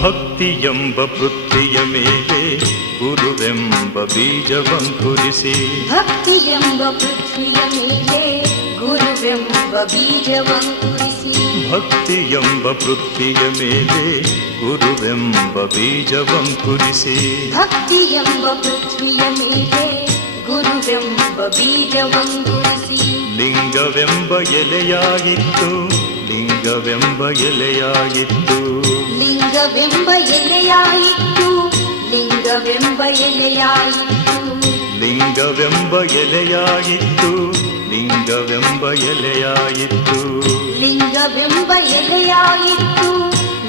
ಭಕ್ತಿಯೆಂಬ ಪೃಥ್ವಿಯ ಮೇಲೆ ಗುರುವೆಂಬ ಬೀಜವಂಕುರಿಸಿ ಭಕ್ತಿಯೆಂಬ ಪೃಥ್ವಿಯ ಮೇಲೆ ಗುರುವೆಂಬ ಬೀಜವಂಕುರಿಸಿ ಭಕ್ತಿಯೆಂಬ ಪೃಥ್ವಿಯ ಮೇಲೆ ಗುರುವೆಂಬ ಬೀಜವಂಕುರಿಸಿ ಭಕ್ತಿಯೆಂಬ ಪೃಥ್ವಿಯ ಮೇಲೆ ಗುರುವೆಂಬ ಬೀಜವಂಕುರಿಸಿ ಲಿಂಗವೆಂಬ ಎಲೆಯಾಗಿತ್ತು ಲಿಂಗವೆಂಬ ಎಲೆಯಾಗಿತ್ತು ಲಿಂಗವೆಂಬ ಎಲೆಯಾಯಿತು ಲಿಂಗವೆಂಬ ಎಲೆಯಾಯಿತು ಲಿಂಗವೆಂಬ ಎಲೆಯಾಗಿತ್ತು ಲಿಂಗವೆಂಬ ಎಲೆಯಾಯಿತ್ತು ಲಿಂಗವೆಂಬ ಎಲೆಯಾಯಿತು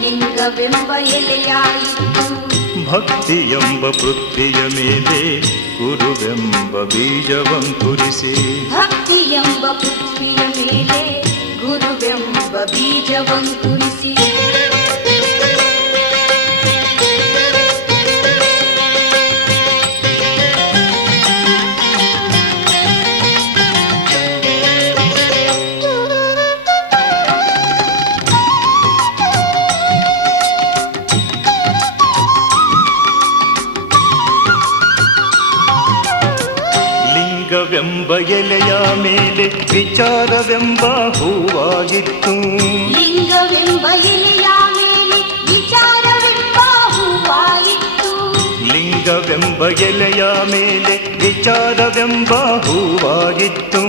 ಲಿಂಗವೆಂಬ ಎಲೆಯಾಯಿತು ಭಕ್ತಿಯೆಂಬ ಪೃಥ್ವಿಯ ಮೇಲೆ ಗುರುವೆಂಬ ಬೀಜವಂಕುರಿಸಿ ಭಕ್ತಿಯೆಂಬ ಪೃಥ್ವಿಯ ಮೇಲೆ ಗುರುವೆಂಬ ಬೀಜವಂಕುರಿಸಿ ಲಿಂಗವೆಂಬ ಎಲೆಯ ಮೇಲೆ ವಿಚಾರವೆಂಬ ಹೂವಾಗಿತ್ತು ಲಿಂಗವೆಂಬ ಎಲೆಯ ಮೇಲೆ ವಿಚಾರವೆಂಬ ಹೂವಾಯಿತು ಲಿಂಗವೆಂಬ ಎಲೆಯ ಮೇಲೆ ವಿಚಾರವೆಂಬ ಹೂವಾಗಿತ್ತು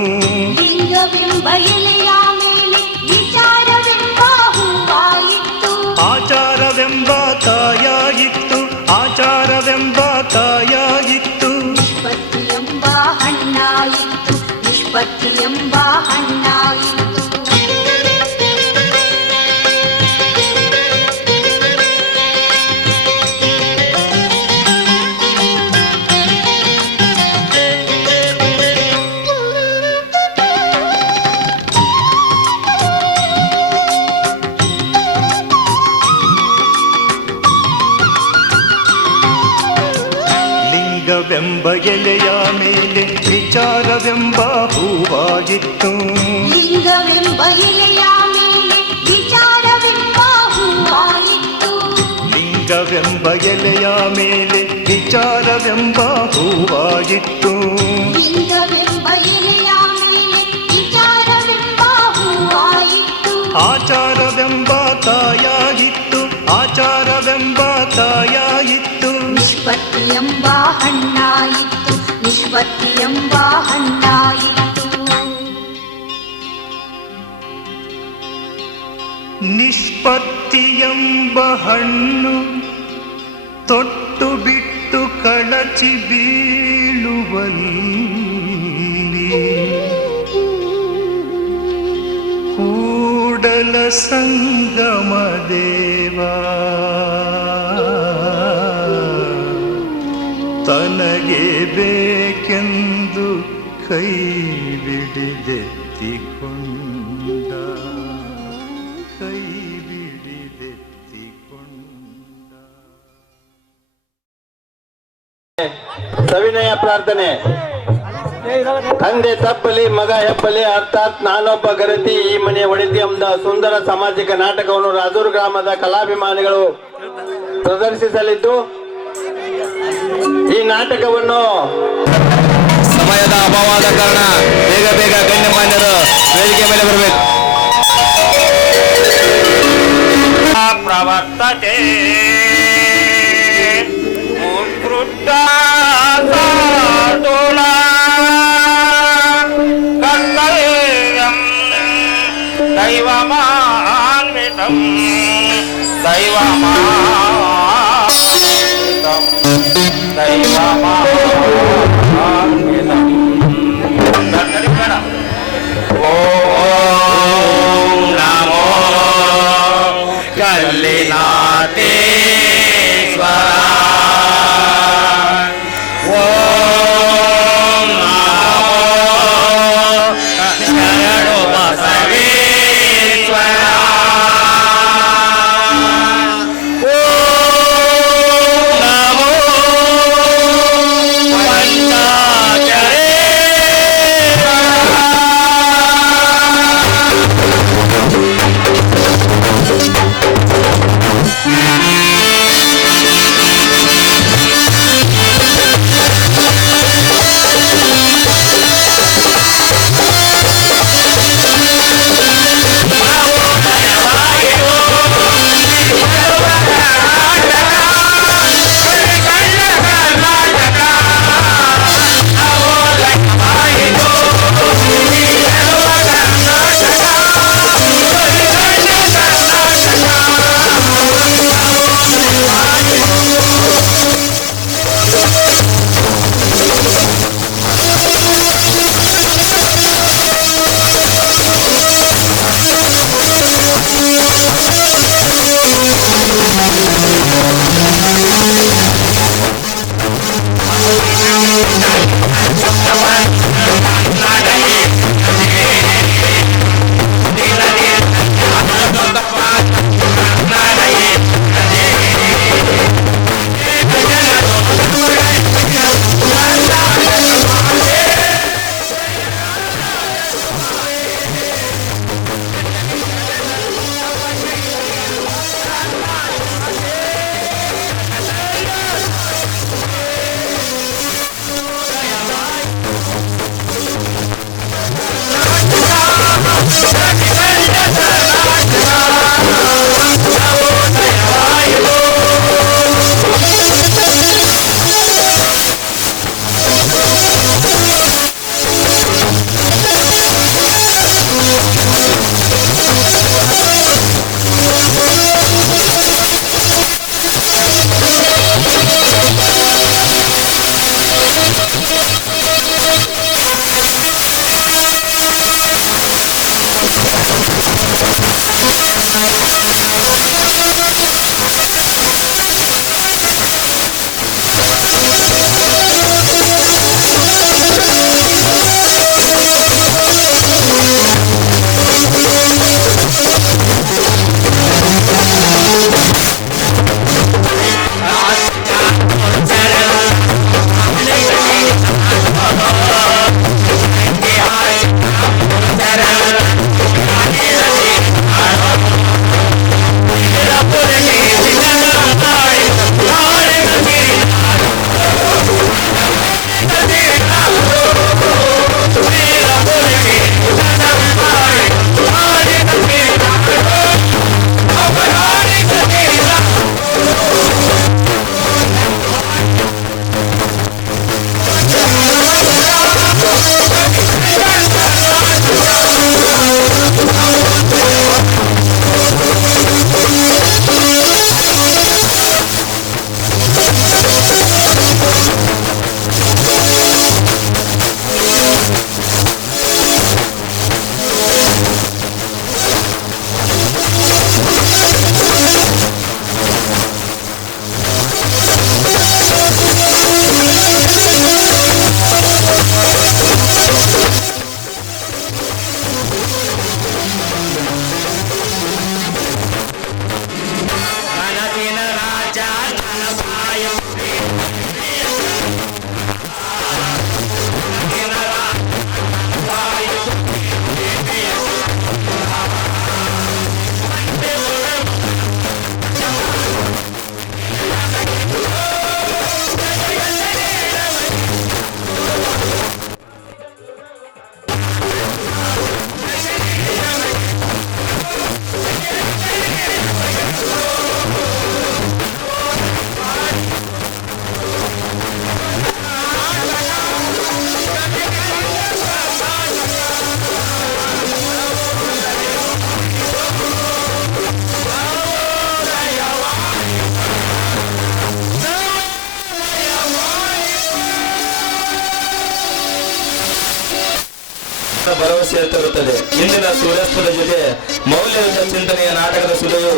ಲಿಂಗವೆಂಬ ಎಲೆಯ ಮೇಲೆ ವಿಚಾರವೆಂಬ ಹೂವಾಯಿತು ಆಚಾರವೆಂಬ ಕಾಯಾಗಿತ್ತು ಆಚಾರವೆಂಬ ಕಾಯಾಗಿತ್ತು ನಿಷ್ಪತ್ತಿಯೆಂಬ ಹಣ್ಣಾಯಿತು ನಿಷ್ಪತ್ತಿಯೆಂಬ ಹಣ್ಣಾಯಿತು ಲಿಂಗವೆಂಬ ಎಲೆಯ ಮೇಲೆ ವಿಚಾರವೆಂಬ ಹೂವಾಗಿತ್ತು ಲಿಂಗವೆಂಬ ಎಲೆಯ ಮೇಲೆ ವಿಚಾರವೆಂಬ ಹೂವಾಯಿತು ಲಿಂಗವೆಂಬ ಎಲೆಯ ಮೇಲೆ ವಿಚಾರವೆಂಬ ಹೂವಾಗಿತ್ತು ಲಿಂಗವೆಂಬ ಎಲೆಯ ಮೇಲೆ ವಿಚಾರವೆಂಬ ಹೂವಾಯಿತು ಆಚಾರವೆಂಬ ಕಾಯಾಗಿತ್ತು ಆಚಾರವೆಂಬ ಕಾಯಾಗಿತ್ತು ನಿಷ್ಪತ್ತಿಯೆಂಬ ಹಣ್ಣಾಯಿತು ನಿಷ್ಪತ್ತಿಯೆಂಬ ಹಣ್ಣಾಯಿತು ನಿಷ್ಪತ್ತಿಯೆಂಬ ಹಣ್ಣು ತೊಟ್ಟು ಬಿಟ್ಟು ಕಳಚಿ ಬೀಳುವಲ್ಲಿ ಕೂಡಲ ಸಂಗಮ ದೇವಾ ತನಗೆ ಬೇಕೆಂದು ಕೈ ಬಿಡಿದೆತ್ತಿಕೊಂಡ ಕೈ ಬಿಡಿದೆತ್ತಿಕೊಂಡ. ಸವಿನಯ ಪ್ರಾರ್ಥನೆ. ತಂದೆ ತಪ್ಪಲಿ ಮಗ ಹೆಪ್ಪಲಿ ಅರ್ಥಾತ್ ನಾನೊಬ್ಬ ಗರತಿ ಈ ಮನೆಯ ಒಳಿತಿ ಎಂಬ ಸುಂದರ ಸಾಮಾಜಿಕ ನಾಟಕವನ್ನು ರಾಜೂರು ಗ್ರಾಮದ ಕಲಾಭಿಮಾನಿಗಳು ಪ್ರದರ್ಶಿಸಲಿದ್ದು ಈ ನಾಟಕವನ್ನು ಸಮಯದ ಅಭಾವದ ಕಾರಣ ಬೇಗ ಬೇಗ ಗಣ್ಯಮಾನ್ಯರು ವೇದಿಕೆ ಮೇಲೆ ಬರಬೇಕು. ಪ್ರವರ್ತತೆ ದೈವಮಾನ್ವಿತಂ ದೈವಮಾನ್ವಿತಂ ದೈವಮಾನ್ವಿತಂ ಓಂ ನಮೋ ಕಲ್ಲಿನಾಥೇಶ್ವರ ಓಂ ನಮೋ ಶರಣು ಬಸವೇಶ್ವರ ಓಂ ನಮೋ ಗೆಲುವಿನ ಭರವಸೆ ತರುತ್ತದೆ. ಇಂದಿನ ಸೂರ್ಯಾಸ್ತದ ಜೊತೆ ಮೌಲ್ಯಯುತ ಚಿಂತನೆಯ ನಾಟಕದ ಸುಧೆಯು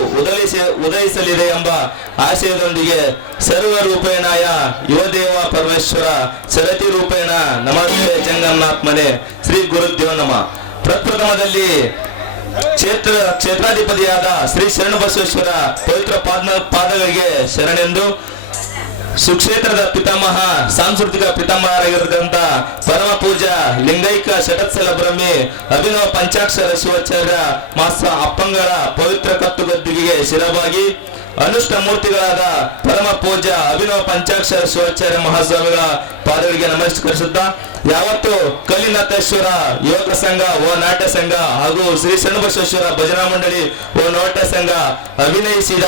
ಉದಯಿಸಲಿದೆ ಎಂಬ ಆಶಯದೊಂದಿಗೆ ಸರ್ವ ರೂಪೇಣಾಯ ಯುವದೇವ ಪರಮೇಶ್ವರ ಸರತಿ ರೂಪೇಣ ನಮಸ್ತೆ ಜಂಗನ್ನಾತ್ಮನೆ ಶ್ರೀ ಗುರುದೇವ ನಮ. ಪ್ರಪ್ರಥಮದಲ್ಲಿ ಕ್ಷೇತ್ರಾಧಿಪತಿಯಾದ ಶ್ರೀ ಶರಣಬಸವೇಶ್ವರ ಪವಿತ್ರ ಪಾದಗಳಿಗೆ ಶರಣೆಂದು ಸುಕ್ಷೇತ್ರದ ಪಿತಾಮಹ ಸಾಂಸ್ಕೃತಿಕ ಪಿತಾಮಹರಾಗಿರತಕ್ಕಂಥ ಪರಮ ಪೂಜ್ಯ ಲಿಂಗೈಕ ಷಟತ್ಸಲ ಬ್ರಹ್ಮಿ ಅಭಿನವ ಪಂಚಾಕ್ಷರ ಶಿವಾಚಾರ್ಯ ಮಾಸ್ತ ಅಪ್ಪಂಗಳ ಪವಿತ್ರ ಕತ್ತುಗದ್ದಿಗೆ ಶಿರವಾಗಿ ಅನುಷ್ಠ ಮೂರ್ತಿಗಳಾದ ಪರಮ ಪೂಜ್ಯ ಅಭಿನವ ಪಂಚಾಕ್ಷರ ಶಿವಾಚಾರ್ಯ ಮಹಾಸ್ವಾಮಿಗಳ ಪಾದಗಳಿಗೆ ನಮಸ್ಕರಿಸುತ್ತಾ, ಯಾವತ್ತು ಕಲಿನಾಥೇಶ್ವರ ಯುವಕ ಸಂಘ ಓ ನಾಟ್ಯ ಸಂಘ ಹಾಗೂ ಶ್ರೀ ಶರಣಬಸವೇಶ್ವರ ಭಜನಾ ಮಂಡಳಿ ಓ ನಾಟ್ಯ ಸಂಘ ಅಭಿನಯಿಸಿದ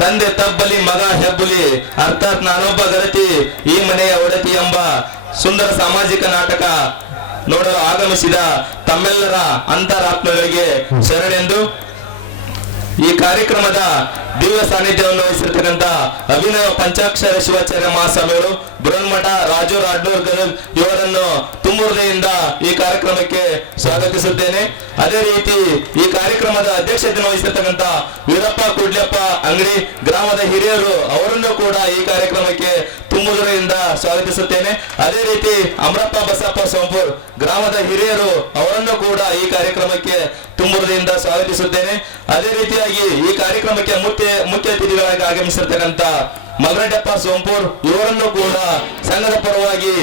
ತಂದೆ ತಬ್ಬಲಿ ಮಗ ಹೆಬ್ಬುಲಿ ಅರ್ಥಾತ್ ನಾನೊಬ್ಬ ಗರತಿ ಈ ಮನೆಯ ಒಡತಿ ಎಂಬ ಸುಂದರ ಸಾಮಾಜಿಕ ನಾಟಕ ನೋಡಲು ಆಗಮಿಸಿದ ತಮ್ಮೆಲ್ಲರ ಅಂತರಾತ್ಮಗಳಿಗೆ ಶರಣೆಂದು ಈ ಕಾರ್ಯಕ್ರಮದ ದಿವ್ಯ ಸಾನ್ನಿಧ್ಯವನ್ನು ವಹಿಸಿರ್ತಕ್ಕಂಥ ಅಭಿನವ ಪಂಚಾಕ್ಷರ ಶಿವಾಚಾರ್ಯ ಮಹಾಸ್ವಾಮಿಗಳು ಬೃಹನ್ಮಠ ರಾಜೂರ್ ಅಡ್ನೂರ್ ಗದಗ್ ಇವರನ್ನು ತುಂಬ ಹೃದಯದಿಂದ ಈ ಕಾರ್ಯಕ್ರಮಕ್ಕೆ ಸ್ವಾಗತಿಸುತ್ತೇನೆ. ಅದೇ ರೀತಿ ಈ ಕಾರ್ಯಕ್ರಮದ ಅಧ್ಯಕ್ಷತೆಯನ್ನು ವಹಿಸಿರ್ತಕ್ಕಂಥ ವೀರಪ್ಪ ಕುಡ್ಲಪ್ಪ ಅಂಗಡಿ ಗ್ರಾಮದ ಹಿರಿಯರು ಅವರನ್ನು ಕೂಡ ಈ ಕಾರ್ಯಕ್ರಮಕ್ಕೆ ತುಂಬ ಹೃದಯದಿಂದ ಸ್ವಾಗತಿಸುತ್ತೇನೆ. ಅದೇ ರೀತಿ ಅಮರಪ್ಪ ಬಸಪ್ಪ ಸೋಂಪೂರ್ ಗ್ರಾಮದ ಹಿರಿಯರು ಅವರನ್ನು ಕೂಡ ಈ ಕಾರ್ಯಕ್ರಮಕ್ಕೆ ತುಂಬ ಹೃದಯದಿಂದ ಸ್ವಾಗತಿಸುತ್ತೇನೆ. ಅದೇ ರೀತಿಯಾಗಿ ಈ ಕಾರ್ಯಕ್ರಮಕ್ಕೆ ಮುಖ್ಯ ಅತಿಥಿಗಳಾಗಿ ಆಗಮಿಸಿರ್ತಕ್ಕಂಥ ಮಲ್ರೆಡ್ಡಪ್ಪ ಸೋಂಪೂರ್ ಇವರನ್ನು ಕೂಡ ಸಂಘದ ಪರವಾಗಿ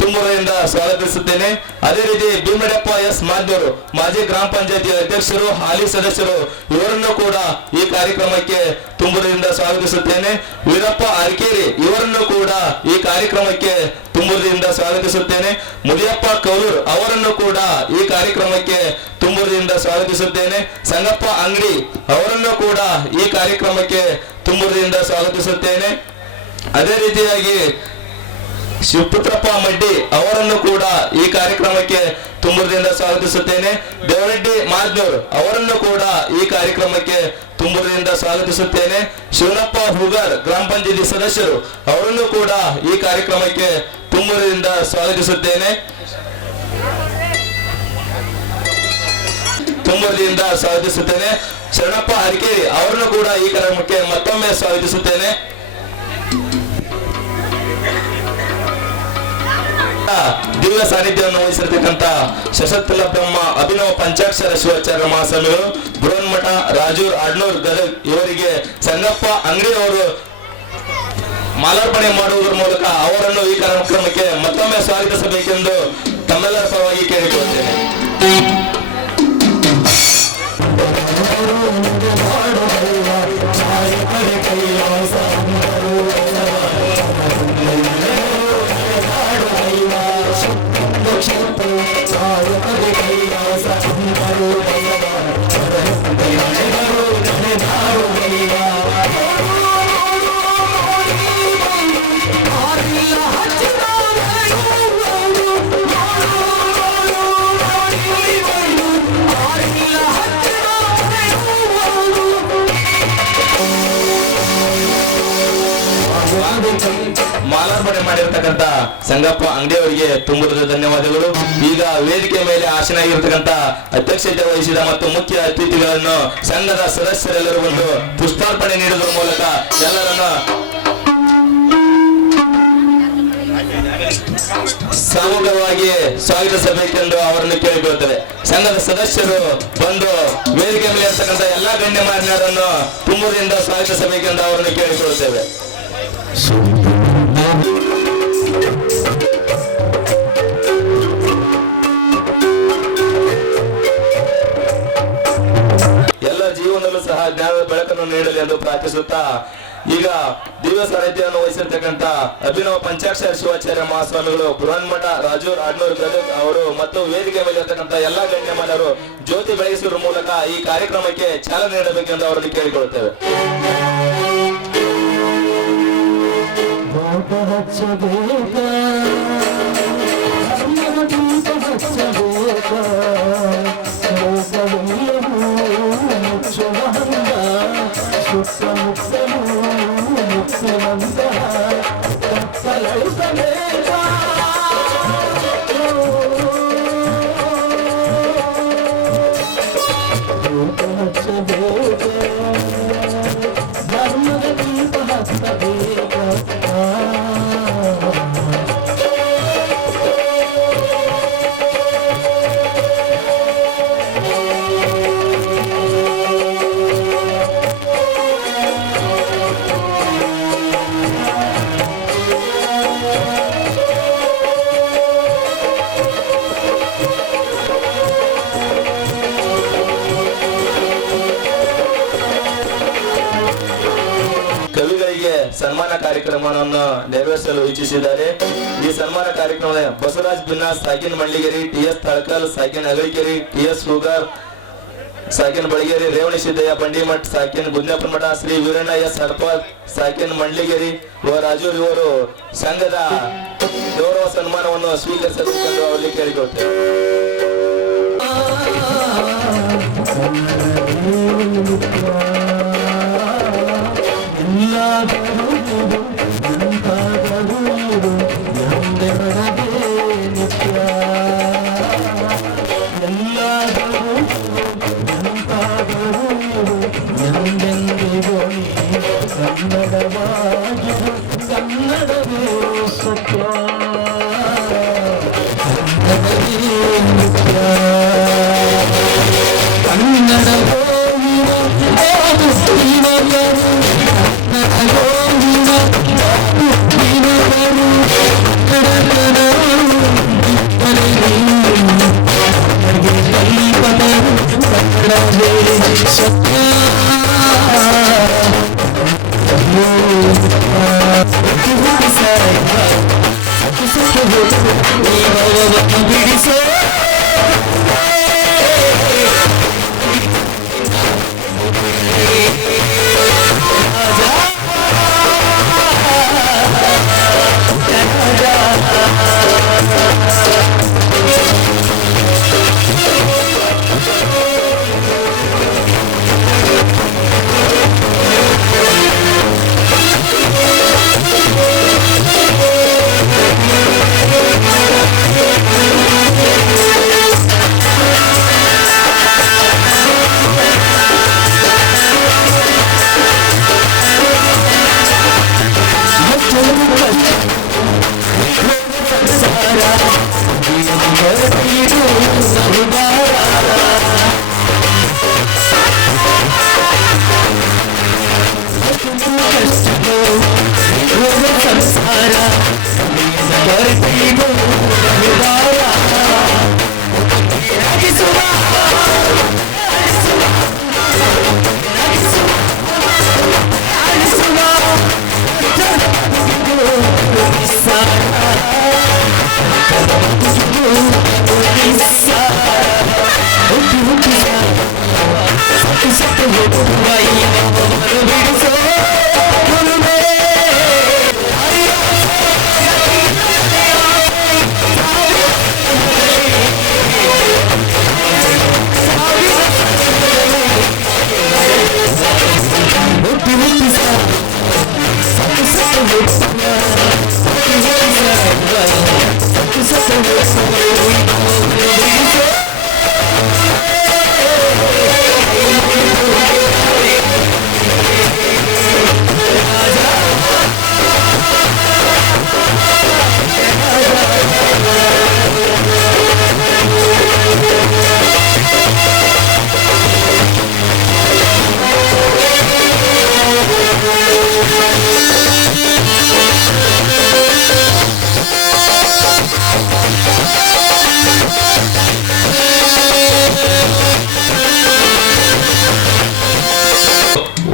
ತುಂಬ ಹೃದಯದಿಂದ ಸ್ವಾಗತಿಸುತ್ತೇನೆ. ಅದೇ ರೀತಿ ಭೀಮಡಪ್ಪ ಎಸ್ ಮಾದ್ನೂರು ಮಾಜಿ ಗ್ರಾಮ ಪಂಚಾಯತಿ ಅಧ್ಯಕ್ಷರು ಹಾಲಿ ಸದಸ್ಯರು ಇವರನ್ನು ಕೂಡ ಈ ಕಾರ್ಯಕ್ರಮಕ್ಕೆ ತುಂಬ ಹೃದಯದಿಂದ ಸ್ವಾಗತಿಸುತ್ತೇನೆ. ವೀರಪ್ಪ ಅರಕೇರಿ ಇವರನ್ನು ಕೂಡ ಈ ಕಾರ್ಯಕ್ರಮಕ್ಕೆ ತುಂಬ ಹೃದಯದಿಂದ ಸ್ವಾಗತಿಸುತ್ತೇನೆ. ಮುದಿಯಪ್ಪ ಕೌಲೂರ್ ಅವರನ್ನು ಕೂಡ ಈ ಕಾರ್ಯಕ್ರಮಕ್ಕೆ ತುಂಬ ಹೃದಯದಿಂದ ಸ್ವಾಗತಿಸುತ್ತೇನೆ. ಸಂಗಪ್ಪ ಅಂಗಡಿ ಅವರನ್ನು ಕೂಡ ಈ ಕಾರ್ಯಕ್ರಮಕ್ಕೆ ತುಂಬ ಹೃದಯದಿಂದ ಸ್ವಾಗತಿಸುತ್ತೇನೆ. ಅದೇ ರೀತಿಯಾಗಿ ಶಿವಪುತ್ರಪ್ಪ ಮಡ್ಡಿ ಅವರನ್ನು ಕೂಡ ಈ ಕಾರ್ಯಕ್ರಮಕ್ಕೆ ತುಂಬ ಹೃದಯದಿಂದ ಸ್ವಾಗತಿಸುತ್ತೇನೆ. ದೇವರೆಡ್ಡಿ ಮಾಜ್ನೂರ್ ಅವರನ್ನು ಕೂಡ ಈ ಕಾರ್ಯಕ್ರಮಕ್ಕೆ ತುಂಬ ಹೃದಯದಿಂದ ಸ್ವಾಗತಿಸುತ್ತೇನೆ. ಶಿವನಪ್ಪ ಹೂಗಾರ್ ಗ್ರಾಮ ಪಂಚಾಯತಿ ಸದಸ್ಯರು ಅವರನ್ನು ಕೂಡ ಈ ಕಾರ್ಯಕ್ರಮಕ್ಕೆ ತುಂಬ ಹೃದಯದಿಂದ ಸ್ವಾಗತಿಸುತ್ತೇನೆ. ತುಂಬ ಹೃದಯದಿಂದ ಸ್ವಾಗತಿಸುತ್ತೇನೆ. ಶರಣಪ್ಪ ಅರಕೇರಿ ಅವರನ್ನು ಕೂಡ ಈ ಕಾರ್ಯಕ್ರಮಕ್ಕೆ ಮತ್ತೊಮ್ಮೆ ಸ್ವಾಗತಿಸುತ್ತೇನೆ. ದಿವ್ಯ ಸಾನ್ನಿಧ್ಯವನ್ನು ವಹಿಸಿರ್ತಕ್ಕಂಥ ಸಶಸ್ತ್ರ ಬ್ರಹ್ಮ ಅಭಿನವ ಪಂಚಾಕ್ಷರ ಶಿವಾಚಾರ್ಯ ಮಹಾಸ್ವಾಮಿಗಳು ಬೃಹನ್ಮಠ ರಾಜೂರ್ ಅಡ್ನೂರ್ ಗದಗ್ ಇವರಿಗೆ ಸಂಗಪ್ಪ ಅಂಗಡಿ ಅವರು ಮಾಲಾರ್ಪಣೆ ಮಾಡುವುದರ ಮೂಲಕ ಅವರನ್ನು ಈ ಕಾರ್ಯಕ್ರಮಕ್ಕೆ ಮತ್ತೊಮ್ಮೆ ಸ್ವಾಗತಿಸಬೇಕೆಂದು ತಮ್ಮೆಲ್ಲರ ಪರವಾಗಿ ಕೇಳಿಕೊಳ್ಳುತ್ತೇನೆ. ಮಾಲಾರ್ಪಣೆ ಮಾಡಿರ್ತಕ್ಕಂಥ ಸಂಗಪ್ಪ ಅಂಗಡಿಯವರಿಗೆ ತುಂಬ ಧನ್ಯವಾದಗಳು. ಈಗ ವೇದಿಕೆ ಮೇಲೆ ಆಸೀನಾಗಿರ್ತಕ್ಕಂಥ ಅಧ್ಯಕ್ಷತೆ ವಹಿಸಿದ ಮತ್ತು ಮುಖ್ಯ ಅತಿಥಿಗಳನ್ನು ಸಂಘದ ಸದಸ್ಯರೆಲ್ಲರೂ ಒಂದು ಪುಷ್ಪಾರ್ಪಣೆ ನೀಡುವುದರ ಮೂಲಕ ಎಲ್ಲರನ್ನು ಸಾಮೂಹಿಕವಾಗಿ ಸ್ವಾಗತಿಸಬೇಕೆಂದು ಅವರನ್ನು ಕೇಳಿಕೊಳ್ಳುತ್ತದೆ. ಸಂಘದ ಸದಸ್ಯರು ಬಂದು ವೇದಿಕೆ ಮೇಲೆ ಇರ್ತಕ್ಕಂಥ ಎಲ್ಲಾ ಗಣ್ಯಮಾನ್ಯರನ್ನು ತುಂಬದಿಂದ ಸ್ವಾಗತಿಸಬೇಕೆಂದು ಅವರನ್ನು ಕೇಳಿಕೊಳ್ಳುತ್ತೇವೆ. ಎಲ್ಲ ಜೀವನದಲ್ಲೂ ಸಹ ಜ್ಞಾನದ ಬೆಳಕನ್ನು ನೀಡಲಿ ಎಂದು ಪ್ರಾರ್ಥಿಸುತ್ತಾ, ಈಗ ದಿವ್ಯ ಸಾನ್ನಿಧ್ಯವನ್ನು ವಹಿಸಿರ್ತಕ್ಕಂಥ ಅಭಿನವ ಪಂಚಾಕ್ಷರ ಶಿವಾಚಾರ್ಯ ಮಹಾಸ್ವಾಮಿಗಳು ಬೃಹನ್ಮಠ ರಾಜೂರ್ ಅಡ್ನೂರ್ ಗದಗ್ ಅವರು ಮತ್ತು ವೇದಿಕೆ ಮೇಲೆ ಇರ್ತಕ್ಕಂಥ ಎಲ್ಲಾ ಗಣ್ಯಮಾನ್ಯರು ಜ್ಯೋತಿ ಬೆಳಗಿಸುವ ಮೂಲಕ ಈ ಕಾರ್ಯಕ್ರಮಕ್ಕೆ ಚಾಲನೆ ನೀಡಬೇಕೆಂದು ಅವರನ್ನು ಕೇಳಿಕೊಳ್ಳುತ್ತೇವೆ. ಮುಕ್ತ ಕಾರ್ಯಕ್ರಮವನ್ನು ನೆರವೇರಿಸಲು ಇಚ್ಛಿಸಿದ್ದಾರೆ. ಈ ಸನ್ಮಾನ ಕಾರ್ಯಕ್ರಮದ ಬಸವರಾಜ್ ಬಿನ್ನಾಸ್ ಸಾಕಿನ್ ಮಂಡ್ಲಿಗೇರಿ, ಟಿ.ಎಸ್. ತಳಕಲ್ ಸಾಕಿನ್ ಅಗಳಿಕೆರಿ, ಟಿ.ಎಸ್. ಶುಗರ್ ಸಾಕಿನ್ ಬಳಿಗೇರಿ, ರೇವಣಿ ಸಿದ್ದಯ್ಯ ಬಂಡಿಮಠ್ ಸಾಕಿನ್ ಗುದ್ನಾಪುರ ಮಠ, ಶ್ರೀ ವೀರಣ್ಣ ಎಸ್ ಹರ್ಪಾಲ್ ಸಾಕಿನ್ ಮಂಡ್ಲಿಗೇರಿ ರಾಜೂರ್ ಇವರು ಸಂಘದ ಗೌರವ ಸನ್ಮಾನವನ್ನು ಸ್ವೀಕರಿಸಬೇಕೆಂದು ಅವರಲ್ಲಿ ಕೇಳಿಕೊಳ್ತೇವೆ.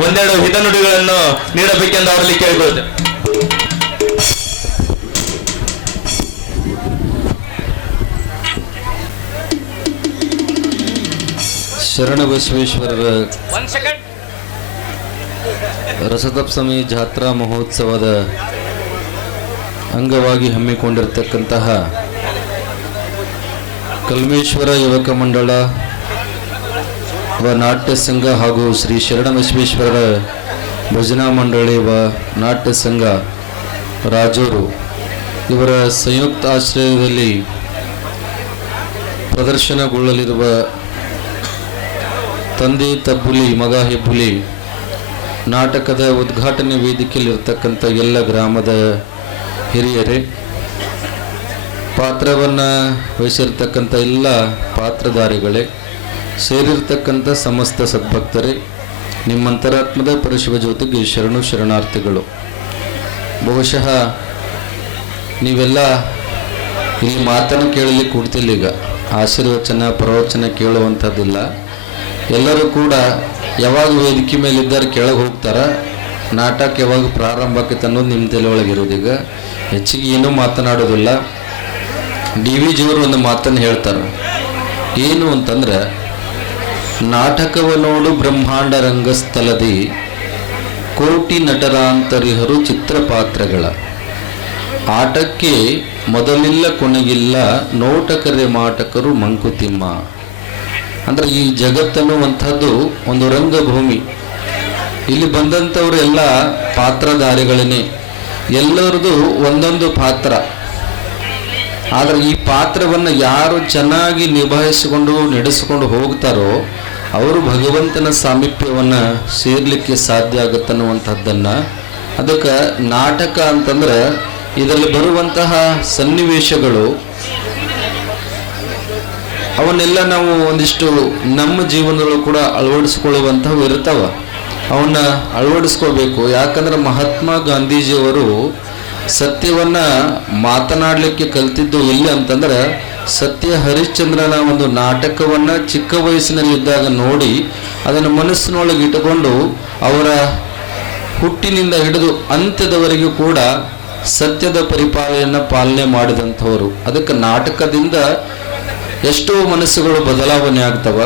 ಒಂದೆರಡು ಹಿತನುಡಿಗಳನ್ನು ನೀಡಬೇಕೆಂದು ಅವರಲ್ಲಿ ಕೇಳಿಕೊಳ್ಳುತ್ತೇವೆ. ಶರಣಬಸವೇಶ್ವರರ ರಸತಪ್ಸಮಿ ಜಾತ್ರಾ ಮಹೋತ್ಸವದ ಅಂಗವಾಗಿ ಹಮ್ಮಿಕೊಂಡಿರತಕ್ಕಂತಹ ಕಲ್ಮೇಶ್ವರ ಯುವಕ ಮಂಡಳ ವ ನಾಟ್ಯ ಸಂಘ ಹಾಗೂ ಶ್ರೀ ಶರಣಬಸವೇಶ್ವರರ ಭಜನಾ ಮಂಡಳಿ ವ ನಾಟ್ಯ ಸಂಘ ರಾಜೂರು ಇವರ ಸಂಯುಕ್ತ ಆಶ್ರಯದಲ್ಲಿ ಪ್ರದರ್ಶನಗೊಳ್ಳಲಿರುವ ತಂದೆ ತಬ್ಬುಲಿ ಮಗ ಹೆಬ್ಬುಲಿ ನಾಟಕದ ಉದ್ಘಾಟನೆ ವೇದಿಕೆಯಲ್ಲಿರ್ತಕ್ಕಂಥ ಎಲ್ಲ ಗ್ರಾಮದ ಹಿರಿಯರೇ, ಪಾತ್ರವನ್ನು ವಹಿಸಿರ್ತಕ್ಕಂಥ ಎಲ್ಲ ಪಾತ್ರಧಾರಿಗಳೇ, ಸೇರಿರ್ತಕ್ಕಂಥ ಸಮಸ್ತ ಸದ್ಭಕ್ತರೇ, ನಿಮ್ಮಂತರಾತ್ಮದ ಪರಶಿವ ಜ್ಯೋತಿಗೆ ಶರಣು ಶರಣಾರ್ಥಿಗಳು. ಬಹುಶಃ ನೀವೆಲ್ಲ ಇಲ್ಲಿ ಮಾತನ್ನು ಕೇಳಲಿಕ್ಕೆ ಕೊಡ್ತಿಲ್ಲ. ಈಗ ಆಶೀರ್ವಚನ ಪ್ರವಚನ ಕೇಳುವಂಥದ್ದಿಲ್ಲ. ಎಲ್ಲರೂ ಕೂಡ ಯಾವಾಗ ವೇದಿಕೆ ಮೇಲಿದ್ದಾರೆ ಕೆಳಗೆ ಹೋಗ್ತಾರ, ನಾಟಕ ಯಾವಾಗ ಪ್ರಾರಂಭ ಆಕೈತೆ ಅನ್ನೋದು ನಿಮ್ಮ ತಲೆ ಒಳಗಿರೋದು. ಈಗ ಹೆಚ್ಚಿಗೆ ಏನೂ ಮಾತನಾಡೋದಿಲ್ಲ. ಡಿ ವಿ ಜಿಯವರು ಒಂದು ಮಾತನ್ನು ಹೇಳ್ತಾರೆ, ಏನು ಅಂತಂದ್ರೆ, ನಾಟಕವ ನೋಡು ಬ್ರಹ್ಮಾಂಡ ರಂಗಸ್ಥಳದಿ ಕೋಟಿ ನಟರಾಂತರಿಹರು ಚಿತ್ರಪಾತ್ರಗಳ ಆಟಕ್ಕೆ ಮೊದಲಿಲ್ಲ ಕೊನೆಗಿಲ್ಲ ನೋಟಕರೆ ಮಾಟಕರು ಮಂಕುತಿಮ್ಮ. ಅಂದ್ರೆ ಈ ಜಗತ್ತನ್ನುವಂಥದ್ದು ಒಂದು ರಂಗಭೂಮಿ. ಇಲ್ಲಿ ಬಂದಂಥವ್ರು ಎಲ್ಲ ಪಾತ್ರಧಾರಿಗಳೇ, ಎಲ್ಲರದು ಒಂದೊಂದು ಪಾತ್ರ. ಆದರೆ ಈ ಪಾತ್ರವನ್ನು ಯಾರು ಚೆನ್ನಾಗಿ ನಿಭಾಯಿಸಿಕೊಂಡು ನಡೆಸಿಕೊಂಡು ಹೋಗ್ತಾರೋ ಅವರು ಭಗವಂತನ ಸಾಮೀಪ್ಯವನ್ನು ಸೇರ್ಲಿಕ್ಕೆ ಸಾಧ್ಯ ಆಗುತ್ತನ್ನುವಂಥದ್ದನ್ನು. ಅದಕ್ಕೆ ನಾಟಕ ಅಂತಂದ್ರೆ ಇದರಲ್ಲಿ ಬರುವಂತಹ ಸನ್ನಿವೇಶಗಳು ಅವನ್ನೆಲ್ಲ ನಾವು ಒಂದಿಷ್ಟು ನಮ್ಮ ಜೀವನದಲ್ಲೂ ಕೂಡ ಅಳವಡಿಸ್ಕೊಳ್ಳುವಂಥವು ಇರ್ತಾವ. ಅವನ್ನ ಅಳವಡಿಸ್ಕೋಬೇಕು. ಯಾಕಂದ್ರೆ ಮಹಾತ್ಮ ಗಾಂಧೀಜಿಯವರು ಸತ್ಯವನ್ನ ಮಾತನಾಡಲಿಕ್ಕೆ ಕಲ್ತಿದ್ದು ಎಲ್ಲಿ ಅಂತಂದ್ರೆ, ಸತ್ಯ ಹರಿಶ್ಚಂದ್ರನ ಒಂದು ನಾಟಕವನ್ನ ಚಿಕ್ಕ ವಯಸ್ಸಿನಲ್ಲಿದ್ದಾಗ ನೋಡಿ ಅದನ್ನು ಮನಸ್ಸಿನೊಳಗೆ ಇಟ್ಟುಕೊಂಡು ಅವರ ಹುಟ್ಟಿನಿಂದ ಹಿಡಿದು ಅಂತ್ಯದವರೆಗೂ ಕೂಡ ಸತ್ಯದ ಪಾಲನೆ ಮಾಡಿದಂಥವರು. ಅದಕ್ಕೆ ನಾಟಕದಿಂದ ಎಷ್ಟೋ ಮನಸ್ಸುಗಳು ಬದಲಾವಣೆ ಆಗ್ತವ.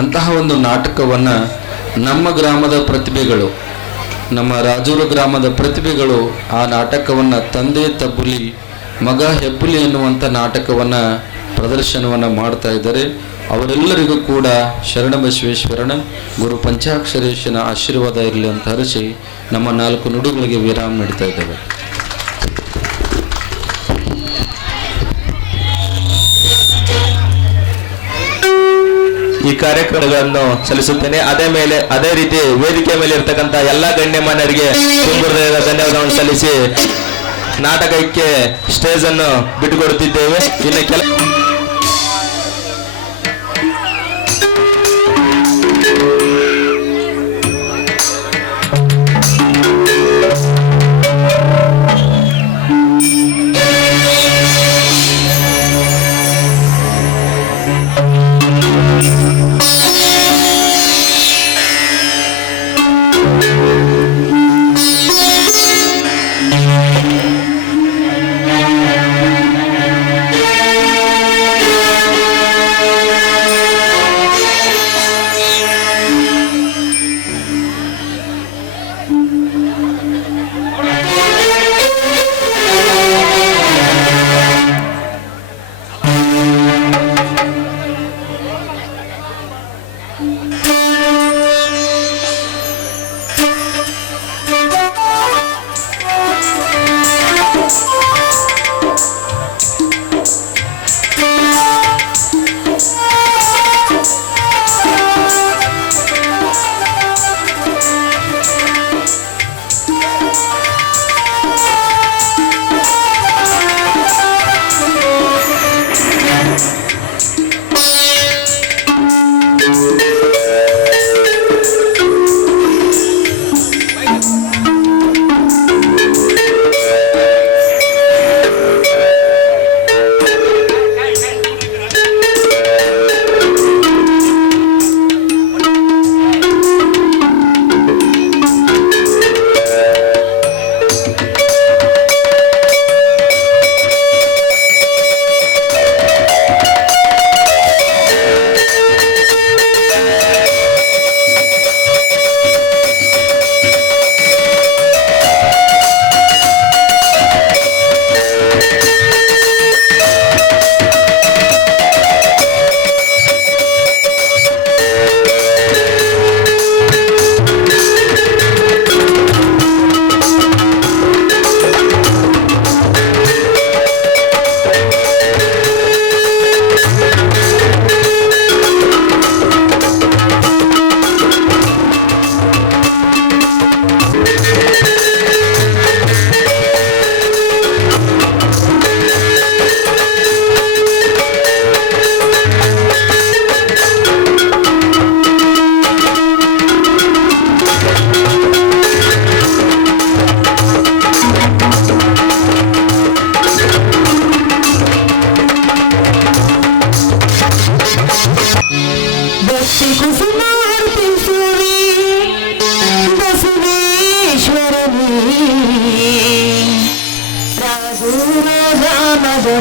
ಅಂತಹ ಒಂದು ನಾಟಕವನ್ನು ನಮ್ಮ ಗ್ರಾಮದ ಪ್ರತಿಭೆಗಳು, ನಮ್ಮ ರಾಜೂರು ಗ್ರಾಮದ ಪ್ರತಿಭೆಗಳು ಆ ನಾಟಕವನ್ನು ತಂದೆ ತಬ್ಬುಲಿ ಮಗ ಹೆಬ್ಬುಲಿ ಎನ್ನುವಂಥ ನಾಟಕವನ್ನು ಪ್ರದರ್ಶನವನ್ನು ಮಾಡ್ತಾ ಇದ್ದಾರೆ. ಅವರೆಲ್ಲರಿಗೂ ಕೂಡ ಶರಣಬಸವೇಶ್ವರನ ಗುರು ಪಂಚಾಕ್ಷರೇಶನ ಆಶೀರ್ವಾದ ಇರಲಿ ಅಂತ ಹರಿಸಿ ನಮ್ಮ 4 ನುಡಿಗಳಿಗೆ ವಿರಾಮ ನೀಡ್ತಾ ಇದ್ದೇವೆ. ಈ ಕಾರ್ಯಕ್ರಮಗಳನ್ನು ಸಲ್ಲಿಸುತ್ತೇನೆ. ಅದೇ ರೀತಿ ವೇದಿಕೆ ಮೇಲೆ ಇರ್ತಕ್ಕಂಥ ಎಲ್ಲಾ ಗಣ್ಯಮಾನ್ಯರಿಗೆ ತುಂಬುವುದರ ಧನ್ಯವಾದವನ್ನು ಸಲ್ಲಿಸಿ ನಾಟಕಕ್ಕೆ ಸ್ಟೇಜ್ ಅನ್ನು ಬಿಟ್ಟುಕೊಡುತ್ತಿದ್ದೇವೆ. ಇನ್ನು ಕೆಲ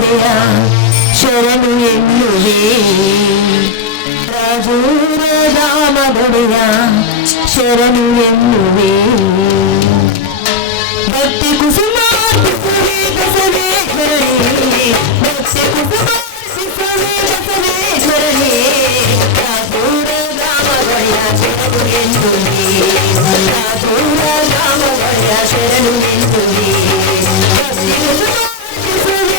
ರಾಮಗೊಡೆಯ ಶರಣು ಎನ್ನುವೆ ರಾಜೂರ ರಾಮಗೊಡೆಯ ಶರಣು ಎನ್ನುವೆ ಭಕ್ತಿ ಕುಸುಮ ಬಸವೇಶ್ವರನೇ ಭಕ್ತಿ ಕುಸುಮ ಬಸವೇಶ್ವರನೇ ರಾಜೂರ ರಾಮಗೊಡೆಯ ಶರಣು ಎನ್ನುವೆ ರಾಜೂರ ರಾಮಗೊಡೆಯ ಶರಣು ಎನ್ನುವೆ ಭಕ್ತಿ ಕುಸುಮ ಶರಣು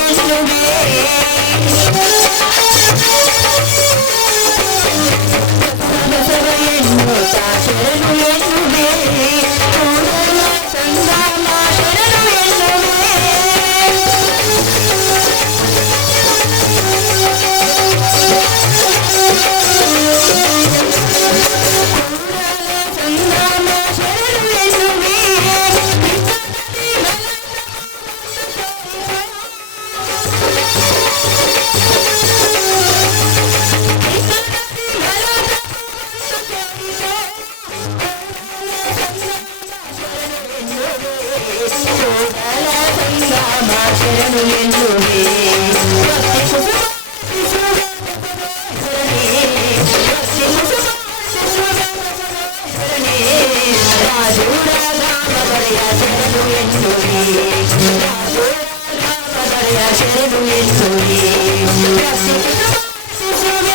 ಎನ್ನುವೆ ಬಸವ ಎನ್ನುತ್ತ ಶರಣು ಎನ್ನುವೆ ಕೂಡಲ ಸಂಗಮ ಶರಣು ಎನ್ನುವೆ ಸಂಗಮ ಶರಣು ಎನ್ನುವೆ ಶರಣು ಎನ್ನುವೆ ಭಕ್ತಿ ಕುಸುಮ ರಾಜೂರ ರಾಮಗೊಡೆಯ ಶರಣು ಎನ್ನುವೆ ರಾಜೂರ ರಾಮಗೊಡೆಯ ಶರಣು ಎನ್ನುವೆ ಭಕ್ತಿ ಕುಸುಮ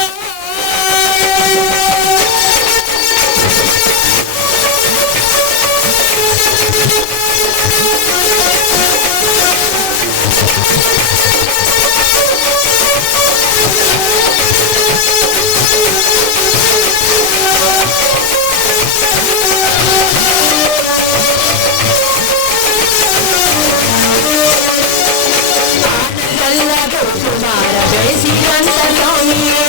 ಕುಮಾರ ಬೆಳೆಸಿದಂತ ಸ್ವಾಮಿಯೇ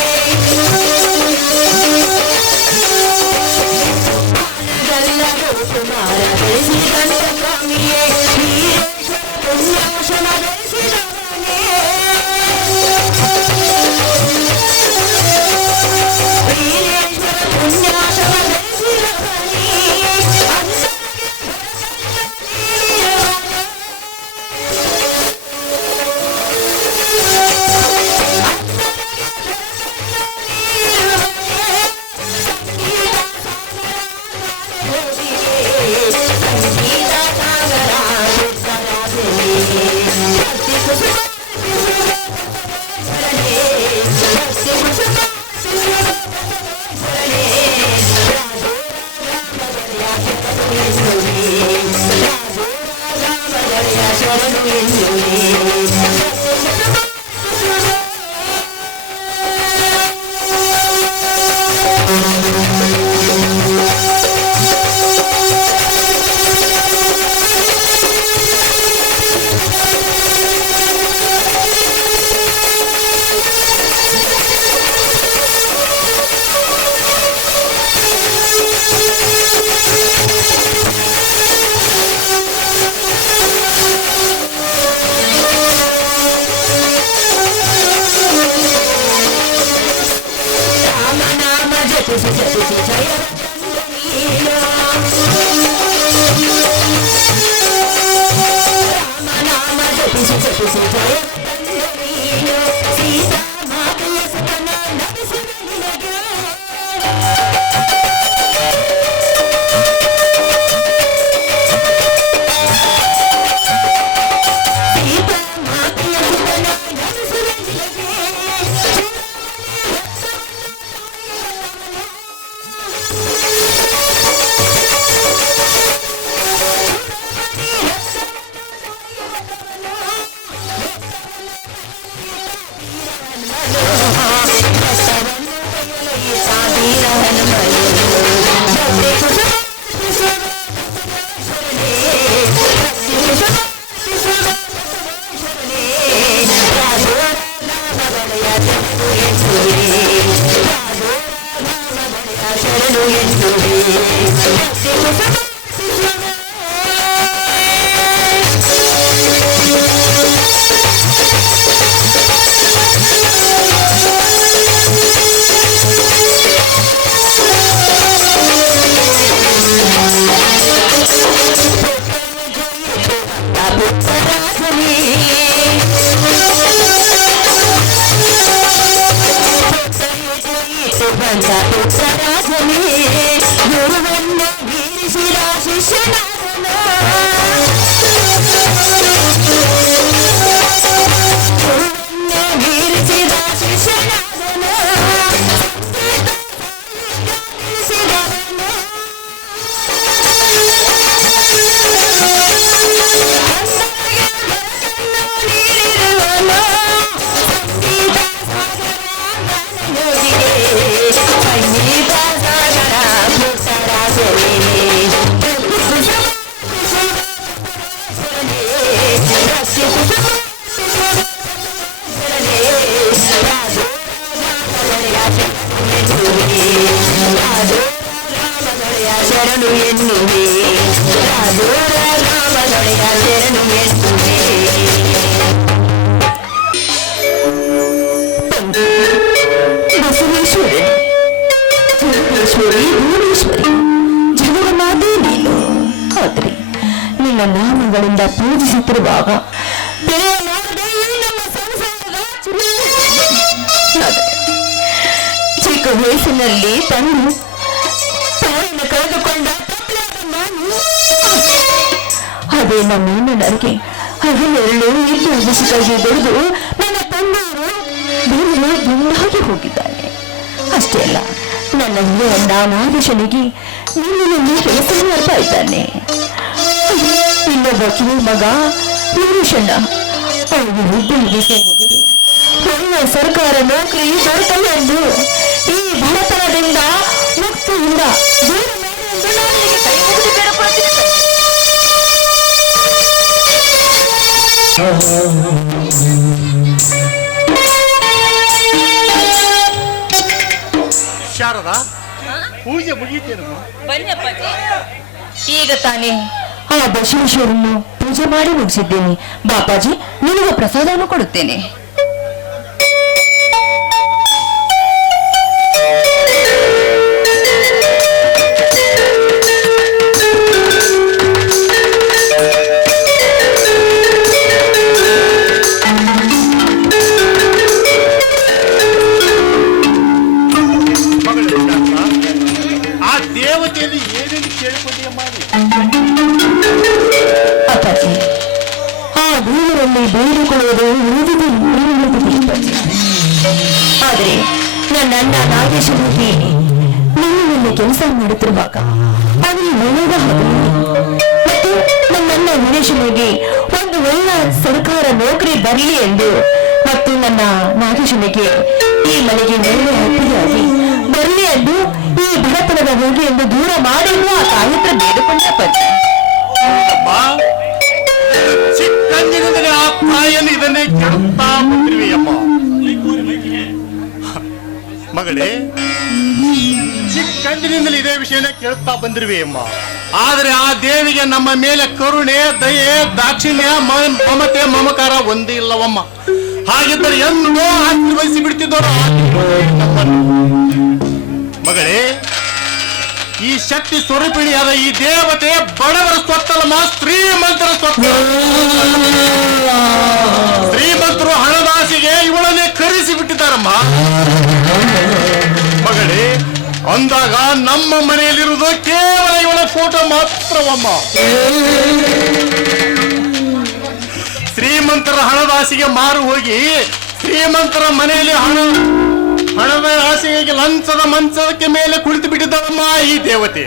ಕುಮಾರ ಬೆಳೆಸಿದಂತ ಸ್ವಾಮಿಯೇ ವೀರೇಶ್ವರ ಪುಣ್ಯಾಶ್ರಮ ಬೆಳೆಸಿದವನೇ ವೀರೇಶ್ವರ ಪುಣ್ಯಾಶ್ರಮ ಬೆಳೆಸಿದವನೇ ಭಗವಂತ ಪುತ್ರರಾಜನೇ ಗುರುವನ್ನು ಮೀರಿಸಿದ ಶಿಷ್ಯನಾದನು ಗುರುವನ್ನು ಮೀರಿಸಿದ ಶಿಷ್ಯನಾದನು ಶರಣು ಎನ್ನುವೆ ರಾಜೋರ ರಾಮದೊಡೆಯ ಶರಣು ಎನ್ನುವೆ ಬಸವೇಶ್ವರಿ ಜಗದೀಶ್ವರಿ ಭುವನೇಶ್ವರಿ ಜನರ ಮಾತೇ ನೀನು ಆದ್ರೆ ನಿನ್ನ ನಾಮಗಳಿಂದ ಪೂಜಿಸುತ್ತಿರುವಾಗ ಬೆಳೆಯ ಮಾಡದೆ ನಮ್ಮ ಸಂಸಾರದ ಚಿಕ್ಕ ವಯಸ್ಸಿನಲ್ಲಿ ತಂದು ತಾಯಿಯನ್ನು ಕಳೆದುಕೊಂಡ ನಾನು ಅದೇ ನಮ್ಮ ನನಗೆ ಹಗಲೆರಳು ಇದ್ದು ಬಿಸಿಕಾಗಿ ಬೆಳೆದು ನನ್ನ ತಂದೆಯರು ಬೇರೆ ಭಿನ್ನಾಗಿ ಹೋಗಿದ್ದಾನೆ. ಅಷ್ಟೇ ಅಲ್ಲ ನನ್ನ ನಾನಾದೇಶನಿಗೆ ನಿನ್ನಲ್ಲಿ ಕೆಲಸ ಮಾಡ್ತಾ ಇದ್ದಾನೆ. ಇನ್ನೊಬ್ಬ ಕಿವಿ ಮಗ ವೀರೇಶಣ್ಣ ಅವನು ಹುಬ್ಬಳ್ಳಿಗೆ ಹೋಗುದು ಒಳ್ಳೆ ಸರ್ಕಾರ ನೌಕರಿ ದೊರಕಲ್ಲ ಎಂದು ಈ ಬಡತನದಿಂದ ಮುಕ್ತಿಯಿಂದ ದೂರ ಮಾಡಿ ಎಂದು ನಾನು ನಿನಗೆ ಕೈ ಮುಗಿದು ಬೇಡಿಕೊಳ್ಳುತ್ತೇನೆ. ಶಾರದಾ, ಪೂಜೆ ಮುಗಿತೇನಮ್ಮ? ಈಗ ತಾನೇ ಆ ಬಸವೇಶ್ವರನ್ನು ಪೂಜೆ ಮಾಡಿ ಮುಗಿಸಿದ್ದೇನೆ. ಬಾಪಾಜಿ ನಿಮಗೆ ಪ್ರಸಾದವನ್ನು ಕೊಡುತ್ತೇನೆ. ಆ ದೇವತೆಯಲ್ಲಿ ಏನೇನು ಕೇಳಿಕೊಂಡಿಯಮ್ಮ? ಅಪ್ಪಾಜಿ ಆ ದೇವರಲ್ಲಿ ಬೇಡಿಕೊಳ್ಳುವುದು ಉಳಿದಿದೆ ಆದರೆ ನನ್ನ ಅಣ್ಣ ನಾಗೇಶ್ವರಕ್ಕೆ ನೀರಿನಲ್ಲಿ ಕೆಲಸ ಮಾಡುತ್ತಿರುವಾಗ ಅವನು ಮನೆಯ ಮತ್ತು ನನ್ನಣ್ಣ ವೀರೇಶನಿಗೆ ಒಂದು ಒಳ್ಳೆ ಸರ್ಕಾರ ನೌಕರಿ ಬರಲಿ ಎಂದು ಮತ್ತು ನನ್ನ ನಾಗೇಶನಿಗೆ ಈ ಮನೆಗೆ ಒಳ್ಳೆ ಅತಿಯಾಗಿ ಬರಲಿ ಎಂದು ಈ ಬಡತನದ ಹೋಗಿ ಎಂದು ದೂರ ಮಾಡಿ ಆ ತಾಯಿ ಹತ್ರ ಬೇಡಿಕೊಂಡ ಪಟ್ಟ ಚಿಕ್ಕಂದಿನಿಂದಲೇ ಆ ತಾಯಿಯನ್ನು ಇದನ್ನೇ ಕೆಡುತ್ತಾ ಬಂದಿರುವೆಯಮ್ಮ. ಮಗಳೇ, ಚಿಕ್ಕಂದಿನಿಂದಲೇ ಇದೇ ವಿಷಯನೇ ಕೇಳುತ್ತಾ ಬಂದಿರುವೆಯಮ್ಮ. ಆದರೆ ಆ ದೇವಿಗೆ ನಮ್ಮ ಮೇಲೆ ಕರುಣೆ, ದಯೆ, ದಾಕ್ಷಿಣ್ಯ, ಮಮತೆ, ಮಮಕಾರ ಒಂದೇ ಇಲ್ಲವಮ್ಮ. ಹಾಗಿದ್ದರೆ ಎಂದೋ ಆಶೀರ್ವದಿಸಿ ಬಿಡ್ತಿದ್ದವರು ಮಗಳೇ. ಈ ಶಕ್ತಿ ಸ್ವರೂಪಿಣಿಯಾದ ಈ ದೇವತೆ ಬಡವರ ಸ್ವತ್ತಲ್ಲಮ್ಮ, ಶ್ರೀಮಂತರ ಸ್ವತ್ತ. ಶ್ರೀಮಂತರು ಹಣದಾಸೆಗೆ ಇವಳನ್ನೇ ಕರೆಸಿ ಬಿಟ್ಟಿದ್ದಾರಮ್ಮ. ಮಗಳೇ, ಅಂದಾಗ ನಮ್ಮ ಮನೆಯಲ್ಲಿರುವುದು ಕೇವಲ ಇವಳ ಫೋಟೋ ಮಾತ್ರವಮ್ಮ. ಶ್ರೀಮಂತರ ಹಣದಾಸೆಗೆ ಮಾರು ಹೋಗಿ ಶ್ರೀಮಂತರ ಮನೆಯಲ್ಲಿ ಹಣದ ಆಸೆಗೆ ಲಂಚದ ಮಂಚದಕ್ಕೆ ಮೇಲೆ ಕುಳಿತು ಬಿಟ್ಟಿದ್ದಾರಮ್ಮ ಈ ದೇವತೆ.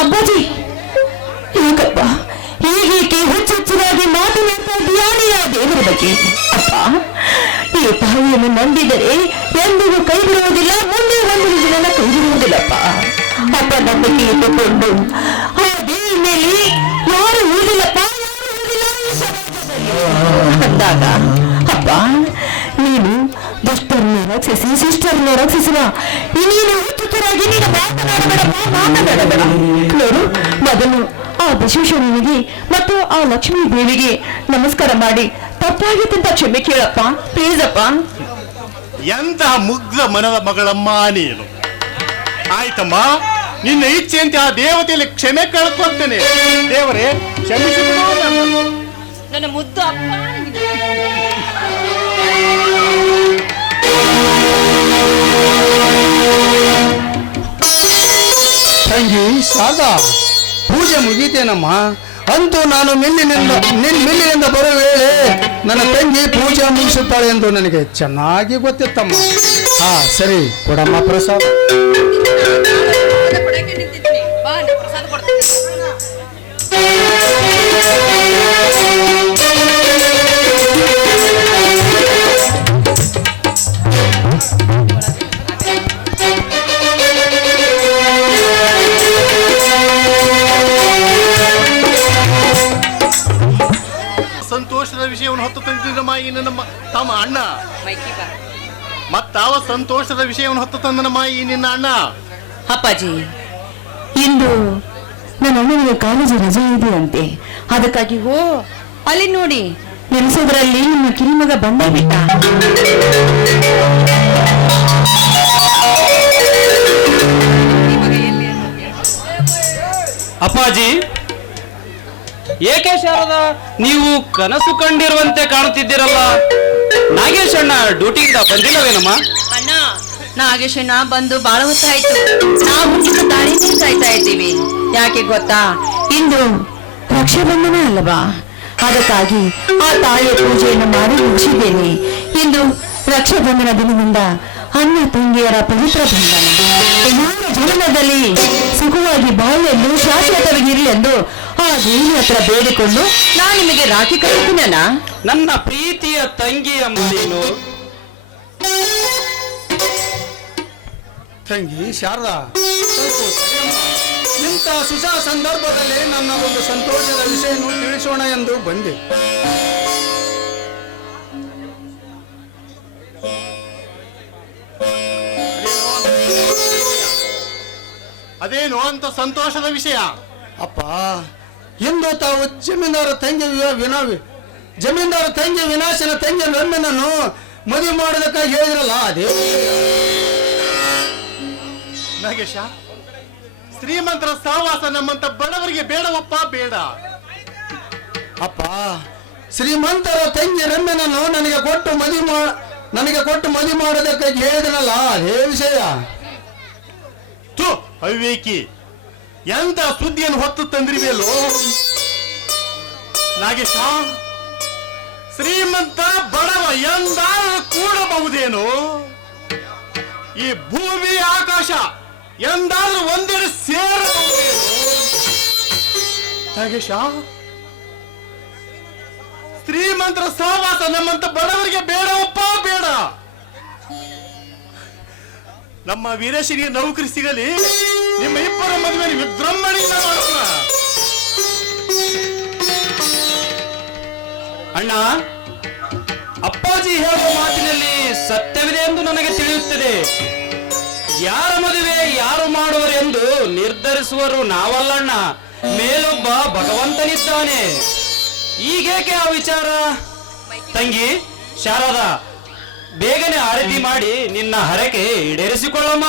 ಅಪ್ಪಾಜಿ ಯಾಕಪ್ಪ ಹೀಗೆ ಹುಚ್ಚುಚ್ಚಾಗಿ ಮಾತನಾಡ್ತಾ ಇದೆಯಾ ದೇವರ ಬಗ್ಗೆ? ಅಪ್ಪ ಈ ತಾಯಿಯನ್ನು ನಂಬಿದರೆ ಎಂದಿಗೂ ಕೈ ಬಿಡುವುದಿಲ್ಲ, ಮುಂದೆ ಒಂದು ದಿನ ಕೈ ಬಿಡುವುದಿಲ್ಲಪ್ಪ. ಅಪ್ಪ ನಂಬಿಕೆ ಇಟ್ಟುಕೊಂಡು ಆ ದೇವರ ಮೇಲೆ ಯಾರು ಉಳಿದಿಲ್ಲಪ್ಪ, ಅಂದಾಗ ಅಪ್ಪ ನೀನು ದುಷ್ಟರನ್ನು ರಕ್ಷಿಸಿ ಶಿಷ್ಟರನ್ನು ರಕ್ಷಿಸುವ ನೀನು ಹುಚ್ಚುಚ್ಚರಾಗಿ ನೀನು ಮಾತನಾಡಬೇಡ. ನೋಡು, ಮೊದಲು ಆ ಬಸವೇಶ್ವರನಿಗೆ ಮತ್ತು ಆ ಲಕ್ಷ್ಮೀ ದೇವಿಗೆ ನಮಸ್ಕಾರ ಮಾಡಿ ತಪ್ಪಾಗಿತ್ತಂತ ಕ್ಷಮೆ ಕೇಳಪ್ಪ, ಪ್ಲೀಸ್ ಅಪ್ಪ. ಎಂತಹ ಮುಗ್ಧ ಮನದ ಮಗಳಮ್ಮ ನೀನು. ಆಯ್ತಮ್ಮ, ನಿನ್ನ ಇಚ್ಛೆಯಂತೆ ಆ ದೇವತೆಯಲ್ಲಿ ಕ್ಷಮೆ ಕಳ್ಕೊಳ್ತೇನೆ. ದೇವರೇ ಕ್ಷಮಿಸಿ ನನ್ನ ಮುದ್ದು ಅಪ್ಪ. ಶಾರದಾ, ಪೂಜೆ ಮುಗೀತೇನಮ್ಮ. ಅಂತೂ ನಾನು ಮಿಲ್ಲಿನಿಂದ ಬರೋ ವೇಳೆ ನನ್ನ ತಂಗಿ ಪೂಜೆ ಮುಗಿಸುತ್ತಾಳೆ ಎಂದು ನನಗೆ ಚೆನ್ನಾಗಿ ಗೊತ್ತಿತ್ತಮ್ಮ. ಹಾ ಸರಿ, ಕೊಡಮ್ಮ ಪ್ರಸಾದ. ಸಂತೋಷದ ವಿಷಯವನ್ನು ಹೊತ್ತು ತಂದಿದ್ದಮ್ಮ ಈ ನಮ್ಮ ತಮ್ಮ ಅಣ್ಣ. ಮತ್ತಾವ ಸಂತೋಷದ ವಿಷಯವನ್ನು ಹೊತ್ತು ತಂದನಮ್ಮ ಈ ನಿನ್ನ ಅಣ್ಣ. ಅಪ್ಪಾಜಿ, ಇಂದು ನನ್ನ ಅಣ್ಣನಿಗೆ ಕಾಲೇಜು ರಜೆ ಇದೆ ಅಂತೆ. ಅದಕ್ಕಾಗಿ ಅಲ್ಲಿ ನೋಡಿ ನೆನೆಸೋದ್ರಲ್ಲಿ ನಿಮ್ಮ ಕಿರಿಮಗ ಬಂದೇ ಬಿಟ್ಟ. ಅಪ್ಪಾಜಿ, ಏಕೆ ಶಾರದಾ ನೀವು ಕನಸು ಕಂಡಿರುವಂತೆ ಕಾಣುತ್ತಿದ್ದೀರಲ್ಲ? ನಾಗೇಶ್ ಅಣ್ಣ ಡ್ಯೂಟಿಯಿಂದ ಬಂದಿಲ್ಲವೇನಮ್ಮ? ಅಣ್ಣ, ನಾಗೇಶ್ ಅಣ್ಣ ಬಂದು ಬಹಳ ಹೊತ್ತಾಯ್ತು. ನಾವು ನಿಮ್ಮ ದಾರಿನೇ ಕಾಯ್ತಾ ಇದ್ದೀವಿ. ಯಾಕೆ ಗೊತ್ತಾ, ಇಂದು ರಕ್ಷಾಬಂಧನ ಅಲ್ಲವಾ? ಅದಕ್ಕಾಗಿ ಆ ತಾಯಿಯ ಪೂಜೆಯನ್ನು ಮಾಡಿ ಮುಗಿಸಿದ್ದೇನೆ. ಇಂದು ರಕ್ಷಾಬಂಧನ ದಿನದಿಂದ ಅಣ್ಣ ತಂಗಿಯರ ಪವಿತ್ರ ಬಂಧನ. ನನ್ನ ಜೀವನದಲ್ಲಿ ಸುಖವಾಗಿ ಬಾಳೆಂದು ಶಾಶ್ವತವಾಗಿರಲಿ ಎಂದು ಆ ದೇವಿ ಹತ್ರ ಬೇಡಿಕೊಂಡು ನಾನು ನಿಮಗೆ ರಾಖಿ ಕಟ್ಟುತ್ತೀನಲ್ಲ. ನನ್ನ ಪ್ರೀತಿಯ ತಂಗಿಯ ಮನೇನು ತಂಗಿ ಶಾರದಾ, ಇಂಥ ಸುಖ ಸಂದರ್ಭದಲ್ಲಿ ನನ್ನ ಒಂದು ಸಂತೋಷದ ವಿಷಯವನ್ನು ತಿಳಿಸೋಣ ಎಂದು ಬಂದೆ. ಅದೇನು ಅಂತ ಸಂತೋಷದ ವಿಷಯ? ಅಪ್ಪ, ಇಂದು ತಾವು ಜಮೀನ್ದಾರ ತಂಗಿ ವಿನಾಶನ ತಂಗಿ ರಮ್ಯನನ್ನು ಮದುವೆ ಮಾಡೋದಕ್ಕಾಗಿ ಹೇಳಿದ್ರಲ್ಲ, ಅದೇ ನಾಗೇಶ, ಶ್ರೀಮಂತರ ಸಹವಾಸ ನಮ್ಮಂತ ಬಡವರಿಗೆ ಬೇಡವಪ್ಪ, ಬೇಡ. ಅಪ್ಪ, ಶ್ರೀಮಂತರ ತಂಗಿ ರಮ್ಯನನ್ನು ನನಗೆ ಕೊಟ್ಟು ಮದುವೆ ಮಾಡೋದಕ್ಕಾಗಿ ಹೇಳಿದ್ರಲ್ಲ, ಅದೇ ವಿಷಯ. ಅವಿವೇಕಿ, ಎಂತ ಸುದ್ದಿಯನ್ನು ಹೊತ್ತು ತಂದ್ರಿವೆಯಲ್ಲೋ ನಾಗೇಶ. ಶ್ರೀಮಂತ ಬಡವ ಎಂದಾದರೂ ಕೂಡಬಹುದೇನು? ಈ ಭೂಮಿ ಆಕಾಶ ಎಂದಾದ್ರೂ ಒಂದೆಡೆ ಸೇರಬಹುದೇನು? ನಾಗೇಶ, ಶ್ರೀಮಂತರ ಸಹವಾಸ ನಮ್ಮಂತ ಬಡವರಿಗೆ ಬೇಡವಪ್ಪ, ಬೇಡ. ನಮ್ಮ ವೀರೇಶನಿಗೆ ನೌಕರಿ ಸಿಗಲಿ, ನಿಮ್ಮ ಇಬ್ಬರ ಮದುವೆ ವಿಜೃಂಭಣೆಯಿಂದ ಮಾಡೋಣ. ಅಣ್ಣ, ಅಪ್ಪಾಜಿ ಹೇಳುವ ಮಾತಿನಲ್ಲಿ ಸತ್ಯವಿದೆ ಎಂದು ನನಗೆ ತಿಳಿಯುತ್ತದೆ. ಯಾರ ಮದುವೆ ಯಾರು ಮಾಡುವರೆಂದು ನಿರ್ಧರಿಸುವರು ನಾವಲ್ಲಣ್ಣ, ಮೇಲೊಬ್ಬ ಭಗವಂತನಿದ್ದಾನೆ. ಈಗೇಕೆ ಆ ವಿಚಾರ? ತಂಗಿ ಶಾರದಾ, ಬೇಗನೆ ಆರತಿ ಮಾಡಿ ನಿನ್ನ ಹರಕೆ ಈಡೇರಿಸಿಕೊಳ್ಳಮ್ಮ.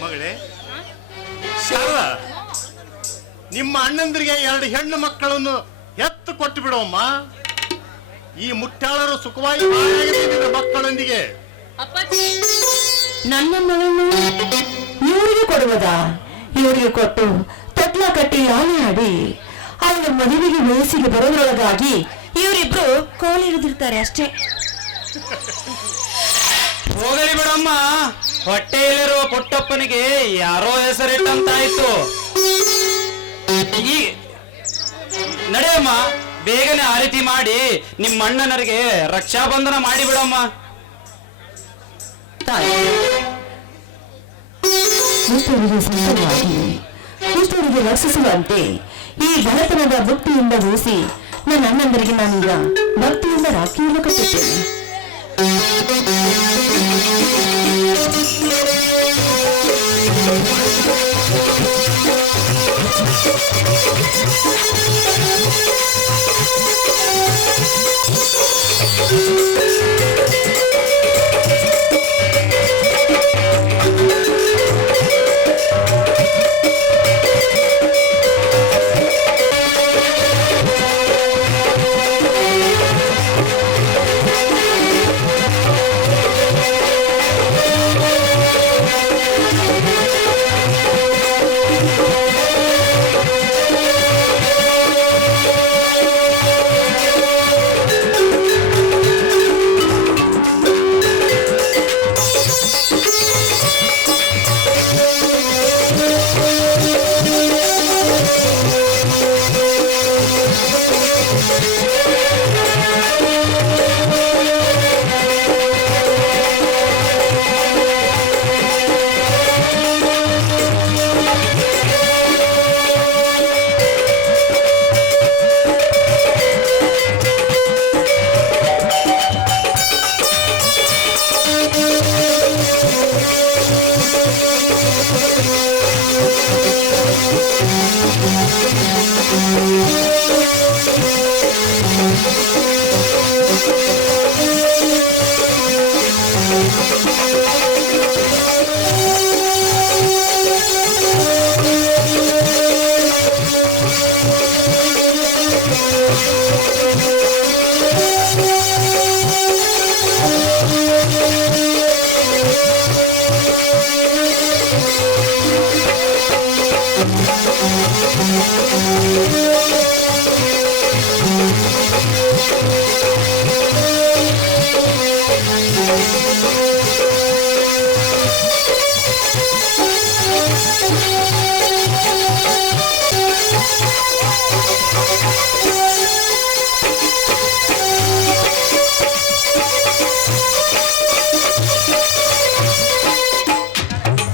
ಮಗಳೇ ಶಾರದಾ, ನಿಮ್ಮ ಅಣ್ಣಂದಿರಿಗೆ 2 ಹೆಣ್ಣು ಮಕ್ಕಳನ್ನು ಎತ್ತು ಕೊಟ್ಟು ಬಿಡುವಮ್ಮ. ಈ ಮುಟ್ಟಾಳರು ಸುಖವಾಗಿ ಬಾಳಾಗಿದ್ದ ಮಕ್ಕಳೊಂದಿಗೆ. ನನ್ನ ಮಗಳನ್ನು ಇವರಿಗೆ ಕೊಡುವುದಾ? ಇವರಿಗೆ ಕೊಟ್ಟು ತಟ್ಲ ಕಟ್ಟಿ ಲಾಲಿ ಆಡಿ ಅವಳ ಮದುವೆಗೆ ವಯಸ್ಸಿಗೆ ಬರೋದ್ರೊಳಗಾಗಿ ಇವರಿಬ್ರು ಕೋಲಿರಿದಿರ್ತಾರೆ ಅಷ್ಟೇ. ಹೋಗಲಿ ಬಿಡಮ್ಮ, ಹೊಟ್ಟೆಯಲ್ಲಿರುವ ಪುಟ್ಟಪ್ಪನಿಗೆ ಯಾರೋ ಹೆಸರಿಟ್ಟಂತಾಯ್ತು. ಈ ನಡೆಯಮ್ಮ, ಬೇಗನೆ ಆರತಿ ಮಾಡಿ ನಿಮ್ಮ ಅಣ್ಣನರಿಗೆ ರಕ್ಷಾಬಂಧನ ಮಾಡಿ ಬಿಡಮ್ಮ. ದುಷ್ಟರಿಗೆ ಸಂತವಾಗಿ ದುಷ್ಟರಿಗೆ ರಕ್ಷಿಸುವಂತೆ ಈ ಬಡತನದ ಭಕ್ತಿಯಿಂದ ಉಳಿಸಿ ನನ್ನ ಅಣ್ಣಂದರಿಗೆ ನಾನೀಗ ಭಕ್ತಿಯಿಂದ ರಾಖಿಯನ್ನು ಕಟ್ಟುತ್ತೇನೆ.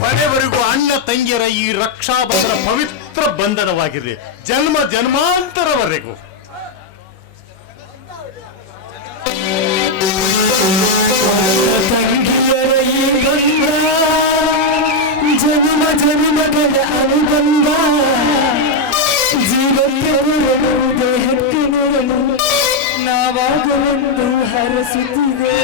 ಕೊನೆವರೆಗೂ ಅಣ್ಣ ತಂಗಿಯರ ಈ ರಕ್ಷಾಬಂಧನ ಪವಿತ್ರ ಬಂಧನವಾಗಿದೆ, ಜನ್ಮ ಜನ್ಮಾಂತರವರೆಗೂ. ಜನ್ಮ ಜನ್ಮಗಳ ಅನುಬಂಧ ಜೀವನವನ್ನು ದೇಹಕ್ಕೆ ನೀಡಲು ನಾವಾಗಲೆಂದು ಹರಸುತ್ತಿದೆ.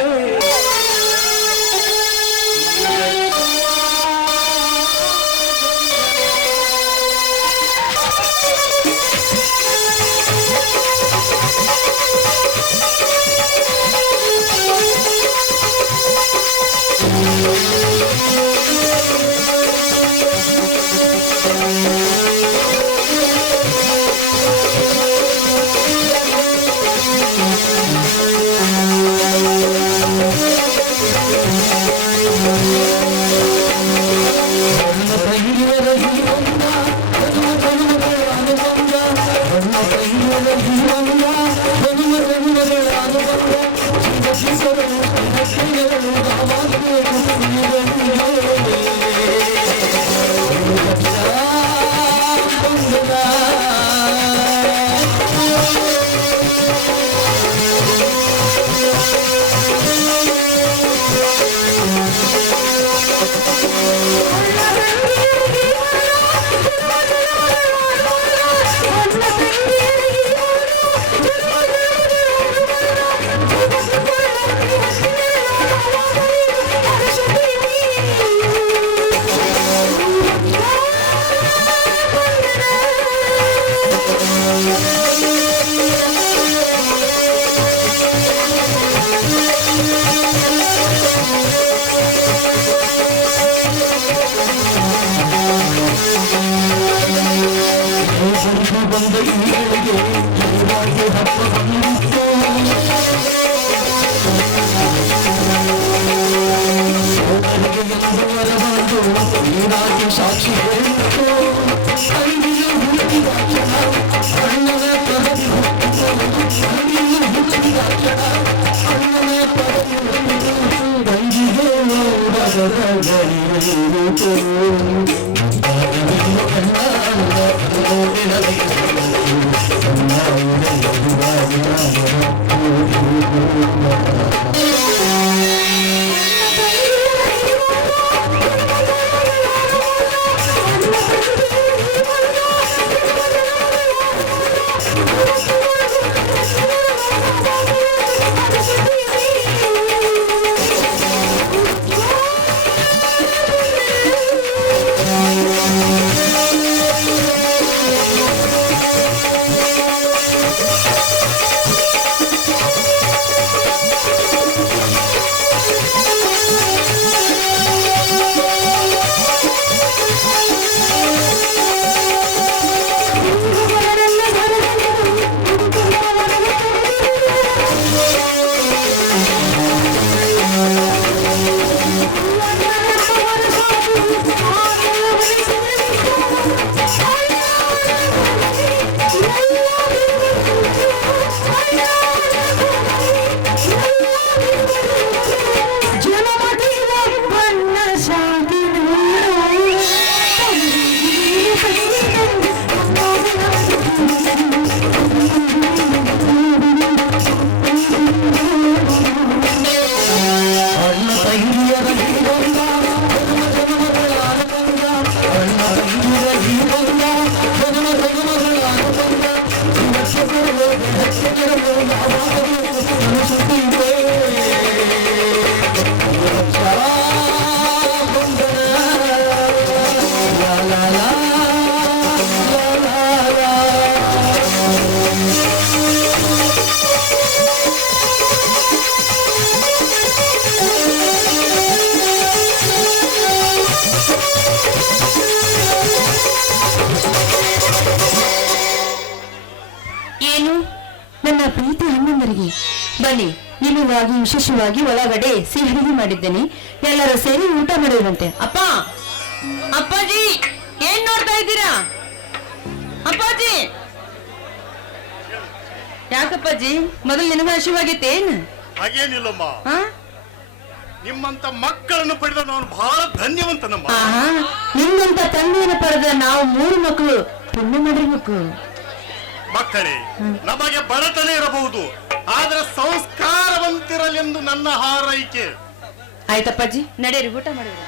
ಸಲುವಾಗಿ ವಿಶೇಷವಾಗಿ ಒಳಗಡೆ ಸಿಹಿ ಅಡಿಗೆ ಮಾಡಿದ್ದೇನೆ. ಎಲ್ಲರೂ ಸೇರಿ ಊಟ ಮಾಡಿರುವಂತೆ. ಅಪ್ಪ, ಅಪ್ಪಾಜಿ ಏನ್ ನೋಡ್ತಾ ಇದ್ದೀರಾ? ಅಪ್ಪಾಜಿ, ಯಾಕಪ್ಪಾಜಿ ಮೊದಲು ನಿನಗ ಹಸಿವಾಗೈತೆ ಏನ್? ಹಾಗೇನಿಲ್ಲಮ್ಮ, ನಿಮ್ಮಂತ ಮಕ್ಕಳನ್ನು ಪಡೆದ ನಾನು ಬಹಳ ಧನ್ಯವಂತನಮ್ಮ. ನಿಮ್ಮಂತ ತಂದೆಯನ್ನು ಪಡೆದ ನಾವು 3 ಮಕ್ಕಳು ಪುಣ್ಯ ಮಾಡಿರ್ಬೇಕು. ಮಕ್ಕಳೇ, ನಮಗೆ ಬಡತನ ಇರಬಹುದು, ಆದ್ರೆ ಸಂಸ್ಕಾರವಂತಿರಲೆಂದು ನನ್ನ ಹಾರೈಕೆ. ಆಯ್ತಪ್ಪಾಜಿ, ನಡೆಯಿರಿ ಊಟ ಮಾಡಿದ್ರು.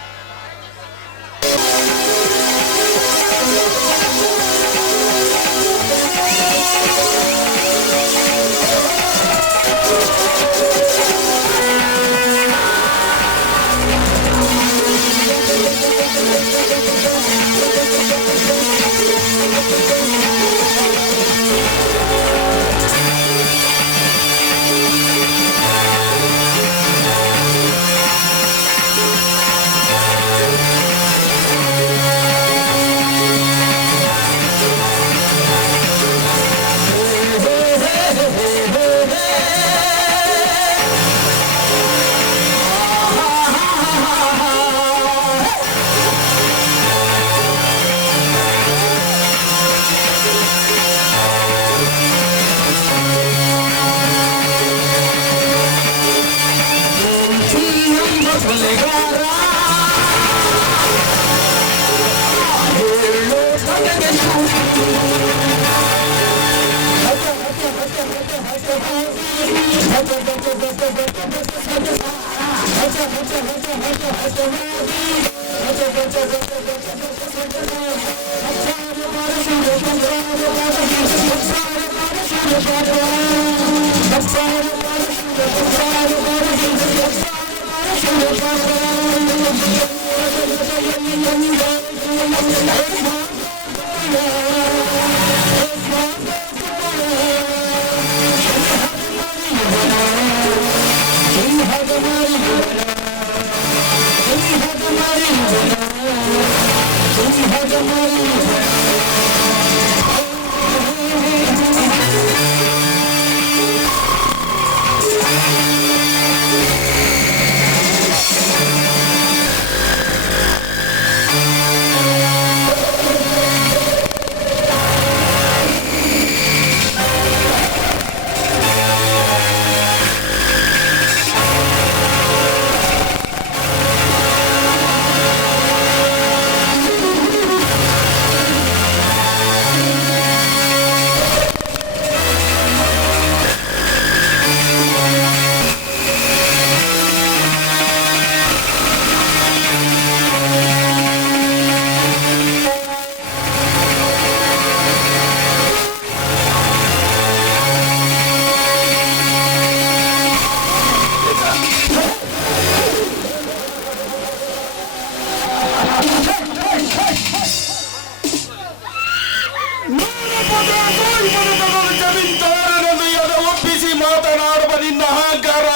ಒಪ್ಪಿಸಿ ಮಾತನಾಡುವ ನಿನ್ನ ಅಹಂಕಾರ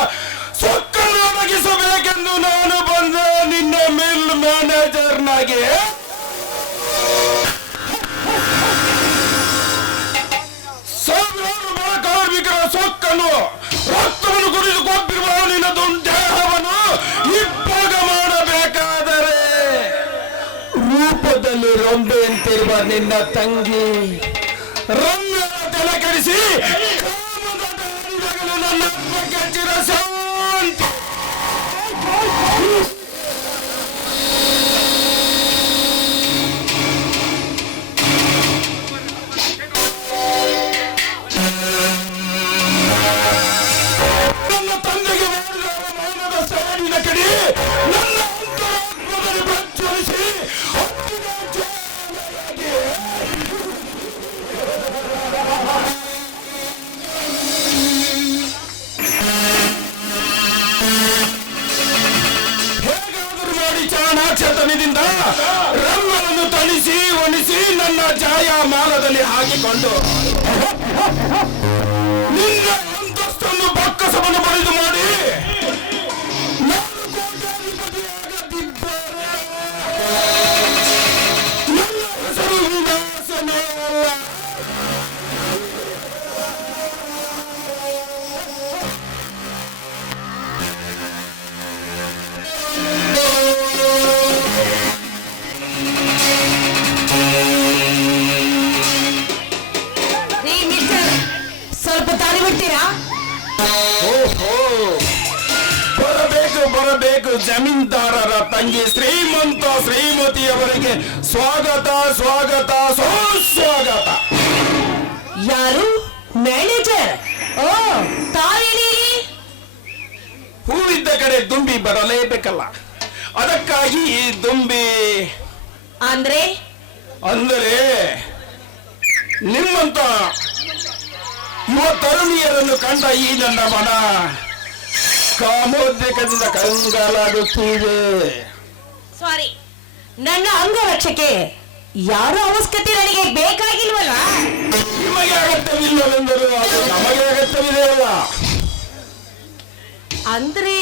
ಸೊಕ್ಕನ್ನೊದಗಿಸಬೇಕೆಂದು ನಾನು ಬಂದ ನಿನ್ನ ಮಿಲ್ ಮ್ಯಾನೇಜರ್ನಾಗೆ. ಸಾವಿರಾರು ಬಡ ಕಾರ್ಮಿಕರ ಸೊಕ್ಕನ್ನು ರಕ್ತವನ್ನು ಕುಡಿದು ಕೊಬ್ಬಿರುವ ನಿನ್ನ ದೇಹವನ್ನು ಇಬ್ಬಾಗ ಮಾಡಬೇಕಾದರೆ ರೂಪದಲ್ಲಿ ರೊಂಬೆಯಂತಿರುವ ನಿನ್ನ ತಂಗಿ ರಮ್ಯನ ತಲೆ ಕೆಡಿಸಿ ನನ್ನ ಕೆಚ್ಚಿರ ಶಾಂತಿ. ನನ್ನ ತಂದೆಗೆ ಮಾಡಿದ ಅವಮಾನದ ಸವಾಲಿನ ಕಡೆ ನನ್ನ ಅಂತರಾತ್ಮದಲ್ಲಿ ಪ್ರಜ್ವಲಿಸಿ ಹತ್ತಿರ ಜ್ವಾಲೆಯಾಗಿ ಹೇಗಾದರೂ ಮಾಡಿ ಚಾಣಾಕ್ಷತನದಿಂದ ರಮ್ಮನನ್ನು ತಣಿಸಿ ಒಣಿಸಿ ನನ್ನ ಜಾಯಮಾನದಲ್ಲಿ ಹಾಕಿಕೊಂಡು ನಿನ್ನ ಅಂತಸ್ತನ್ನು ಬಕ್ಕಸವನ್ನು ಬಳಿದು ಮಾಡಿ ನಾನು ಕೋಟ್ಯಾಧಿಪತಿಯಾಗದಿದ್ದರೆ ನನ್ನ ಹೆಸರು ವಿನಾಶನೇ ಅಲ್ಲ. ಮಾಡಬೇಕು ಜಮೀನ್ದಾರರ ತಂಗಿ ಶ್ರೀಮಂತ ಶ್ರೀಮತಿಯವರಿಗೆ ಸ್ವಾಗತ ಸ್ವಾಗತ ಸುಸ್ವಾಗತ. ಯಾರು? ಮ್ಯಾನೇಜರ್? ಓ, ತಾವೇಳಿ. ಹೂವಿದ್ದ ಕಡೆ ದುಂಬಿ ಬರಲೇಬೇಕಲ್ಲ, ಅದಕ್ಕಾಗಿ ಈ ದುಂಬಿ ಅಂದ್ರೆ ಅಂದರೆ ನಿಮ್ಮಂತ ಯುವ ತರುಣಿಯರನ್ನು ಕಂಡ ಈ ನನ್ನ ಮನ ಕಾಮೋದ್ರೇಕದಿಂದ ಕಂಗಾಲಾಗುತ್ತಿದೆ. ಸಾರಿ, ನನ್ನ ಅಂಗರಕ್ಷಕೆ ಯಾರ ಅವಶ್ಯಕತೆ ನನಗೆ ಬೇಕಾಗಿಲ್ವಲ್ಲ. ನಿಮಗೆ ಅಗತ್ಯವಿಲ್ಲವೆಂದರೂ ಅದು ನಮಗೆ ಅಗತ್ಯವಿದೆಯಲ್ಲ. ಅಂದ್ರೆ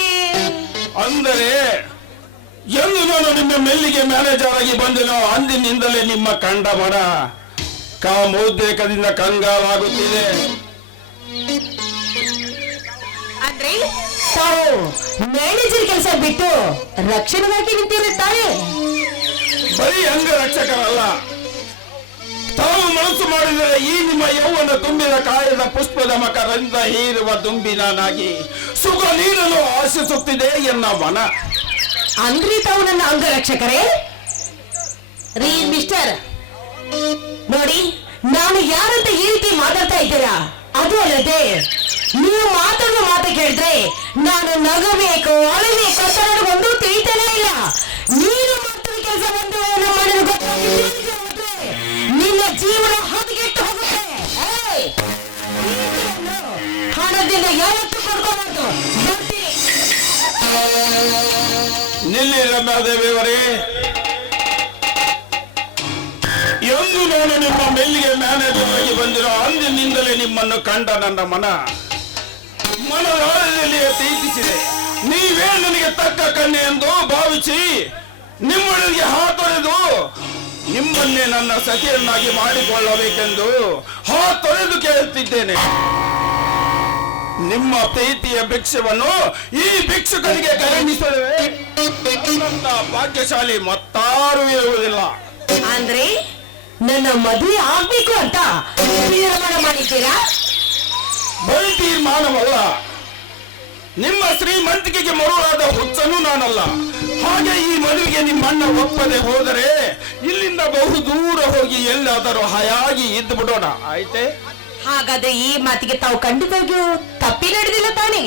ಎಂದು ನಾನು ನಿಮ್ಮ ಮೆಲ್ಲಿಗೆ ಮ್ಯಾನೇಜರ್ ಆಗಿ ಬಂದೆನೋ ಅಂದಿನಿಂದಲೇ ನಿಮ್ಮ ಕಂಡ ಮನ ಕಾಮೋದ್ರೇಕದಿಂದ ಕಂಗಾಲಾಗುತ್ತಿದೆ. ಅಂದ್ರೆ ತಾವು ಮ್ಯಾನೇಜರ್ ಕೆಲಸ ಬಿಟ್ಟು ರಕ್ಷಣೆಗಾಗಿ ನಿಂತಿರುತ್ತಾರೆ. ಬರೀ ಅಂಗರಕ್ಷಕರಲ್ಲ, ತಾವು ಮನಸ್ಸು ಮಾಡಿದರೆ ಈ ನಿಮ್ಮ ಯೌವನ ತುಂಬಿದ ಕಾಯದ ಪುಷ್ಪದ ಮಕರಂದ ಹೀರುವ ದುಂಬಿ ನಾನಾಗಿ ಸುಖ ನೀಡಲು ಆಶಿಸುತ್ತಿದೆ ಎನ್ನ ಮನ. ಅಂದ್ರೆ ತಾವು ನನ್ನ ಅಂಗರಕ್ಷಕರೇ? ರೀ ಮಿಸ್ಟರ್, ನೋಡಿ ನಾನು ಯಾರಂತ ಈ ರೀತಿ ಮಾತಾಡ್ತಾ ಇದ್ದೀರಾ? ಅದು ಅಲ್ಲದೆ ನೀವು ಮಾತಾಡುವ ಮಾತು ಕೇಳಿದ್ರೆ ನಾನು ನಗಬೇಕು ಅಳಬೇಕು ಅಂತ ನನಗೊಂದು ತಿಳಿತಾನೇ ಇಲ್ಲ. ನೀನು ಮಾಡ್ತಿರೋ ಕೆಲಸ ಬಂದು ನಮ್ಮ ಮನೆಗೆ ಗೊತ್ತಾಗಿದ್ರೆ ನಿನ್ನ ಜೀವನ ಹದಗೆಟ್ಟು ಹೋಗುತ್ತೆ. ಹಣದಿಂದ ಯಾವತ್ತೂ ಕೊಡ್ಕೋಬಾರ್ದು. ನಿಲ್ಲಿ ರಮ್ಯಾದೇವಿಯವರೇ, ಎಂದು ನಾನು ನಿಮ್ಮ ಮೆಲ್ಲಿಗೆ ಮ್ಯಾನೇಜರ್ ಆಗಿ ಬಂದಿರೋ ಅಂದಿನಿಂದಲೇ ನಿಮ್ಮನ್ನು ಕಂಡ ನನ್ನ ಮನದಾಳದಲ್ಲಿ ಪ್ರೀತಿಸಿದೆ. ನೀವೇ ನನಗೆ ತಕ್ಕ ಕಣ್ಣೆ ಎಂದು ಭಾವಿಸಿ ನಿಮ್ಮೊಳಗೆ ಹಾತೊರೆದು ನಿಮ್ಮನ್ನೇ ನನ್ನ ಸಖಿಯನ್ನಾಗಿ ಮಾಡಿಕೊಳ್ಳಬೇಕೆಂದು ಹಾತೊರೆದು ಕೇಳುತ್ತಿದ್ದೇನೆ. ನಿಮ್ಮ ಪ್ರೀತಿಯ ಭಿಕ್ಷವನ್ನು ಈ ಭಿಕ್ಷುಕರಿಗೆ ಕರುಣಿಸಲು ನನ್ನಂತ ಭಾಗ್ಯಶಾಲಿ ಮತ್ತಾರೂ ಇರುವುದಿಲ್ಲ. ಅಂದ್ರೆ ನನ್ನ ಮದುವೆ ಆಗ್ಬೇಕು ಅಂತ ತೀರ್ಮಾನ ಮಾಡಿದ್ದೀರಾ? ಬರೀ ತೀರ್ಮಾನವಲ್ಲ, ನಿಮ್ಮ ಶ್ರೀಮಂತಿಕೆಗೆ ಮರುಳಾದ ಹುಚ್ಚನೂ ನಾನಲ್ಲ. ಹಾಗೆ ಈ ಮದುವೆಗೆ ನಿಮ್ಮಣ್ಣ ಒಪ್ಪದೆ ಹೋದರೆ ಇಲ್ಲಿಂದ ಬಹು ದೂರ ಹೋಗಿ ಎಲ್ಲಾದರೂ ಹಾಯಾಗಿ ಇದ್ದು ಬಿಡೋಣ, ಆಯ್ತೆ? ಹಾಗಾದ್ರೆ ಈ ಮಾತಿಗೆ ತಾವು ಖಂಡಿತವಾಗಿಯೂ ತಪ್ಪಿ ನಡೆದಿಲ್ಲ ತಾನೇ?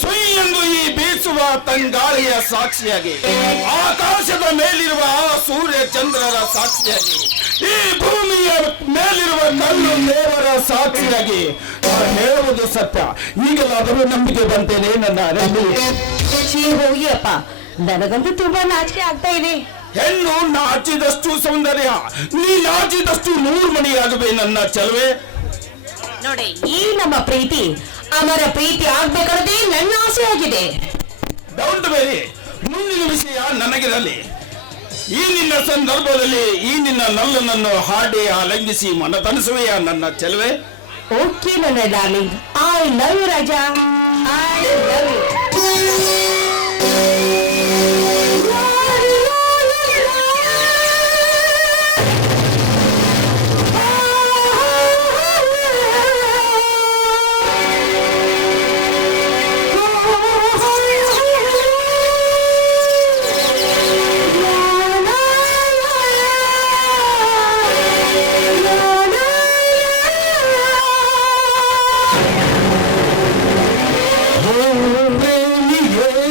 ಸುಯ್ ಎಂದು ಈ ಬೀಸುವ ತಂಗಾಳಿಯ ಸಾಕ್ಷಿಯಾಗಿ, ಆಕಾಶದ ಮೇಲಿರುವ ಆ ಸೂರ್ಯ ಚಂದ್ರರ ಸಾಕ್ಷಿಯಾಗಿ, ಈ ಭೂಮಿಯ ಮೇಲಿರುವ ಕಲ್ಲು ದೇವರ ಸಾಕ್ಷಿಯಾಗಿ ಹೇಳುವುದು ಸತ್ಯ. ಈಗಲಾದರೂ ನಂಬಿಕೆ ಬಂತೇನೆ ನನ್ನ ಅರಣ್ಯ. ಹೋಗಿಯಪ್ಪ, ನನಗಂತೂ ತುಂಬಾ ನಾಚಿಕೆ ಆಗ್ತಾ ಇದೆ. ಹೆಣ್ಣು ನಾಚಿದಷ್ಟು ಸೌಂದರ್ಯ, ನೀ ನಾಚಿದಷ್ಟು ನೂರು ಮಣಿಯಾಗಬೇ ನನ್ನ ಚೆಲುವೆ. ನೋಡಿ, ಈ ನಮ್ಮ ಪ್ರೀತಿ ಅಮರ ಪ್ರೀತಿ ಆಗ್ಬೇಕನ್ನೋದೇ ನನ್ನ ಆಸೆ ಆಗಿದೆ. ಡೌಂಟ್ ವೆರಿ, ಮುಂದಿನ ವಿಷಯ ನನಗಿರಲಿ. ಈ ನಿನ್ನ ಸಂದರ್ಭದಲ್ಲಿ ಈ ನಿನ್ನ ನಲ್ಲನನ್ನು ಹಾಡಿ ಆಲಂಗಿಸಿ ಮನತನಿಸುವೆಯಾ ನನ್ನ ಚೆಲುವೆ? ಓಕೆ ನನ್ನ darling, I love you Raja, I love you. Oh,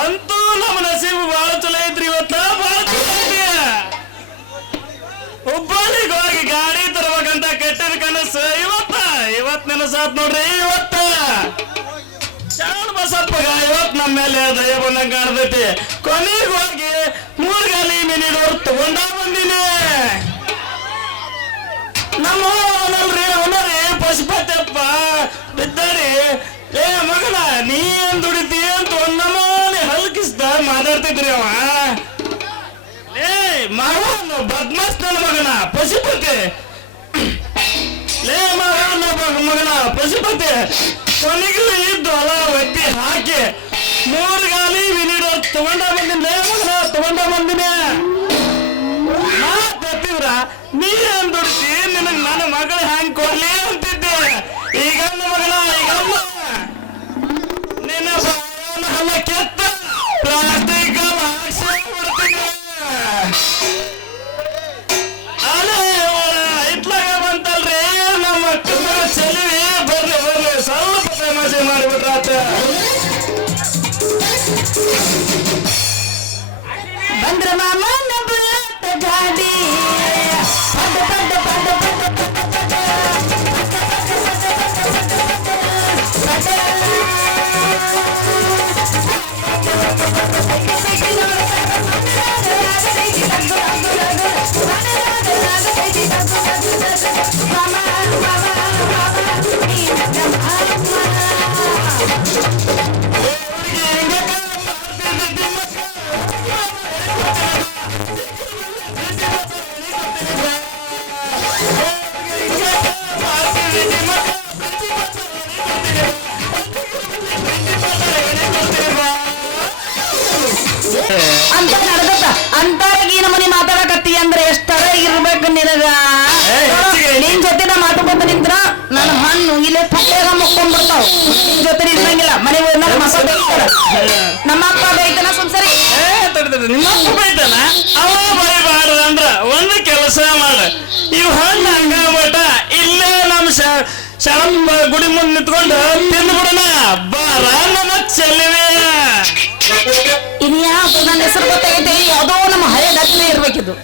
ಅಂತೂ ನಮ್ಮ ನಸೀಬು ಬಹಳ ಚಲೋ ಐತ್ರಿ ಇವತ್ತ ಬಹಳ ಚಲೋ ಐತಿ. ಹುಬ್ಬಳ್ಳಿಗೆ ಹೋಗಿ ಗಾಡಿ ತರ್ಬೇಕಂತ ಕೆಟ್ಟದ ಕನಸು ಇವತ್ ನೆನಸಾತ್ ನೋಡ್ರಿ. ಇವತ್ತ ಶರಣ ಬಸಪ್ಪಗ ಇವತ್ ನಮ್ಮ ಮೇಲೆ ದಯ ಬಂದಂಗ ಕಾಣ್ತೈತಿ. ಕೊನೆಗೆ ಹೋಗಿ 3 ಗಾಲಿ ಮಿನಿಡೋರ್ ತಗೊಂಡ ಬಂದಿನಿ. ನಮ್ಮ ಅವನಲ್ರಿ ಪಶುಪತಿಯಪ್ಪ ಬಿದ್ದಾರಿ. ಏ ಮಗನ ನೀ ಏನ್ ದುಡಿತಿ ಅಂತ ಒಂದಮಾನೆ ಹಲ್ಕಿಸ್ದ ಮಾತಾಡ್ತಿದ್ರಿ ಅವ. ಲೇ ಮಗನ ಬದ್ಮಾಸ್ ನನ್ನ ಮಗನ ಪಶುಪತಿ. ಲೇ ಮಗನ ಪಶುಪತಿ ಕೊನೆಗೂ ಇದ್ದು ಹೊಲ ಒತ್ತಿ ಹಾಕಿ 3 ಗಾಲಿ ವಿನಿಡೋ ತಗೊಂಡ ಬಂದಿನಿ. ಲೇ ಮಗನ ತಗೊಂಡ ಬಂದಿನಿ. ಮಾತಿದ್ರ ನೀ ಏನ್ ದುಡಿತಿ ನಿನಗ್ ನನ್ನ ಮಗಳ ಹ್ಯಾಂಗ್ ಕೊಡ್ಲಿ ಅಂತಿದ್ದೆ. ಈಗ ಮಗನ ಈಗ ನಿನ್ನ ಹಲ್ಲ ಕೆತ್ತ ಪ್ಲಾಸ್ಟಿಕ್ ಬಿಡ್ತೀನಿ. ಇತ್ಲಾಗ ಬಂತಲ್ರಿ ನಮ್ಮ ಚೆಲುವಿ. ಬರ್ಲಿ ಸ್ವಲ್ಪ ತಮಾಷೆ ಮಾಡಿಬಿಟ್ರಾತ. ಬಂದ್ರ ಮಾಮನ ಬುಲ್ಲಟ್ ಗಾಡಿ ಪಡ್ಡ ಏನು ಇಲ್ಲೇ ಪಟ್ಟೆಗ ಮುಕ್ಕೊಂಡ್ಬಿಡ್ತಾವ ನಿನ್ ಜೊತೆ ಇರಂಗಿಲ್ಲ ಮನೆಗೆ ಹೋದ್ಮೇಲೆ ನಮ್ಮ ಅಪ್ಪ ಬೈತಾರ ನಮ್ಮ ಅಪ್ಪ ಬೈತಾನ ಸುಮ್ಸರಿ ನಿಮ್ಮ ಅಪ್ಪ ಬೈತಾನ ಅವ ಬೈಬಾರ್ದ ಅಂದ್ರ ಒಂದು ಕೆಲಸ ಮಾಡ ಇವ್ ಹಣ್ಣು ಹಂಗಾಗ್ಬಿಟ್ಟ ಇಲ್ಲೇ ನಮ್ಮ ಶರಣ ಗುಡಿ ಮುಂದೆ ನಿಂತ್ಕೊಂಡು ತಿಂದ್ಬಿಡೋಣ ಬಾರ ನನ್ನ ಚೆಲುವೆ ಇನ್ಯಾವ ನನ್ನ ಹೆಸರು ಗೊತ್ತಾಗೈತೆ ಯಾವುದೋ ನಮ್ಮ ಹಳೆ ದಾಖಲೆ ಇರ್ಬೇಕಿದು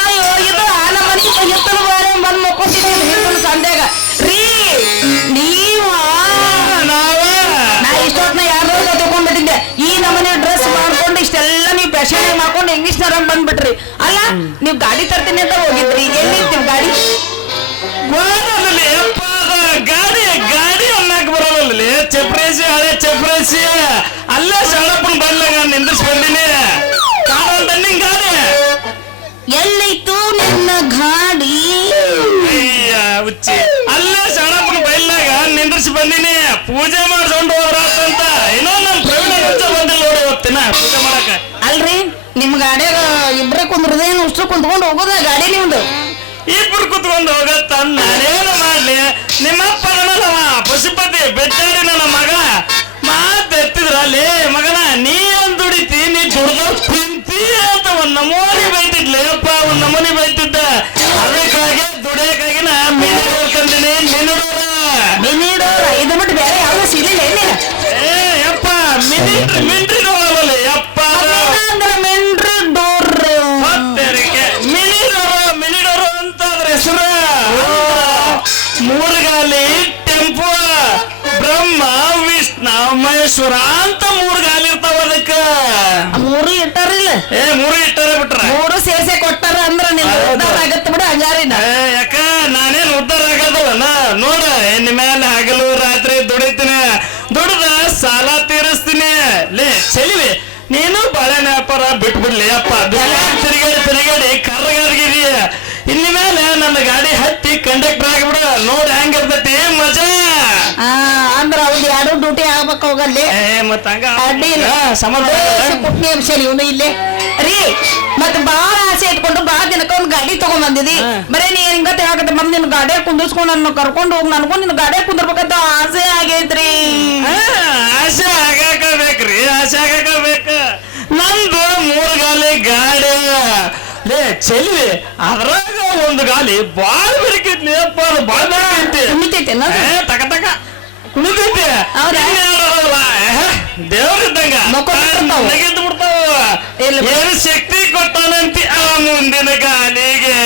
ಅಯ್ಯೋ ಇದು ನಮ್ಮ ಮನೆ ಎತ್ತಲು ಬಾರೆ ಬಂದು ಮಕ್ಕೊತಿದ್ದೀನಿ ಹಿಡ್ಕೊಂಡು ಸಂಧ್ಯಾಗ ರೀ ನೀವ ನಾ ಇಷ್ಟೊತ್ನ ಯಾರೋ ತಗೊಂಡ್ಬಿಟ್ಟಿದ್ದೆ ಈ ನಮ್ಮನೆ ಡ್ರೆಸ್ ಮಾಡ್ಕೊಂಡು ಇಷ್ಟೆಲ್ಲ ನೀವು ಫ್ಯಾಷನ್ ಮಾಡ್ಕೊಂಡು ಇಂಗ್ಲಿಷ್ನಾರ ಬಂದ್ಬಿಟ್ರಿ ಅಲ್ಲ ನೀವು ಗಾಡಿ ತರ್ತೀನಿ ಅಂತ ಹೋಗಿದ್ರಿ ಎಲ್ಲಿರ್ತೀವಿ ಗಾಡಿ ಗಾಡಿ ಗಾಡಿ ಅನ್ನಕ್ ಬರೋಲ್ಲ ಚಪ್ರೇಸಿ ಹಳೆ ಚಪ್ರೇಸಿ ಅಲ್ಲೇ ಸಣ್ಣಪ್ಪನ ಬರ್ಲಾಗ ನಿಂದಿಸ್ ಬಂದಿನಿ ಕಾಣಂತ ನಿನ್ ಗಾಡಿ ಎಲ್ಲೈತು ನನ್ನ ಗಾಡಿ ಹುಚ್ಚಿ ಅಲ್ಲೇ ಸಣ್ಣಪ್ಪನ ಬೈಲಾಗ ನಿಂದಿಸಿ ಬಂದಿನಿ ಪೂಜೆ ಮಾಡ್ಕೊಂಡು ಹೋದ್ರಾತಂತ ಏನೋ ನಮ್ ಪ್ರವೀಣ ಬಂದಿಲ್ಲ ನೋಡಿ ಹೋಗ್ತೀನ ಪೂಜೆ ಮಾಡಕ ಅಲ್ರಿ ನಿಮ್ ಗಾಡಿಯಾಗ ಇಬ್ರೇ ಕುಂದ್ರದೇನು ಅಷ್ಟು ಕುಂತ್ಕೊಂಡು ಹೋಗೋದ ಗಾಡಿ ನಿಮ್ದು ಇಬ್ರು ಕುತ್ಕೊಂಡು ಹೋಗತ್ತ ನಾನೇನು ಮಾಡ್ಲಿ ನಿಮ್ಮಪ್ಪ ನನ್ನವ ಪಶುಪತಿ ಬೆಟ್ಟಾಡಿ ನನ್ನ ಮಗ ಮಾತ್ ಎತ್ತಿದ್ರಲ್ಲಿ ಮಗನ ನೀ ಅಂತ ದುಡಿತಿ ನೀ ದುಡ್ದ ತಿಂತಿ ಅಂತ ಒಂದ್ ನಮೂನಿ ಬೈತಿದ್ಲಿ ಅಪ್ಪ ಒಂದ್ ನಮೂನಿ ಬೈತಿದ್ದ ಅದಕ್ಕಾಗಿ ದುಡಿಯಕ್ಕಾಗಿ ನಾ ಮಿನಿಡೋರ್ ತಂದಿನಿ ಮಿನಿಡೋರ ಇದು ಬಿಟ್ಟು ಬೇರೆ ಯಾವ್ದು ಸಿಗ್ಲಿಲ್ಲ ಏನಿಲ್ಲ ಏ ಯಪ್ಪ ಮಿಂಟ್ರಿ ನೋಡಲ್ಲ ಯಪ್ಪ ಅಂದ್ರೆ ಮೆಂಡ್ರಿ ಡೋರ್ ಮಿನಿಡೋರು ಅಂತ ಅದ್ರ ಹೆಸರು ಮೂರ್ಗಾಲಿ ಟೆಂಪೋ ಬ್ರಹ್ಮ ವಿಷ್ಣು ಮಹೇಶ್ವರ ಅಂತ ಮೂರ್ ಗಾಲಿ ಇರ್ತಾವ ಅದಕ್ಕ ಮೂರು ಇಟ್ಟಾರಿಲ್ಲ ಮೂರು ಇಟ್ಟಾರ ಬಿಟ್ರ ಮೂರು ಸೇರ್ಸೆ ಕೊಟ್ಟಾರ ಅಂದ್ರ ನಿನ್ ಉದ್ದಾರ ಆಗತ್ತ ಬಿಡ ಹಂಗಾರಿನ ಯಾಕ ನಾನೇನ್ ಉದ್ದಾರ ಆಗದಲ್ಲ ನೋಡ ಇನ್ ಮೇಲೆ ಹಗಲು ರಾತ್ರಿ ದುಡಿತೀನಿ ದುಡ್ದ ಸಾಲ ತೀರಿಸ್ತೀನಿ ಲೇ ಚೆಲಿವಿ ನೀನು ಬಾಳೆಹಣ್ಣು ವ್ಯಾಪಾರ ಬಿಟ್ಬಿಡ್ಲಿ ಅಪ್ಪ ತಿರುಗಾಡಿ ಕರ್ರಗಾರ್ಗಿದೀಯ ಇನ್ನ ಮೇಲೆ ನನ್ನ ಗಾಡಿ ಹತ್ತಿ ಕಂಡಕ್ಟರ್ ಆಗಿಬಿಡ ನೋಡಿ ಹೆಂಗಿರ್ತೈತಿ ಮಜಾ ಅಂದ್ರ ಅವ್ದು ಎರಡು ಡ್ಯೂಟಿ ಆಗ್ಬೇಕು ಹೋಗಲ್ಲಿ ಮತ್ತ ಪುಟ್ನಿ ಅಂಶ ಇವನು ಇಲ್ಲೇ ರೀ ಮತ್ ಬಾಳ ಆಸೆ ಇಟ್ಕೊಂಡು ಬಾಳ ದಿನಕ್ಕ ಒಂದ್ ಗಾಡಿ ತಗೊಂಡ್ ಬಂದಿದಿ ಬರೇ ನೀ ಹಿಂಗತ್ತೆ ಆಗತ್ತೆ ಬಂದ್ ನಿನ್ ಗಾಡಿ ಕುಂದಿಸ್ಕೊಂಡು ನನ್ನ ಕರ್ಕೊಂಡು ಹೋಗಿ ನನ್ಗೂ ನಿನ್ ಗಾಡಿ ಕುಂದಿರ್ಬೇಕಂತ ಆಸೆ ಆಗೈತ್ರಿ ಆಸೆ ಆಗಾಕ ಬೇಕ್ರಿ ಆಸೆ ಆಗಾಕ ಬೇಕ ನಂದು ಮೂರ್ ಗಾಲಿ ಗಾಡಿ ಲೇ ಚೆಲ್ವಿ ಅದ್ರಾಗ ಒಂದು ಗಾಲಿ ಬಾಳ್ ಬೆರಕೈತಿ ಅಪ್ಪ ಅದು ಬಾಳ್ ಬೆರಕೈತಿ ಕುಣಿತೈತೆ ತಕ ತಕ ಕುಣಿತೈತಿ ದೇವ್ರಿದ್ದಂಗ ನೆಗೆದ್ದು ಬಿಡ್ತಾವ ಏನು ಶಕ್ತಿ ಕೊಟ್ಟಾನಂತಿ ಆ ಮುಂದಿನ ಗಾಲಿಗೆ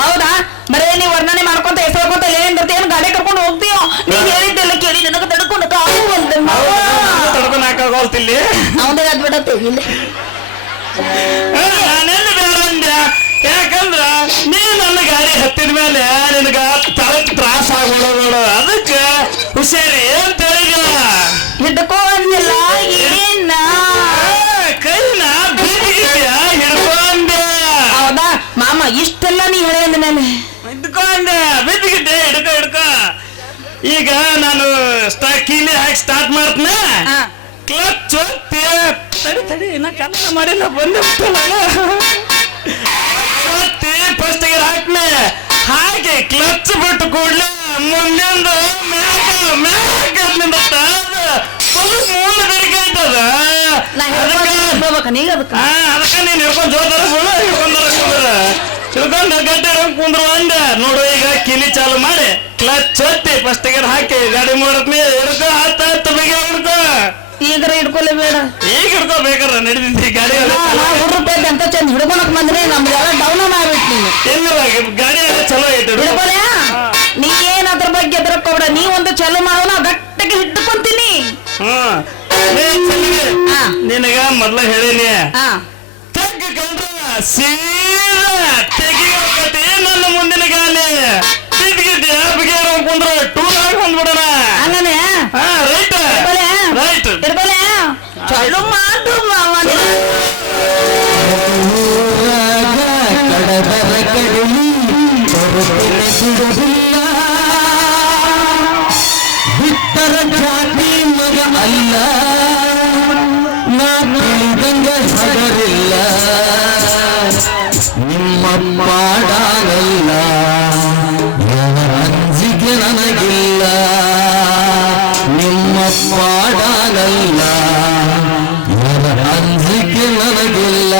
ಹೌದಾ ಬರೇ ನೀವ್ ವರ್ಣನೆ ಮಾಡ್ಕೊಂತ ಹೆಸರ್ಕೊಂತ ಏನ್ ಏನ್ ಗಾಡಿ ಕರ್ಕೊಂಡು ಹೋಗ್ತೀಯೋ ನೀನ್ ಹೇಳಿದ್ದೆಲ್ಲ ಕೇಳಿ ನನಗೆ ತಡ್ಕೊಂಡು ತಡ್ಕೊಂಡು ಹಾಕಾಗೋಲ್ತಿಲ್ಲಿ ಅವನೇ ಅದ್ ಬಿಡತ್ತೆ ಇಲ್ಲಿ ನಾನೆಲ್ಲ ಬೇಡ ಯಾಕಂದ್ರ ನೀ ನನ್ನ ಗಾಡಿ ಹತ್ತಿದ ಮೇಲೆ ನಿನಗ ತಳಕ್ ತ್ರಾಸ ಆಗೋಣ ನೋಡು ಅದಕ್ಕೆ ಹುಷಾರಿ ಅಂತ ಹೇಳಿದ ಹಿಡ್ಕೋ ಅಂದಿಲ್ಲ ಏನ ಕೈನ ಬೀದಿಗಿದ್ಯಾ ಹಿಡ್ಕೊ ಅಂದೆ ಹೌದಾ ಮಾಮ ಇಷ್ಟೆಲ್ಲ ನೀ ಹೇಳಿ ಅಂದ ಮೇಲೆ ಹಿಡ್ಕೊ ಅಂದೆ ಬೀದಿಗಿದ್ದೆ ಹಿಡ್ಕೊ ಈಗ ನಾನು ಕೀಲಿ ಹಾಕಿ ಸ್ಟಾರ್ಟ್ ಮಾಡ್ತನ ಕ್ಲಚ್ ತಡಿ ನಾ ಕೆಲಸ ಮಾಡಿಲ್ಲ ಬಂದ ಫಸ್ಟ್ ಗೇರ್ ಹಾಕ್ನೆ ಹಾಗೆ ಕ್ಲಚ್ ಬಿಟ್ಟು ಕೂಡ್ಲೆ ಮುಂದೆಂದು ಮ್ಯಾಕ ಮೂಲ ಬೆರಿಕೆ ಆಯ್ತದ ಅದಕ್ಕೆ ನೀನ್ ಹಿಡ್ಕೊಂಡ್ ಜೋತಾರ ಹಿಡ್ಕೊಂಡು ಗಡ್ಡೆ ಕುಂದ್ರು ಅಂದೆ ನೋಡು ಈಗ ಕಿಲಿ ಚಾಲು ಮಾಡಿ ಕ್ಲಚ್ ಹತ್ತಿ ಫಸ್ಟ್ ಗೇರ್ ಹಾಕಿ ಗಾಡಿ ಮಾಡತ್ನಿ ಹಿಡ್ಕೊ ಹತ್ತ ಬೇಗ ಹಿಡ್ಕೊ ಈಗ ಹಿಡ್ಕೊಲೆ ಬೇಡ ಈಗ ಹಿಡ್ಕೋಬೇಕಾರ ನಡೀತಿ ಗಾಡಿ ರೂಪಾಯಿ ಅಂತ ಚಂದ ಹಿಡ್ಕೊಳಕ್ ಬಂದ್ರೆ ನಮ್ಗೆಲ್ಲ ಡೌನ್ ಮಾಡ್ಬಿಟ್ಟು ನೀನು ಎಲ್ಲ ಗಾಡಿ ಎಲ್ಲ ಚಲೋ ಐತೆ ಹಿಡ್ಕೊಲೆ ನೀ ಏನ್ ಅದ್ರ ಬಗ್ಗೆ ಎದ್ರಕೋಬೇಡ ನೀ ಒಂದು ಚಲೋ ಮಾಡೋಣ ಗಟ್ಟಿಗೆ ಹಿಡ್ಕೊಂತೀನಿ ನಿನಗ ಮೊದ್ಲ ಹೇಳಿನಿ ಸೀದಾ ತೆಗಿಯೋಕತಿ ನನ್ನ ಮುಂದಿನ ಗಾಲಿ ತಿದ್ಗಿದ್ಯಾ ಬಿಗಿಯಾರ ಕುಂದ್ರ ಟೂರ್ ಆಗಿ ಬಂದ್ಬಿಡೋಣ ಹಂಗನೆ ರೈಟ್ ರೈಟ್ ಇರ್ಬಲೆ ಚಲೋ ಮಾಡು ಮಾವ ಕಡದರ ಕಡಲಿ ಬಿಟ್ಟರ ಜಾತಿ ಮಗ ಅಲ್ಲ ನಾ ತಿಳಿದಂಗ ಹಗರಿಲ್ಲ ನಾನಲ್ಲ ಯಾರ ಅಂಜಿಕೆ ನನಗಿಲ್ಲ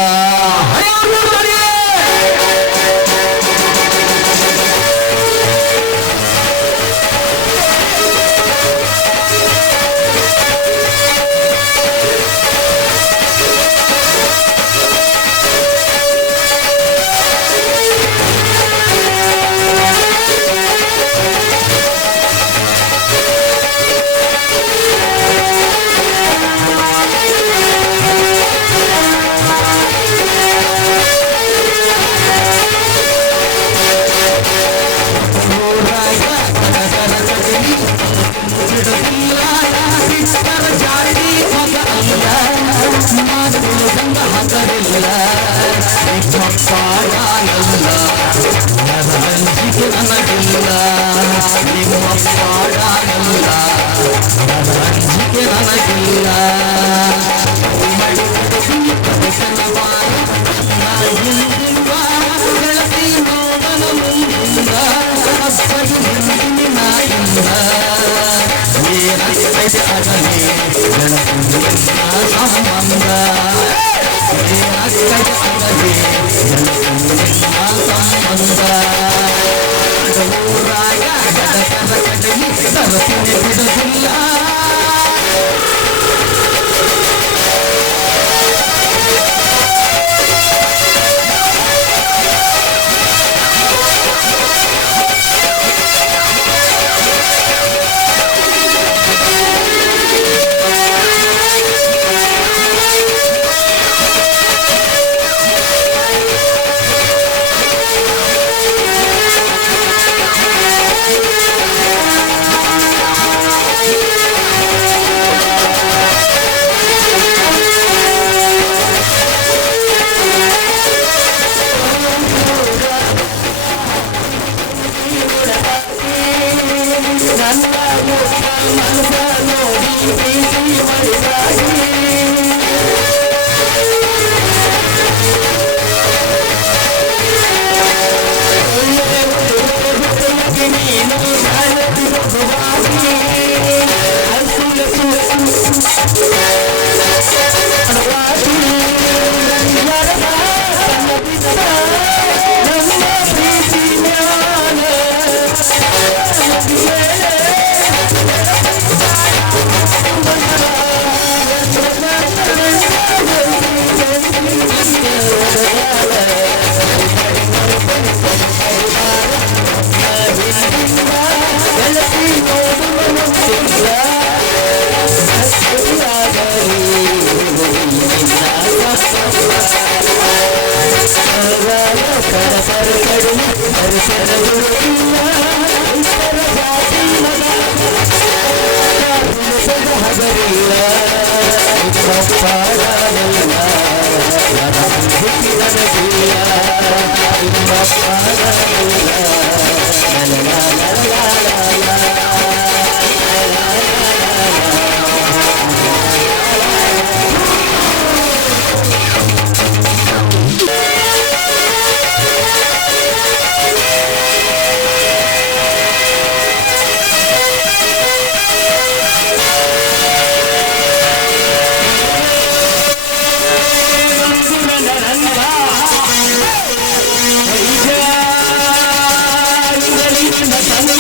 ಸಂಗ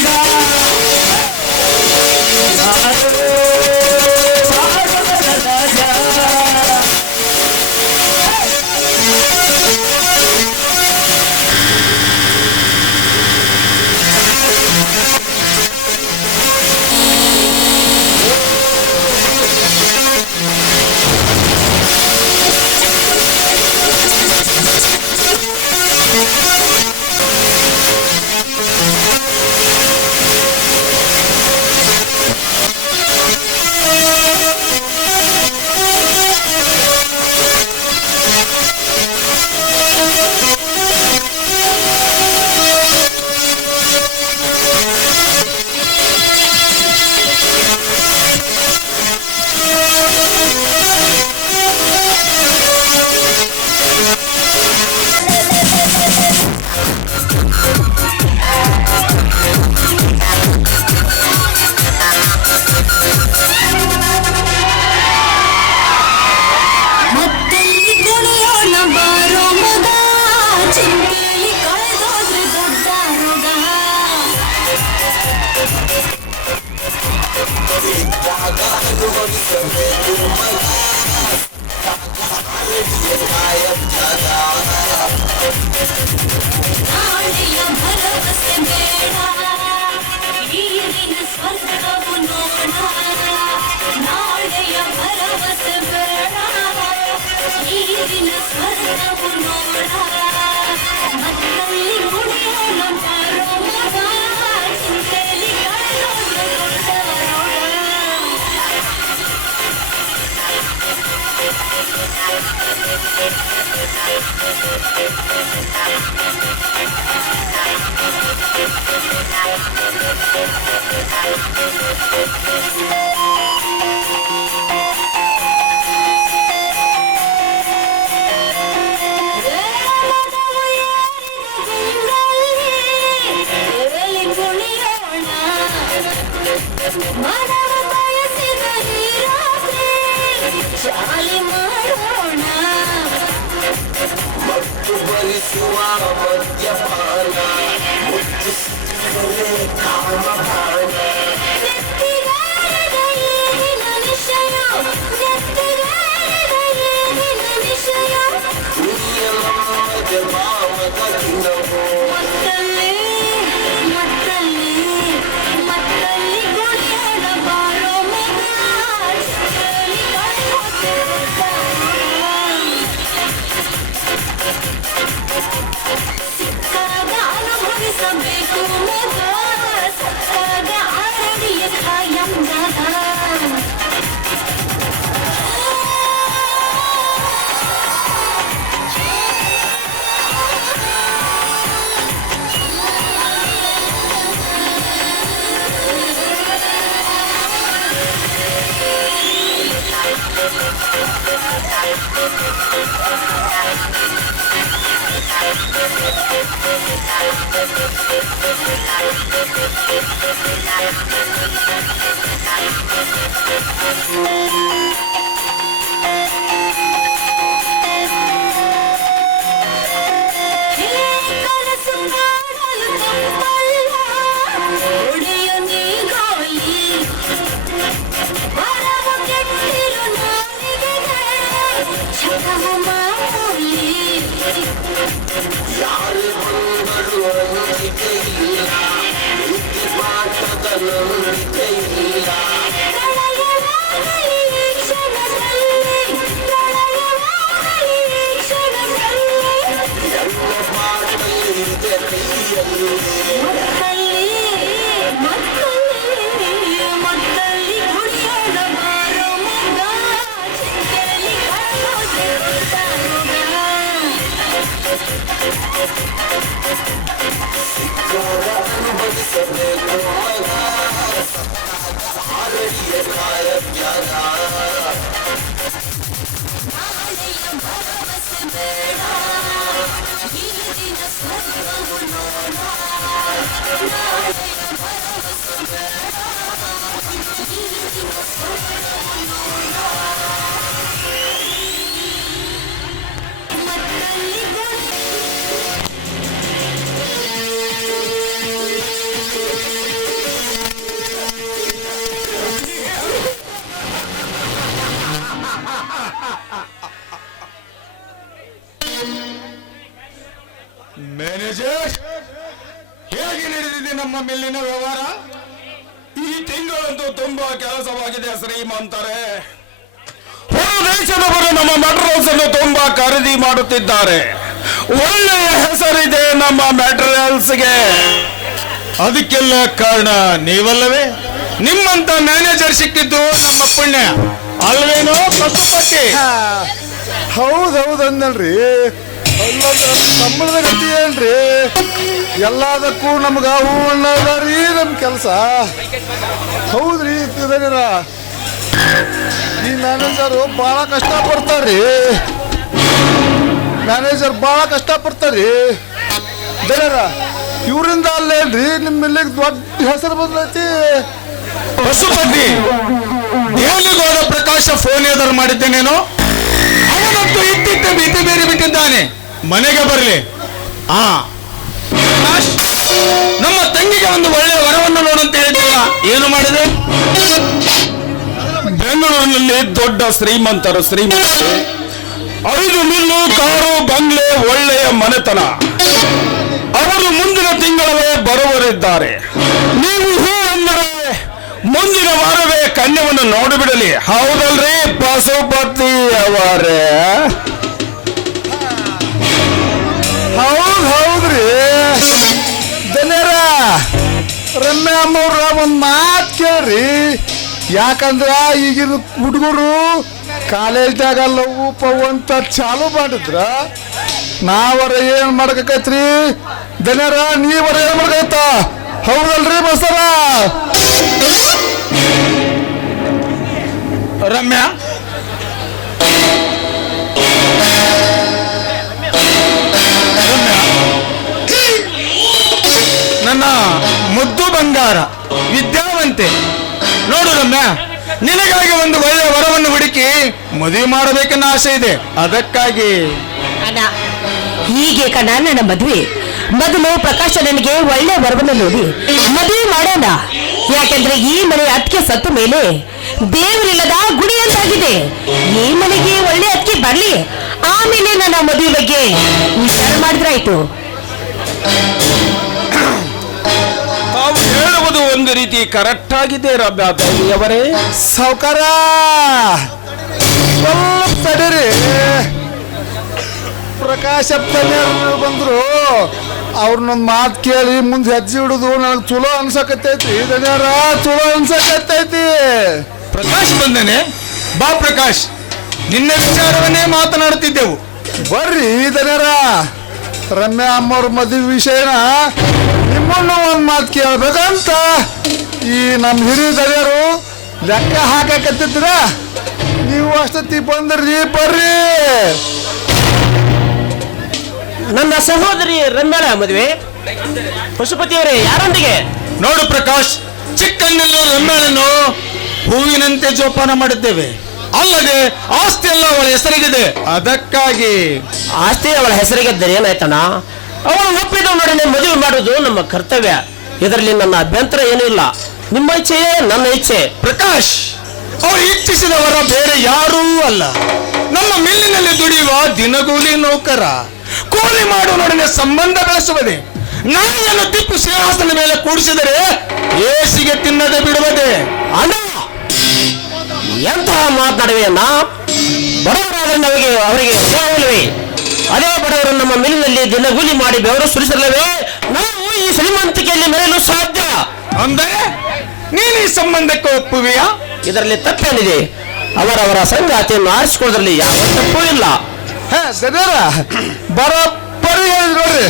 ನಾಳೆಯ ಭರವಸೆ ಬೇಡ, ಈಗಿನ ಸ್ವರ್ಗವು ನೋಡ. ನಾಳೆಯ ಭರವಸೆ ಬೇಡ, ಈಗಿನ ಸ್ವರ್ಗವು ನೋಡ. ಮಕ್ಕಳಲ್ಲಿ ಮುಡಿಯೋಣ ಬಾರೋ ಮಗ, ಚಿಂತೆಯಲ್ಲಿ ಕಳೆಯೋಣ ದೊಡ್ಡವರೋಡ. ಮನವ ಬಯಸಿದ ನೀರಾದ್ರೆ ಶಾಲೆ ಮಾಡೋಣ. ಮತ್ತು ಭರಿಸುವ ಮದ್ಯಪಾನ ಮುಚ್ಚಿಸುತ್ತಲೇ ಕಾಮಭಾನ. ನೆತ್ತಿಗಾರದ ಏನಿನ ನಿಶ್ಚಯ, ನೆತ್ತಿಗಾರದ ಏನಿನ ನಿಶ್ಚಯ. ಕುಡಿಯಲಾದ ಭಾವದ ದಿನವೋ ಮತ್ತಲ್ಲಿ ಮತ್ತಲ್ಲಿ ಮತ್ತಲ್ಲಿ ಕುಡಿಯೋಣ ಬಾರೋ ಮಗ, ಚಿಂತೆಯಲ್ಲಿ ಕಳೆಯೋಣ. ಸಿಕ್ಕಾಗ ಅನುಭವಿಸಬೇಕು ಮಗ, ಸತ್ತಾಗ ಆರಡಿಯ ಕಾಯಂದಾಗ. ಕನಸು ಕಾಣಲು ತಪ್ಪಲ್ಲ, ಒಡೆಯು ನೀಗೋಲಿ. ವರವು ಕೆಟ್ಟಿರು ನಾಲಿಗೆಗೆ ಶತವು ಮಾಮೂಲಿ. ಯಾರು ಬಂದರು ನಂಬಿಕೆ ಇಲ್ಲ, ನೀತಿ ಪಾಠದ ನಂಬಿಕೆ ಇಲ್ಲ. ಪ್ರಳಯವಾಗಲಿ ಈ ಕ್ಷಣದಲ್ಲಿ, ಪ್ರಳಯವಾಗಲಿ ಈ ಕ್ಷಣದಲ್ಲಿ. ಎಲ್ಲ ಪಾಠವಿದೆ ಕೈಯಲ್ಲಿ. ಮತ್ತಲ್ಲಿ ಮತ್ತಲ್ಲಿ ಮತ್ತಲ್ಲಿ ಕುಡಿಯೋಣ ಬಾರೋ ಮಗ, ಚಿಂತೆಯಲ್ಲಿ ಕಳೆಯೋದೆ ಗೊತ್ತಾಗೋಗ. ಅನುಭವಿಸಬೇಕು ಮಗ, ಆರಡಿಯ ಕಾಯತ್ಯಾಗ. ನಾಳೆಯ ಭರವಸೆ ಬೇಡ, ಈಗಿನ ಸ್ವರ್ಗವು ನೋಡ. ನಾಳೆಯ ಭರವಸೆ ಬೇಡ, ಈಗಿನ ಸ್ವರ್ಗವು ನೋಡ. ಮತ್ತಲ್ಲಿ ಮ್ಯಾನೇಜರ್, ಹೇಗೆ ನಡೆದಿದೆ ನಮ್ಮ ಮೇಲಿನ ವ್ಯವಹಾರ? ಈ ತಿಂಗಳಂತೂ ತುಂಬಾ ಕೆಲಸವಾಗಿದೆ ಶ್ರೀಮಂತರೇ. ಹೊರ ದೇಶದವರು ನಮ್ಮ ಮೆಟೀರಿಯಲ್ಸ್ ಅನ್ನು ತುಂಬಾ ಖರೀದಿ ಮಾಡುತ್ತಿದ್ದಾರೆ. ಒಳ್ಳೆಯ ಹೆಸರಿದೆ ನಮ್ಮ ಮೆಟೀರಿಯಲ್ಸ್ಗೆ. ಅದಕ್ಕೆಲ್ಲ ಕಾರಣ ನೀವಲ್ಲವೇ? ನಿಮ್ಮಂತ ಮ್ಯಾನೇಜರ್ ಸಿಕ್ಕಿದ್ದು ನಮ್ಮ ಪುಣ್ಯ ಅಲ್ವೇನೋ ಕಷ್ಟಪಟ್ಟಿ? ಹೌದೌದು ಅಂದಲ್ರಿ. ಸಂಬಳದ ಗತಿ ಏನ್ರಿ? ಎಲ್ಲದಕ್ಕೂ ನಮ್ಗ ಹೂವಣ್ಣದಾರಿ ನಮ್ ಕೆಲಸ. ಹೌದ್ರಿ. ಈ ಮ್ಯಾನೇಜರು ಬಹಳ ಕಷ್ಟ ಪಡ್ತಾರ್ರಿ. ಮ್ಯಾನೇಜರ್ ಬಹಳ ಕಷ್ಟ ಪಡ್ತಾರ್ರಿ. ಬೇರೆ ಇವರಿಂದ ಅಲ್ಲೇನ್ರಿ ನಿಮ್ಮ ಇಲ್ಲಿಗೆ ದೊಡ್ಡ ಹೆಸರು ಬಂದೈತಿ. ಪಶುಪತಿ ದೇವಲಿಗೋಡ ಪ್ರಕಾಶ ಫೋನ್ ಎದುರು ಮಾಡಿದ್ದೇನೇನೋ. ಅವನಂತೂ ಇತ್ತಿತ್ತ ಮಿತಿ ಬೇರೆ ಬಿಟ್ಟಿದ್ದಾನೆ. ಮನೆಗೆ ಬರಲಿ. ನಮ್ಮ ತಂಗಿಗೆ ಒಂದು ಒಳ್ಳೆಯ ವರವನ್ನು ನೋಡಂತ ಹೇಳಿದ್ದಿಲ್ಲ, ಏನು ಮಾಡಿದೆ? ಬೆಂಗಳೂರಿನಲ್ಲಿ ದೊಡ್ಡ ಶ್ರೀಮಂತರು 5 ಮಿಲ್ಲು, ಕಾರು, ಬಂಗ್ಲೆ, ಒಳ್ಳೆಯ ಮನೆತನ. ಅವರು ಮುಂದಿನ ತಿಂಗಳವೇ ಬರುವರಿದ್ದಾರೆ. ನೀವು ಹೂ ಅಂದರೆ ಮುಂದಿನ ವಾರವೇ ಕನ್ಯವನ್ನು ನೋಡಿಬಿಡಲಿ. ಹೌದಲ್ರಿ ಪಶುಪತಿ ಅವರೇ? ಹೌದ್ರಿ ದನಿಯರ. ರಮ್ಯ ಅಮ್ಮವ್ರ ಒಂದ್ ಮಾತು ಕೇಳ್ರಿ. ಯಾಕಂದ್ರ ಈಗಿನ ಹುಡುಗರು ಕಾಲೇಜ್ದಾಗ ಲವ್ ಪವ್ ಅಂತ ಚಾಲು ಮಾಡಿದ್ರ ನಾವರ ಏನ್ ಮಾಡ್ಕೈತ್ರಿ ದನಿಯರ? ನೀವರ ಏನ್ ಮಾಡ್ಕೈತ? ಹೌದಲ್ರಿ ಬಸರ? ರಮ್ಯಾ, ನನ್ನ ಮುದ್ದು ಬಂಗಾರ, ವಿದ್ಯಾವಂತೆ. ನೋಡು ರಮ್ಯಾ, ನಿನಗಾಗಿ ಒಂದು ಒಳ್ಳೆಯ ವರವನ್ನು ಹುಡುಕಿ ಮದುವೆ ಮಾಡಬೇಕನ್ನ ಆಸೆ ಇದೆ. ಅದಕ್ಕಾಗಿ ಅಣ್ಣ, ಹೀಗೆ ಕಣ ನನ್ನ ಮದುವೆ. ಮೊದಲು ಪ್ರಕಾಶ ನನಗೆ ಒಳ್ಳೆ ವರವನ್ನು ನೋಡಿ ಮದುವೆ ಮಾಡೋಣ. ಯಾಕೆಂದ್ರೆ ಈ ಮನೆ ಅತ್ತಿಗೆ ಸತ್ತ ಮೇಲೆ ದೇವರಿಲ್ಲದ ಗುಡಿ ಅಂತಾಗಿದೆ. ಈ ಮನೆಗೆ ಒಳ್ಳೆ ಅತ್ತಿಗೆ ಬರ್ಲಿ, ಆಮೇಲೆ ನನ್ನ ಮದುವೆ ಬಗ್ಗೆ ವಿಚಾರ ಮಾಡಿದ್ರಾಯ್ತು. ತಾವು ಹೇಳುವುದು ಒಂದು ರೀತಿ ಕರೆಕ್ಟ್ ಆಗಿದೆ ರಮ್ಯಾ ದೇವಿಯವರೇ. ಸಾವುಕಾರ ಸ್ವಲ್ಪ ತಡೀರಿ. ಪ್ರಕಾಶ ಬಂದ್ರು, ಅವ್ರನ್ನೊಂದು ಮಾತು ಕೇಳಿ ಮುಂದೆ ಹೆಜ್ಜೆ ಇಡುದು ನನಗೆ ಚಲೋ ಅನ್ಸಕತ್ತೈತಿ ದನಿಯರ, ಚಲೋ ಅನ್ಸಕತ್ತೈತಿ. ಪ್ರಕಾಶ್ ಬಂದೇನೆ. ಬಾ ಪ್ರಕಾಶ್, ನಿನ್ನ ವಿಚಾರವನ್ನೇ ಮಾತನಾಡುತ್ತಿದ್ದೆವು. ಬರ್ರಿ ದನಿಯರ. ರಮ್ಯಾ ಅಮ್ಮವ್ರ ಮದುವೆ ವಿಷಯನ ನಿಮ್ಮನ್ನು ಒಂದು ಮಾತು ಕೇಳ್ಬೇಕಂತ ಈ ನಮ್ಮ ಹಿರಿಯ ದನಿಯರು ಲೆಕ್ಕ ಹಾಕಕತ್ತಿದ್ರ. ನೀವು ಅಷ್ಟೊತ್ತಿ ಬಂದ್ರಿ, ಬರ್ರಿ. ನನ್ನ ಸಹೋದರಿ ರಮ್ಯಾಳ ಮದುವೆ ಪಶುಪತಿಯವರೇ ಯಾರೊಂದಿಗೆ? ನೋಡು ಪ್ರಕಾಶ್, ಚಿಕ್ಕಂದಿನ ರಮ್ಯಾಳನ್ನು ಹೂವಿನಂತೆ ಜೋಪಾನ ಮಾಡಿದ್ದೇವೆ. ಅಲ್ಲದೆ ಆಸ್ತಿ ಎಲ್ಲ ಅವಳ ಹೆಸರಿಗಿದೆ. ಅದಕ್ಕಾಗಿ ಆಸ್ತಿ ಅವಳ ಹೆಸರಿಗೆದ್ದರೆ ಏನಾಯ್ತಣ್ಣ? ಅವಳು ಒಪ್ಪಿದವನೊಡನೆ ಮದುವೆ ಮಾಡುವುದು ನಮ್ಮ ಕರ್ತವ್ಯ. ಇದರಲ್ಲಿ ನನ್ನ ಅಭ್ಯಂತರ ಏನೂ ಇಲ್ಲ. ನಿಮ್ಮ ಇಚ್ಛೆಯೇ ನನ್ನ ಇಚ್ಛೆ. ಪ್ರಕಾಶ್, ಅವಳು ಇಚ್ಛಿಸಿದವರ ಬೇರೆ ಯಾರೂ ಅಲ್ಲ, ನಮ್ಮ ಮಿಲ್ಲಿನಲ್ಲಿ ದುಡಿಯುವ ದಿನಗೂಲಿ ನೌಕರ. ಕೂಲಿ ಮಾಡುವನೊಡನೆ ಸಂಬಂಧ ಬೆಳೆಸುವುದೇ. ನಾಯಿಯನ್ನು ತಿಪ್ಪು ಸಿಂಹಾಸನ ಮೇಲೆ ಕೂಡಿಸಿದರೆ ಏಸಿಗೆ ತಿನ್ನದೆ ಬಿಡುವುದೇ. ಅಣ್ಣ, ಎಂತಹ ಮಾತನಾಡುವೆಯನ್ನ? ಬಡವರಾದರೆ ನಮಗೆ ಅವರಿಗೆ ಸೇವಲ್ವೇ? ಅದೇ ಬಡವರು ನಮ್ಮ ಮಿಲ್ಲಿನಲ್ಲಿ ದಿನಗೂಲಿ ಮಾಡಿ ಬೆವರು ಸುರಿಸಲವೇ ನಾವು ಈ ಶ್ರೀಮಂತಿಕೆಯಲ್ಲಿ ಮೆರೆಯಲು ಸಾಧ್ಯ. ಅಂದರೆ ನೀನು ಈ ಸಂಬಂಧಕ್ಕೆ ಒಪ್ಪುವೆಯಾ? ಇದರಲ್ಲಿ ತಪ್ಪೇನಿದೆ? ಅವರವರ ಸಂಗಾತಿಯನ್ನು ಆರಿಸಿಕೊಳ್ಳೋದ್ರಲ್ಲಿ ಯಾವ ತಪ್ಪೂ ಇಲ್ಲ. ಸರಿಯಾರ ಬರೋಬ್ಬರಿ ಹೇಳಿದ್ ನೋಡ್ರಿ.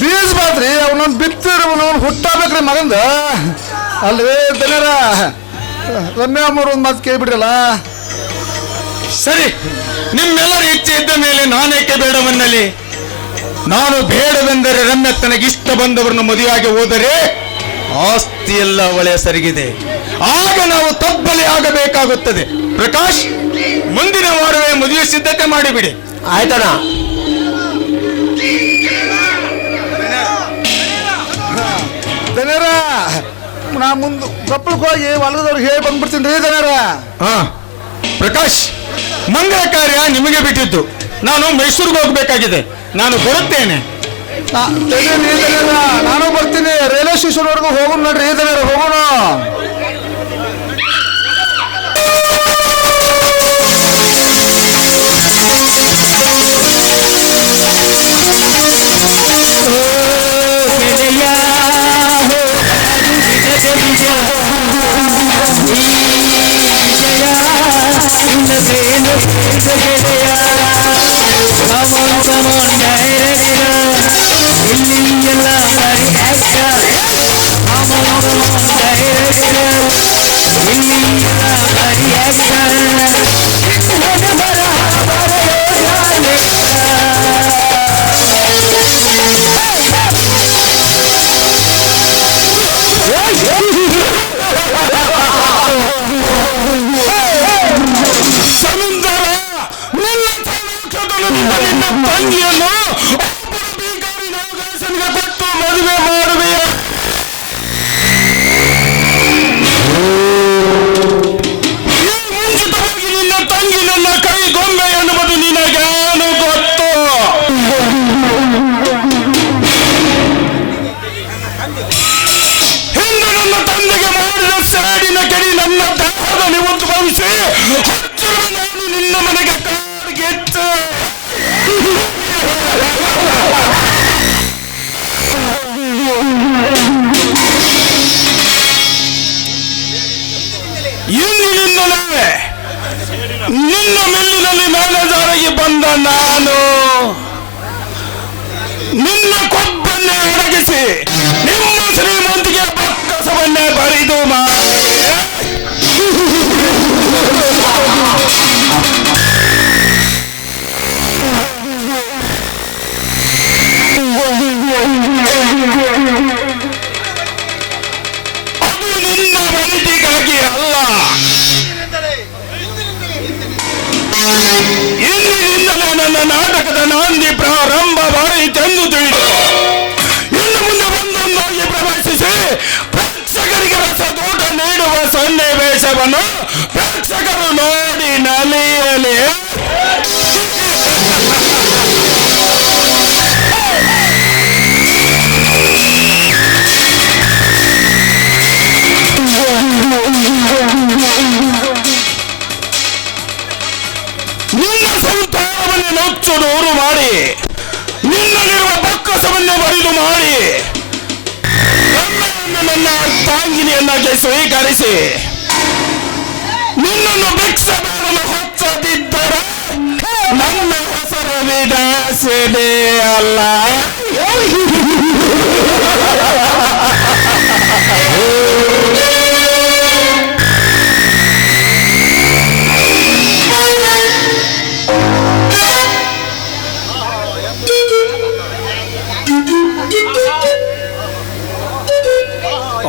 ಬೀಜ ಬಾದ್ರಿ ಅವನೊಂದು ಬಿತ್ತಿರವನು ಹುಟ್ಟಾಬೇಕ್ರಿ ಮಗಂದ. ಅಲ್ವೇ ದನಿಯರ, ರಮ್ಯಾ ಅಮ್ಮವ್ರ ಒಂದು ಮಾತು ಕೇಳ್ಬಿಡ್ರಲ್ಲ. ಸರಿ, ನಿಮ್ಮೆಲ್ಲರ ಇಚ್ಛೆ ಇದ್ದ ಮೇಲೆ ನಾನೇಕೆ ಬೇಡವನ್ನಲಿ? ನಾನು ಬೇಡವೆಂದರೆ ರಮ್ಯ ತನಗೆ ಇಷ್ಟ ಬಂದವರನ್ನು ಮದುವೆಯಾಗಿ ಹೋದರೆ ಆಸ್ತಿ ಎಲ್ಲ ಅವಳ ಹೆಸರಿಗಿದೆ. ಆಗ ನಾವು ತಬ್ಬಲಿ ಆಗಬೇಕಾಗುತ್ತದೆ. ಪ್ರಕಾಶ್, ಮುಂದಿನ ವಾರವೇ ಮದುವೆ ಸಿದ್ಧತೆ ಮಾಡಿಬಿಡಿ. ಆಯ್ತಣ್ಣ. ದನಿಯರ, ನಾ ಮುಂದೆ ಕೊಪ್ಪಳಕ್ಕೆ ಹೋಗಿ ಹೊಲದವ್ರಿಗೆ ಹೇಳಿ ಬಂದ್ಬಿಡ್ತೀನಿ ರೀ ದನಿಯರ. ಹಾ ಪ್ರಕಾಶ್, ಮಂಗಳ ಕಾರ್ಯ ನಿಮಗೆ ಬಿಟ್ಟಿದ್ದು. ನಾನು ಮೈಸೂರಿಗೆ ಹೋಗಬೇಕಾಗಿದೆ. ನಾನು ಬರುತ್ತೇನೆ. ನಾನು ಬರ್ತೀನಿ. ರೈಲ್ವೆ ಸ್ಟೇಷನ್ ವರೆಗೂ ಹೋಗೋಣ ನೋಡ್ರಿ ದನಿಯರ, ಹೋಗೋಣ. ತಂಗಿಯನ್ನು ಕೊಟ್ಟು ಮದುವೆ ಮಾಡುವೆ. ಈ ಕಳುಹಿಸಿ ಹಚ್ಚಲು ನಾನು ನಿನ್ನ ಮನೆಗೆ ಕಾಡ್ಗೆಚ್ಚು. ಇಂದಿನಿಂದಲೇ ನಿನ್ನ ಮೆಲ್ಲಿನಲ್ಲಿ ಮ್ಯಾನೇಜರಾಗಿ ಬಂದ ನಾನು ನಿನ್ನ ಕೊಬ್ಬನ್ನೇ ಅಡಗಿಸಿ ನಿಮ್ಮ ಶ್ರೀಮಂತಿಗೆ ಬಕ್ಕಸವನ್ನೇ ಬರಿದು ಮಾಡಿ ಅದು ನಿನ್ನ ಮನಸ್ಸಿಗಾಗಿ ಅಲ್ಲ, ಇಂದಿನಿಂದಲೇ ನನ್ನ ನಾಟಕದ ನಾಂದಿ ಪ್ರಾರಂಭವಾಯಿತೆಂದು ತಿಳಿದು ಇನ್ನು ಮುಂದೆ ಒಂದೊಂದಾಗಿ ಪ್ರವೇಶಿಸಿ ಪ್ರೇಕ್ಷಕರಿಗೆ ರಸದೂಟ ನೀಡುವ ಸನ್ನಿವೇಶವನ್ನು ಪ್ರೇಕ್ಷಕರು ನೋಡಿ ನಲಿಯಲಿ. ನಿನ್ನ ಸಂತಾನವನ್ನೇ ನೊಚ್ಚು ನೂರು ಮಾಡಿ ನಿನ್ನಲ್ಲಿರುವ ಬಕ್ಕಸವನ್ನೇ ಬರಿದು ಮಾಡಿ ನನ್ನ ತಾಂಗಿನಿಯನ್ನಾಗಿ ಸ್ವೀಕರಿಸಿ ನಿನ್ನನ್ನು ಭಿಕ್ಷೆ ಬೇಡಲು ಹೊಚ್ಚದಿದ್ದರೆ ನನ್ನ ಹೆಸರು ವಿದಾಸಿದೆ ಅಲ್ಲ.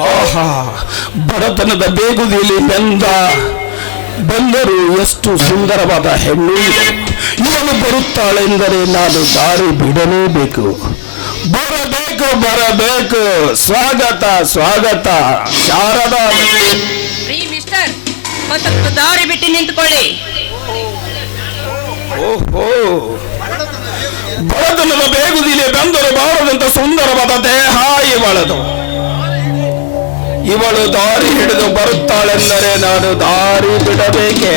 ಆಹಾ, ಬಡತನದ ಬೇಗುದಿಯಲ್ಲಿ ಬಂದರೂ ಎಷ್ಟು ಸುಂದರವಾದ ಹೆಣ್ಣು ಇದೆ. ಇವಳು ಬರುತ್ತಾಳೆಂದರೆ ನಾನು ದಾರಿ ಬಿಡಲೇಬೇಕು. ಬರಬೇಕು ಬರಬೇಕು. ಸ್ವಾಗತ ಸ್ವಾಗತ ಶಾರದಾ. ಮಿಸ್ಟರ್, ಸ್ವಲ್ಪ ದಾರಿ ಬಿಟ್ಟು ನಿಂತುಕೊಳ್ಳಿ. ಓಹೋ, ಬಡತನದ ಬೇಗುದಿಲೆ ಬಂದರು ಬಾರದಂತ ಸುಂದರವಾದ ದೇಹ ಇವಳದು. ಇವಳು ದಾರಿ ಹಿಡಿದು ಬರುತ್ತಾಳೆಂದರೆ ನಾನು ದಾರಿ ಬಿಡಬೇಕೆ?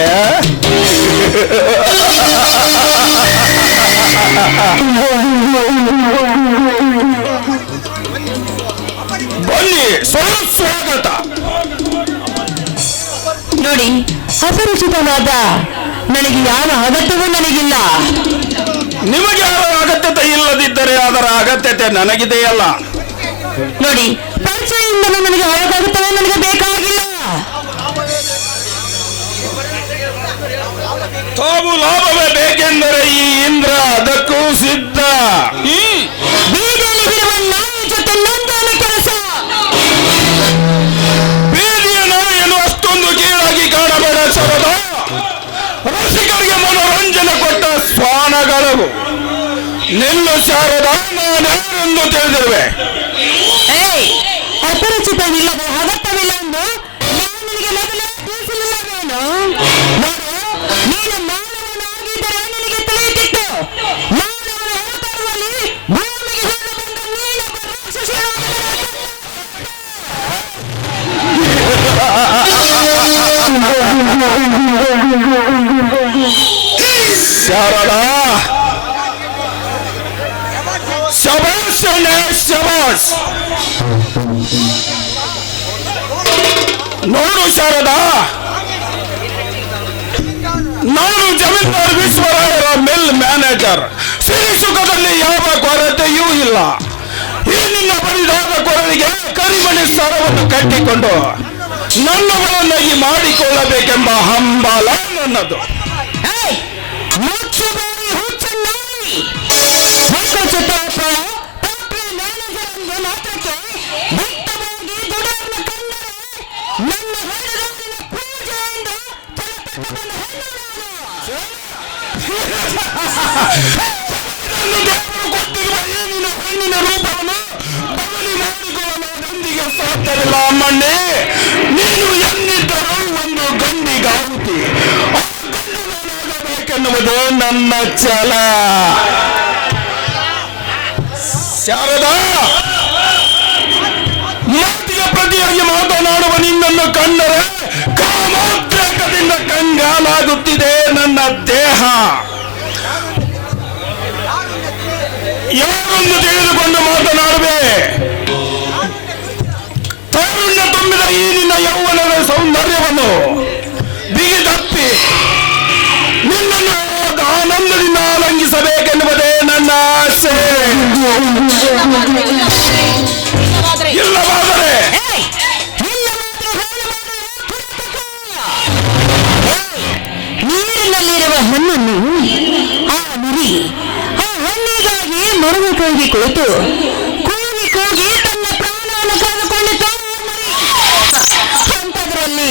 ಬನ್ನಿ, ಸ್ವಾಗತ. ನೋಡಿ, ಅಪರಿಚಿತವಾದ ನನಗೆ ಯಾವ ಅಗತ್ಯವೂ ನನಗಿಲ್ಲ. ನಿಮಗೆ ಯಾವ ಅಗತ್ಯತೆ ಇಲ್ಲದಿದ್ದರೆ ಅದರ ಅಗತ್ಯತೆ ನನಗಿದೆಯಲ್ಲ. ನೋಡಿ, ಪರಿಚಯದಿಂದಲೂ ನನಗೆ ಅಗತ್ಯವೇ ನನಗೆ ಬೇಕಾಗಿಲ್ಲ. ತಾವು ಲಾಭವೇ ಬೇಕೆಂದರೆ ಈ ಇಂದ್ರ ಅದಕ್ಕೂ ಸಿದ್ಧ. ಬೀದಿಯಲ್ಲಿ ಬಿಡುವ ನಾಯಿ ಜೊತೆ ನಂದೇನ ಕೆಲಸ? ಬೀದಿಯ ನಾಯಿಯನ್ನು ಅಷ್ಟೊಂದು ಕೀಳಾಗಿ ಕಾಣಬೇಡ ಶರದ. ರಸಿಕರಿಗೆ ಮನೋರಂಜನೆ ಕೊಟ್ಟ ಸ್ವಾನಗಳು ನಿನ್ನ ಶಾರದ ನಾನೇನೆಂದು ತಿಳಿದಿರುವೆ. ಅಪರಿಚಿತವಿಲ್ಲದ ಅಗತ್ಯವಿಲ್ಲ ಎಂದು ನಾನು ನಿನಗೆ ಮೊದಲೇ ತಿಳಿಸಲಿಲ್ಲವೇನು? ನೀನು ಮಾನವನಾಗಿದ್ದರೆ ನಿನಗೆ ತಿಳಿಯುತ್ತಿತ್ತು. ಮಾನವನ ಅವತಾರದಲ್ಲಿ ಭೂಮಿಗೆ ಹೊರಡು ಬಂದ ನೀನೊಬ್ಬ ಶಾರದಾ, ಶಬಾಷ್ ಶಬಾಷ್. ನೋಡು ಶಾರದಾ, ನಾನು ಜಮೀನ್ದಾರ್ ವಿಶ್ವರಾಯರ ಮಿಲ್ ಮ್ಯಾನೇಜರ್. ಸಿರಿ ಸುಖದಲ್ಲಿ ಯಾವ ಕೊರತೆಯೂ ಇಲ್ಲ. ಈ ನಿನ್ನ ಬರಿದಾದ ಕೊರಳಿಗೆ ಕರಿಮಣಿ ಸರವನ್ನು ಕಟ್ಟಿಕೊಂಡು ನನ್ನವರನ್ನಾಗಿ ಮಾಡಿಕೊಳ್ಳಬೇಕೆಂಬ ಹಂಬಲ ನನ್ನದು. ಕೊಟ್ಟಿರುವ ಏನಿನ ಹೆಣ್ಣಿನ ರೂಪವನ್ನು ಬದಲಿ ಮಾಡಿಕೊಳ್ಳಲು ಸಾಧ್ಯವಿಲ್ಲ ಅಮ್ಮಣ್ಣೆ. ನೀನು ಎನ್ನಿದ್ದರೂ ಒಂದು ಗಂಡಿಗಾಹುತಿ. ಆಗಬೇಕೆನ್ನುವುದು ನನ್ನ ಛಲ. ಶಾರದಾ, ಮಾತಿಗೆ ಪ್ರತಿಯಾಗಿ ಮಾತನಾಡುವ ನಿನ್ನನ್ನು ಕಂಡರೆ ಕಾಮೋದ್ರೇಕದಿಂದ ಕಂಗಾಲಾಗುತ್ತಿದೆ ನನ್ನ ದೇಹ. ಯಾರೊಂದು ತಿಳಿದುಕೊಂಡು ಮಾತನಾಡುವೆ? ತಾರುಣ್ಯ ತುಂಬಿದ ಈ ನಿನ್ನ ಯೌವನದ ಸೌಂದರ್ಯವನ್ನು ಬಿಗಿದಪ್ಪಿ ನಿನ್ನನ್ನು ಆನಂದದಿಂದ ಆಲಂಗಿಸಬೇಕೆನ್ನುವುದೇ ನನ್ನ ಆಸೆ. ಇಲ್ಲವಾದರೆ ನೀರಿನಲ್ಲಿರುವ ಹಣ್ಣನ್ನು ಆ ಮರಿ ಆ ಹಣ್ಣಿಗಾಗಿ ಮರದ ಕೈಗೆ ಕುಳಿತು ಕೂಗಿ ಕೂಗಿ ತನ್ನ ಪ್ರಾಣವನ್ನು ಕಳೆದುಕೊಂಡಿತು. ಅಂಥದ್ರಲ್ಲಿ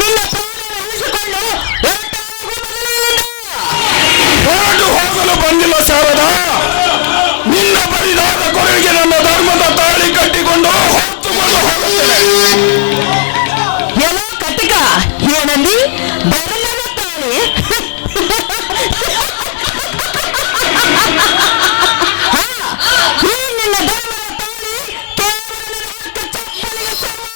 ನಿನ್ನ ಪ್ರಾಣವನ್ನು ಉಳಿಸಿಕೊಂಡು ಹೊರಟು ಹೋಗಲು ಬಂದಿಲ್ಲ ಶಾರದಾ. ನಿನ್ನ ಬರಿದಾದ ಕೊರಳಿಗೆ ನನ್ನ ಧರ್ಮದ ತಾಳಿ ಕಟ್ಟಿಕೊಂಡು ಹೊತ್ತುಕೊಂಡು ಹೋಗುತ್ತೇನೆ. ಏನೋ ಕಟ್ಟಿಕ ಏನಂದಿ? ಧರ್ಮದ ತಾಳಿ? ನಿನ್ನ ಧರ್ಮದ ತಾಳಿ ಕೇವಲ ಚಪ್ಪಲಿಗೆ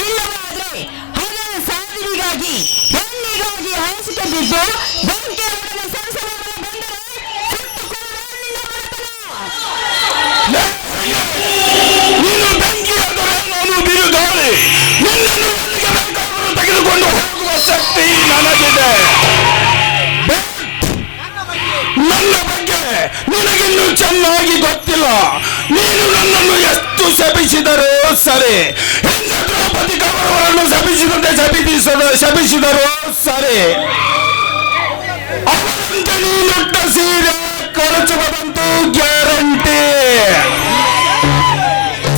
ಇಲ್ಲವಾದ್ರೆ ಹಗಲ ಸಾವಿಗಾಗಿ ಹೆಣ್ಣಿಗಾಗಿ ಹಂಚಿಕೆ ಬಿದ್ದು ಬೆಂಕಿಯೊಡನೆ ಸಂಸಾರವನ್ನು ಬಂದರೆ ನೀನು ಬೆಂಕಿಯಾದರೆ ನಾನು ಬಿರುಗಾಳಿ. ನಿನ್ನನ್ನು ಎಲ್ಲಿಗೆ ಬೇಕಾದರೂ ತೆಗೆದುಕೊಂಡು ಹೋಗುವ ಶಕ್ತಿ ನನಗಿದೆ. ನನ್ನ ಬಗ್ಗೆ ನಿನಗಿನ್ನೂ ಚೆನ್ನಾಗಿ ಗೊತ್ತಿಲ್ಲ. ನೀನು ನನ್ನನ್ನು ಎಷ್ಟು ಶಪಿಸಿದರೂ ಸರಿ, ದ್ರೌಪದಿ ಕೌರವರನ್ನು ಶಪಿಸಿದಂತೆ ಶಪಿಸಿದರೂ ಸರಿ, ಅವರಂತೆ ನೀನುಟ್ಟ ಸೀರೆ ಖರ್ಚುವುದಂತೂ ಗ್ಯಾರಂಟಿ.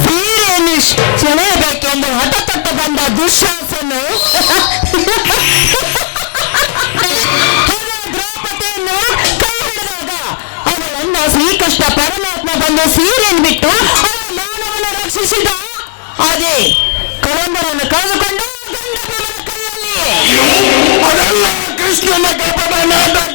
ಸೀರೆಯನ್ನು ಸೆಳೆಯಬೇಕೆಂದು ಹಠತಟ್ಟ ಬಂದ ದುಶ್ಯಾಸನು ದ್ರೌಪದಿಯನ್ನು ಕೈ ಹಿಡಿದಾಗ ಅವಳನ್ನ ಶ್ರೀಕೃಷ್ಣ ಪರಮಾತ್ಮ ಬಂದು ಸೀರೆಯನ್ನು ಬಿಟ್ಟು ಅವಳ ಮಾನವನ್ನು ರಕ್ಷಿಸಿದ. ಅದೇ ಕಳಂಬರನ್ನು ಕಳೆದುಕೊಂಡು ಗಂಡನ ಕೈಯಲ್ಲಿ ಅದೆಲ್ಲ ಕೃಷ್ಣನ ಕಪಟ ನಾಟಕ.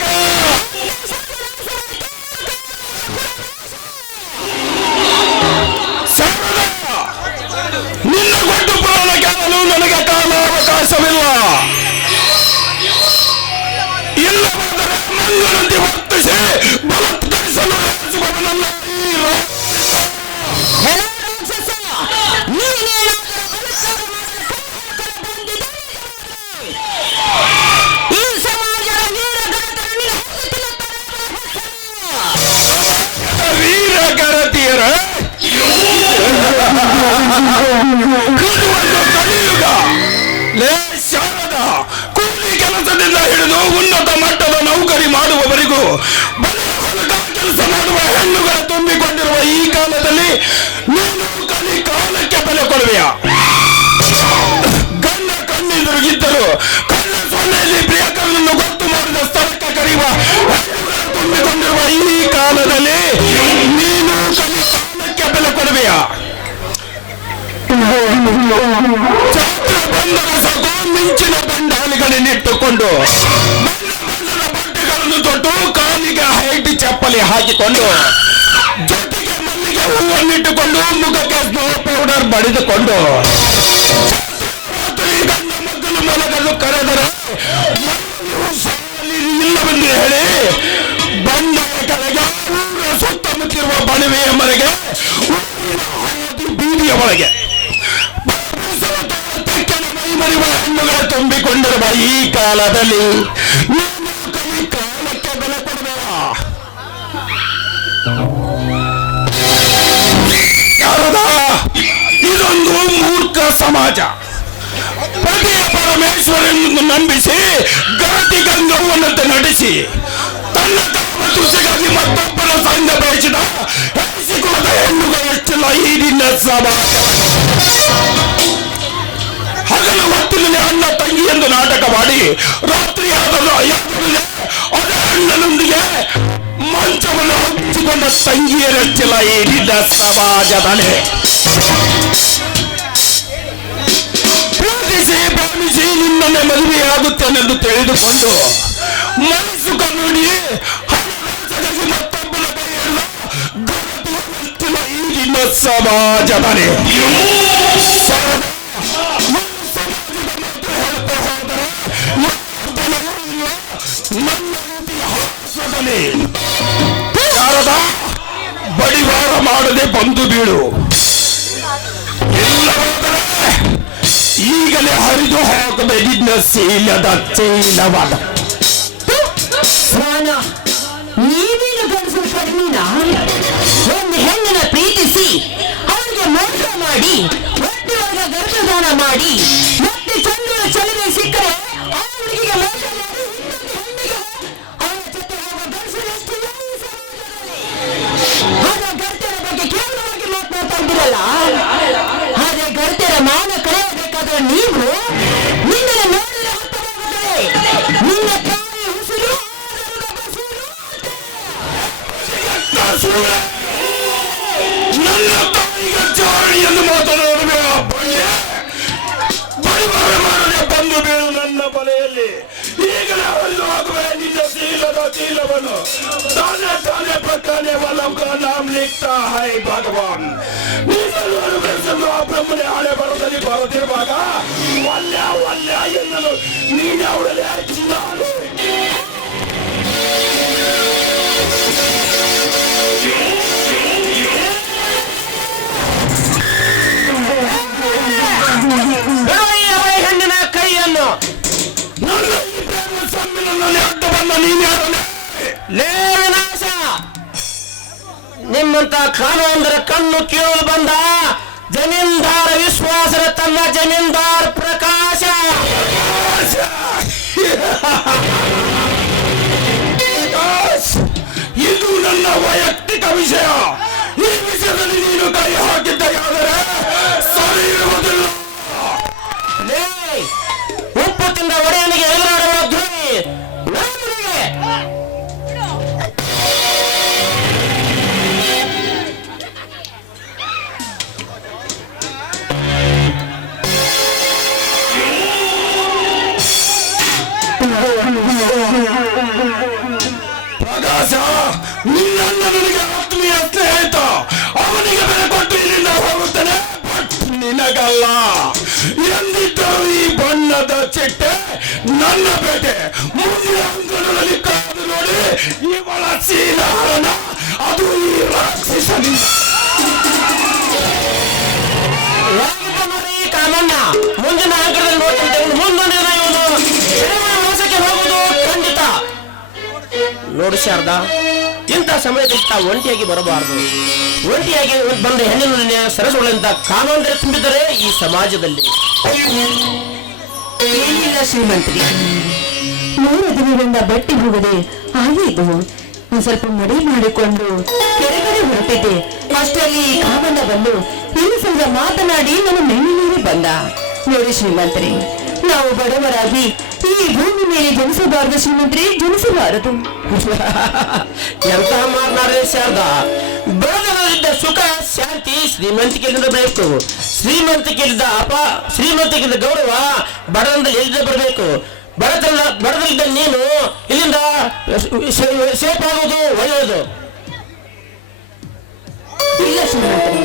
ನಿನ್ನ ಕೊಟ್ಟು ಪುರಾಣ ಕೇಳಲು ನನಗೆ ಕಾಲಾವಕಾಶವಿಲ್ಲ. ಇಲ್ಲವಾದರೆ ಮಂಗಳಂತೆ ವರ್ತಿಸಿ ಬಲತ್ಕರಿಸಲು ನನ್ನ ಈ ಈ ಸಮಾಜದ ವೀರಗರತಿಯರ ಇದು ಒಂದು ಕಲಿಯುಗ. ಲೇ ಶಾರದಾ, ಕೂಲಿ ಕೆಲಸದಿಂದ ಹಿಡಿದು ಉನ್ನತ ಮಟ್ಟದ ನೌಕರಿ ಮಾಡುವವರೆಗೂ ಕೆಲಸ ಮಾಡುವ ಹೆಣ್ಣುಗಳ ತುಂಬಿಕೊಂಡಿರುವ ಈ ಕಾಲದಲ್ಲಿ ನೀನು ಕಲಿ ಕಾಲಕ್ಕೆ ಬೆಲೆ ಕೊಡುವೆಯ? ಗಣ್ಣ ಕಣ್ಣೆದುರುಗಿದ್ದರು ಕಣ್ಣ ಸೊನ್ನೆಯಲ್ಲಿ ಪ್ರಿಯಕರನನ್ನು ಗೊತ್ತು ಮಾಡಿದ ಸ್ಥಳಕ್ಕೆ ಕರೆಯುವ ಹೆಣ್ಣುಗಳ ತುಂಬಿಕೊಂಡಿರುವ ಈ ಕಾಲದಲ್ಲಿ ನೀನು ಕಲಿ ಕಾಲಕ್ಕೆ ಬೆಲೆ ಕೊಡುವೆಯ? ಛಾತ್ರ ಬಂಧನ ಸಗೋ ಮಿಂಚಿನ ಬಂಡಾಲಿಗಳನ್ನಿಟ್ಟುಕೊಂಡು ಬಣ್ಣದ ಬಟ್ಟೆಗಳನ್ನು ತೊಟ್ಟು ಕಾಲಿಗೆ ಹೈಟ್ ಚಪ್ಪಲಿ ಹಾಕಿಕೊಂಡು ಜೊತೆಗೆ ಮಲ್ಲಿಗೆ ಹೂವನ್ನಿಟ್ಟುಕೊಂಡು ಮುಖಕ್ಕೆ ಸ್ನೋ ಪೌಡರ್ ಬಡಿದುಕೊಂಡು ಗಂಡ ಮಕ್ಕಳು ಮಲಗಲು ಕರೆದರೆ ಇಲ್ಲವೆಂದು ಹೇಳಿ ಬಂಡೆಯ ಕೆಳಗೆ ಊರ ಸುತ್ತಮುತ್ತಿರುವ ಬಣವೆಯ ಮರೆಗೆ ಬೀದಿಯ ಒಳಗೆ ಮೈಮರಿವ ಹೆಣ್ಣುಗಳ ತುಂಬಿಕೊಂಡಿರುವ ಈ ಕಾಲದಲ್ಲಿ ಕೈ ಕಾಲಕ್ಕೆ ಬೆಲೆ ಕೊಡುವ ಯಾರದ ಇದೊಂದು ಮೂರ್ಖ ಸಮಾಜ. ಪತಿಯ ಪರಮೇಶ್ವರನ್ನು ನಂಬಿಸಿ ಗರತಿ ಗಂಗವ್ವನಂತೆ ನಡೆಸಿ ತನ್ನ ತುಸಿಗಾಗಿ ಮತ್ತೊಬ್ಬರ ಸಂಘ ಬೆಳೆಸಿದ ಹೆಸಿಕೊಳ್ಳದ ಹೆಣ್ಣುಗಳಷ್ಟಿಲ್ಲ ಈ ನಿನ್ನ ಸಮಾಜ. ಹಗಲು ಹೊತ್ತಿನಲ್ಲಿ ಅಣ್ಣ ತಂಗಿ ಎಂದು ನಾಟಕ ಮಾಡಿ ರಾತ್ರಿ ಆದರೂ ಅದೇ ಅಣ್ಣನೊಂದಿಗೆ ಮಂಚವನ್ನು ಹಂಚಿಕೊಂಡ ತಂಗಿಯರಷ್ಟಿಲ್ಲ ಈ ನಿನ್ನ ಸಮಾಜದಲ್ಲಿ. ಪ್ರೀತಿಸಿ ಭಾವಿಸಿ ನಿನ್ನನ್ನೇ ಮದುವೆಯಾಗುತ್ತೇನೆಂದು ತಿಳಿದುಕೊಂಡು ಮನಸ್ಸು ಕನ್ನಡಿ ಮತ್ತೊಬ್ಬನ ಕೈ ಹಿಡಿದು ಸಮಾಜದಲ್ಲಿ ಶಾರದ ಬಡಿವಾರ ಮಾಡದೆ ಬಂದು ಬೀಳು. ಇಲ್ಲವಾದರೆ ಈಗಲೇ ಹರಿದು ಹಾಕಬೇಕಿದ್ದ ಶೀಲದ ಚೀಲವಾದ. ನೀವೇನು ಗಂಡಸು ಕಡಿಮೆನಾ? ಒಂದು ಹೆಣ್ಣನ್ನ ಪ್ರೀತಿಸಿ ಅವನಿಗೆ ಮೋಸ ಮಾಡಿ ಹೊಟ್ಟೆಯೊಳಗೆ ಗರ್ಭದಾನ ಮಾಡಿ ಮತ್ತೆ ಚಂದ್ರ ಚಲನೆ ಸಿಕ್ಕರೆ ಆ ಹುಡುಗಿಗೆ ಮೋಸ ಮಾಡಿ ಹೆಣ್ಣಿಗೆ ಅವನ ಜೊತೆ ಹೋಗುವ ಗಂಡಸರಷ್ಟಿಲ್ಲ ಈ ಸಮಾಜದಲ್ಲಿ. ಆಗ ಗರ್ತೆರ ಬಗ್ಗೆ ಕೇವಲವಾಗಿ ಮಾತನಾಡ್ತಾ ಇದ್ದೀರಲ್ಲ. ಆದ್ರೆ ಗರ್ತೆರ ಮಾನ ಕಳೆಯಬೇಕಾದ್ರೆ ನೀವು ನಿನ್ನನ್ನು ನೋಡಿದ್ರೆ ಅರ್ಥವಾಗುತ್ತದೆ. ನಿನ್ನ ತಾಯಿ ಉಸಿರು ನನ್ನ ತಾಯಿಗೆ ಜಾಣಿಯನ್ನು ಮಾತನಾಡುವ ಬಡಿವಾರ ಮಾಡದೆ ಬಂದು ಬೀಳು ನನ್ನ ಬಲೆಯಲ್ಲಿ. ಈಗಲೇ ಹರಿದು ಹಾಕುವೆ ನಿನ್ನ ಶೀಲದ ಚೀಲವನ್ನು. ತಾನೇ ತಾನೇ ಪ್ರಕಾನೆ ವಲಂಕ ನಾಮ್ ಲಿಖತಾ ಹೈ ಭಗವಾನ್. ನೀನು ಅನುಗ್ರಹಿಸಲು ಆ ಬ್ರಹ್ಮನೇ ಹಣೆ ಬರದಲ್ಲಿ ಬರುತ್ತಿರುವಾಗ ವಲ್ಯ ವಲ್ಯ ಎನ್ನಲು ನೀನು ಅವಳಲ್ಲಿ ನಾನು ಹೆಣ್ಣಿನ ಕೈಯನ್ನು ನನ್ನ ಈ ಪ್ರೇಮ ಸಮ್ಮಿಲನಲ್ಲಿ ಅಡ್ಡ ಬಂದ ನೀನ್ಯಾರನೇ? ಲೇ ವಿನಾಶ, ನಿಮ್ಮಂತ ಕಾನೂನರ ಕಣ್ಣು ಕೇಳಲು ಬಂದ ಜಮೀನ್ದಾರ ವಿಶ್ವಾಸದ ತನ್ನ ಜಮೀನ್ದಾರ್ ಪ್ರಕಾಶ. ಇದು ನನ್ನ ವೈಯಕ್ತಿಕ ವಿಷಯ. ಈ ವಿಷಯದಲ್ಲಿ ನೀನು ಕೈ ಹಾಕಿದ್ದಾದರೆ ಸರಿ ಇರುವುದಿಲ್ಲ. ಲೇ, ಉಪ್ಪು ತಿಂದ ಒಡೆಯನಿಗೆ ಎದುರಾಡುವ ಧ್ವನಿ ನನಗೆ. ಪ್ರಕಾಶ, ನಿನ್ನನ್ನ ನನಗೆ ಆತ್ಮೀಯ ಸ್ನೇಹಿತ. ಅವನಿಗೆ ಬೆಲೆ ಕೊಟ್ಟು ಇಲ್ಲಿಂದ ಹೋಗುತ್ತೇನೆ, ಬಟ್ ನಿನಗಲ್ಲ. ಎಂದಿದ್ದರೂ ಈ ಬಣ್ಣದ ಚಿಟ್ಟೆ ನನ್ನ ಬೇಟೆ. ಮುಂದಿನ ಅಂಗಣದಲ್ಲಿ ಕಾದು ನೋಡಿ ಇವಳ ಚೀಲಹರಣ, ಅದು ಈ ರಾಕ್ಷಸನಿಂದ. ಕಾಮಣ್ಣ ಮುಂದಿನ ಅಂಕದಲ್ಲಿ ನೋಡ್ತಂತೆ. ಮುಂದೊಂದು ದಿನ ಇವನು ಮೋಸಕ್ಕೆ ಹೋಗುವುದು ಖಂಡಿತ. ನೋಡು ಶಾರದಾ, ಇಂಥ ಸಮಯದಲ್ಲಿ ತಾವು ಒಂಟಿಯಾಗಿ ಬರಬಾರದು. ಒಂಟಿಯಾಗಿ ಬಂದ ಹೆಣ್ಣಿನ ಸರಸುಗಳಿಂದ ಕಾನೂನು ತುಂಬಿದರೆ ಈ ಸಮಾಜದಲ್ಲಿ. ಏನಿಲ್ಲ ಶ್ರೀಮಂತರಿ, 3 ದಿನಗಳಿಂದ ಬಟ್ಟೆ ಹೋಗದೆ ಆಗಿದ್ದು. ಒಂದು ಸ್ವಲ್ಪ ಮಡಿ ಮಾಡಿಕೊಂಡು ಕೆರೆಗಡೆ ಹೊರಟಿದ್ದೆ. ಅಷ್ಟರಲ್ಲಿ ಕಾಮಣ್ಣ ಬಂದು ಇಲ್ಲಿ ಸ್ವಲ್ಪ ಮಾತನಾಡಿ ನನ್ನ ನೆನ್ನೆ ಬಂದ. ನೋಡಿ ಶ್ರೀಮಂತರಿ, ನಾವು ಬಡವರಾಗಿ ಈ ಭೂಮಿ ಮೇಲೆ ಜನಿಸಬಾರದು ಶ್ರೀಮಂತರಿ, ಜನಿಸಬಾರದು. ಎಂತ ಮಾತನಾಡಿದ್ರೆ ಶಾರದಾ, ಬಡತನದಿಂದ ಸುಖ ಶಾಂತಿ ಶ್ರೀಮಂತಿಕೆಯಿಂದ ಬೇಕು. ಶ್ರೀಮಂತಿಕೆಯಿಂದ ಗೌರವ ಬಡತನದಲ್ಲಿ ಎಲ್ಲಿಂದ ಬರಬೇಕು. ಬಡತನದಿಂದ ನೀನು ಇಲ್ಲಿಂದ ಸೇಫ್ ಆಗೋದು ಒಳ್ಳೆಯದು. ಇಲ್ಲ ಶ್ರೀಮಂತರಿ,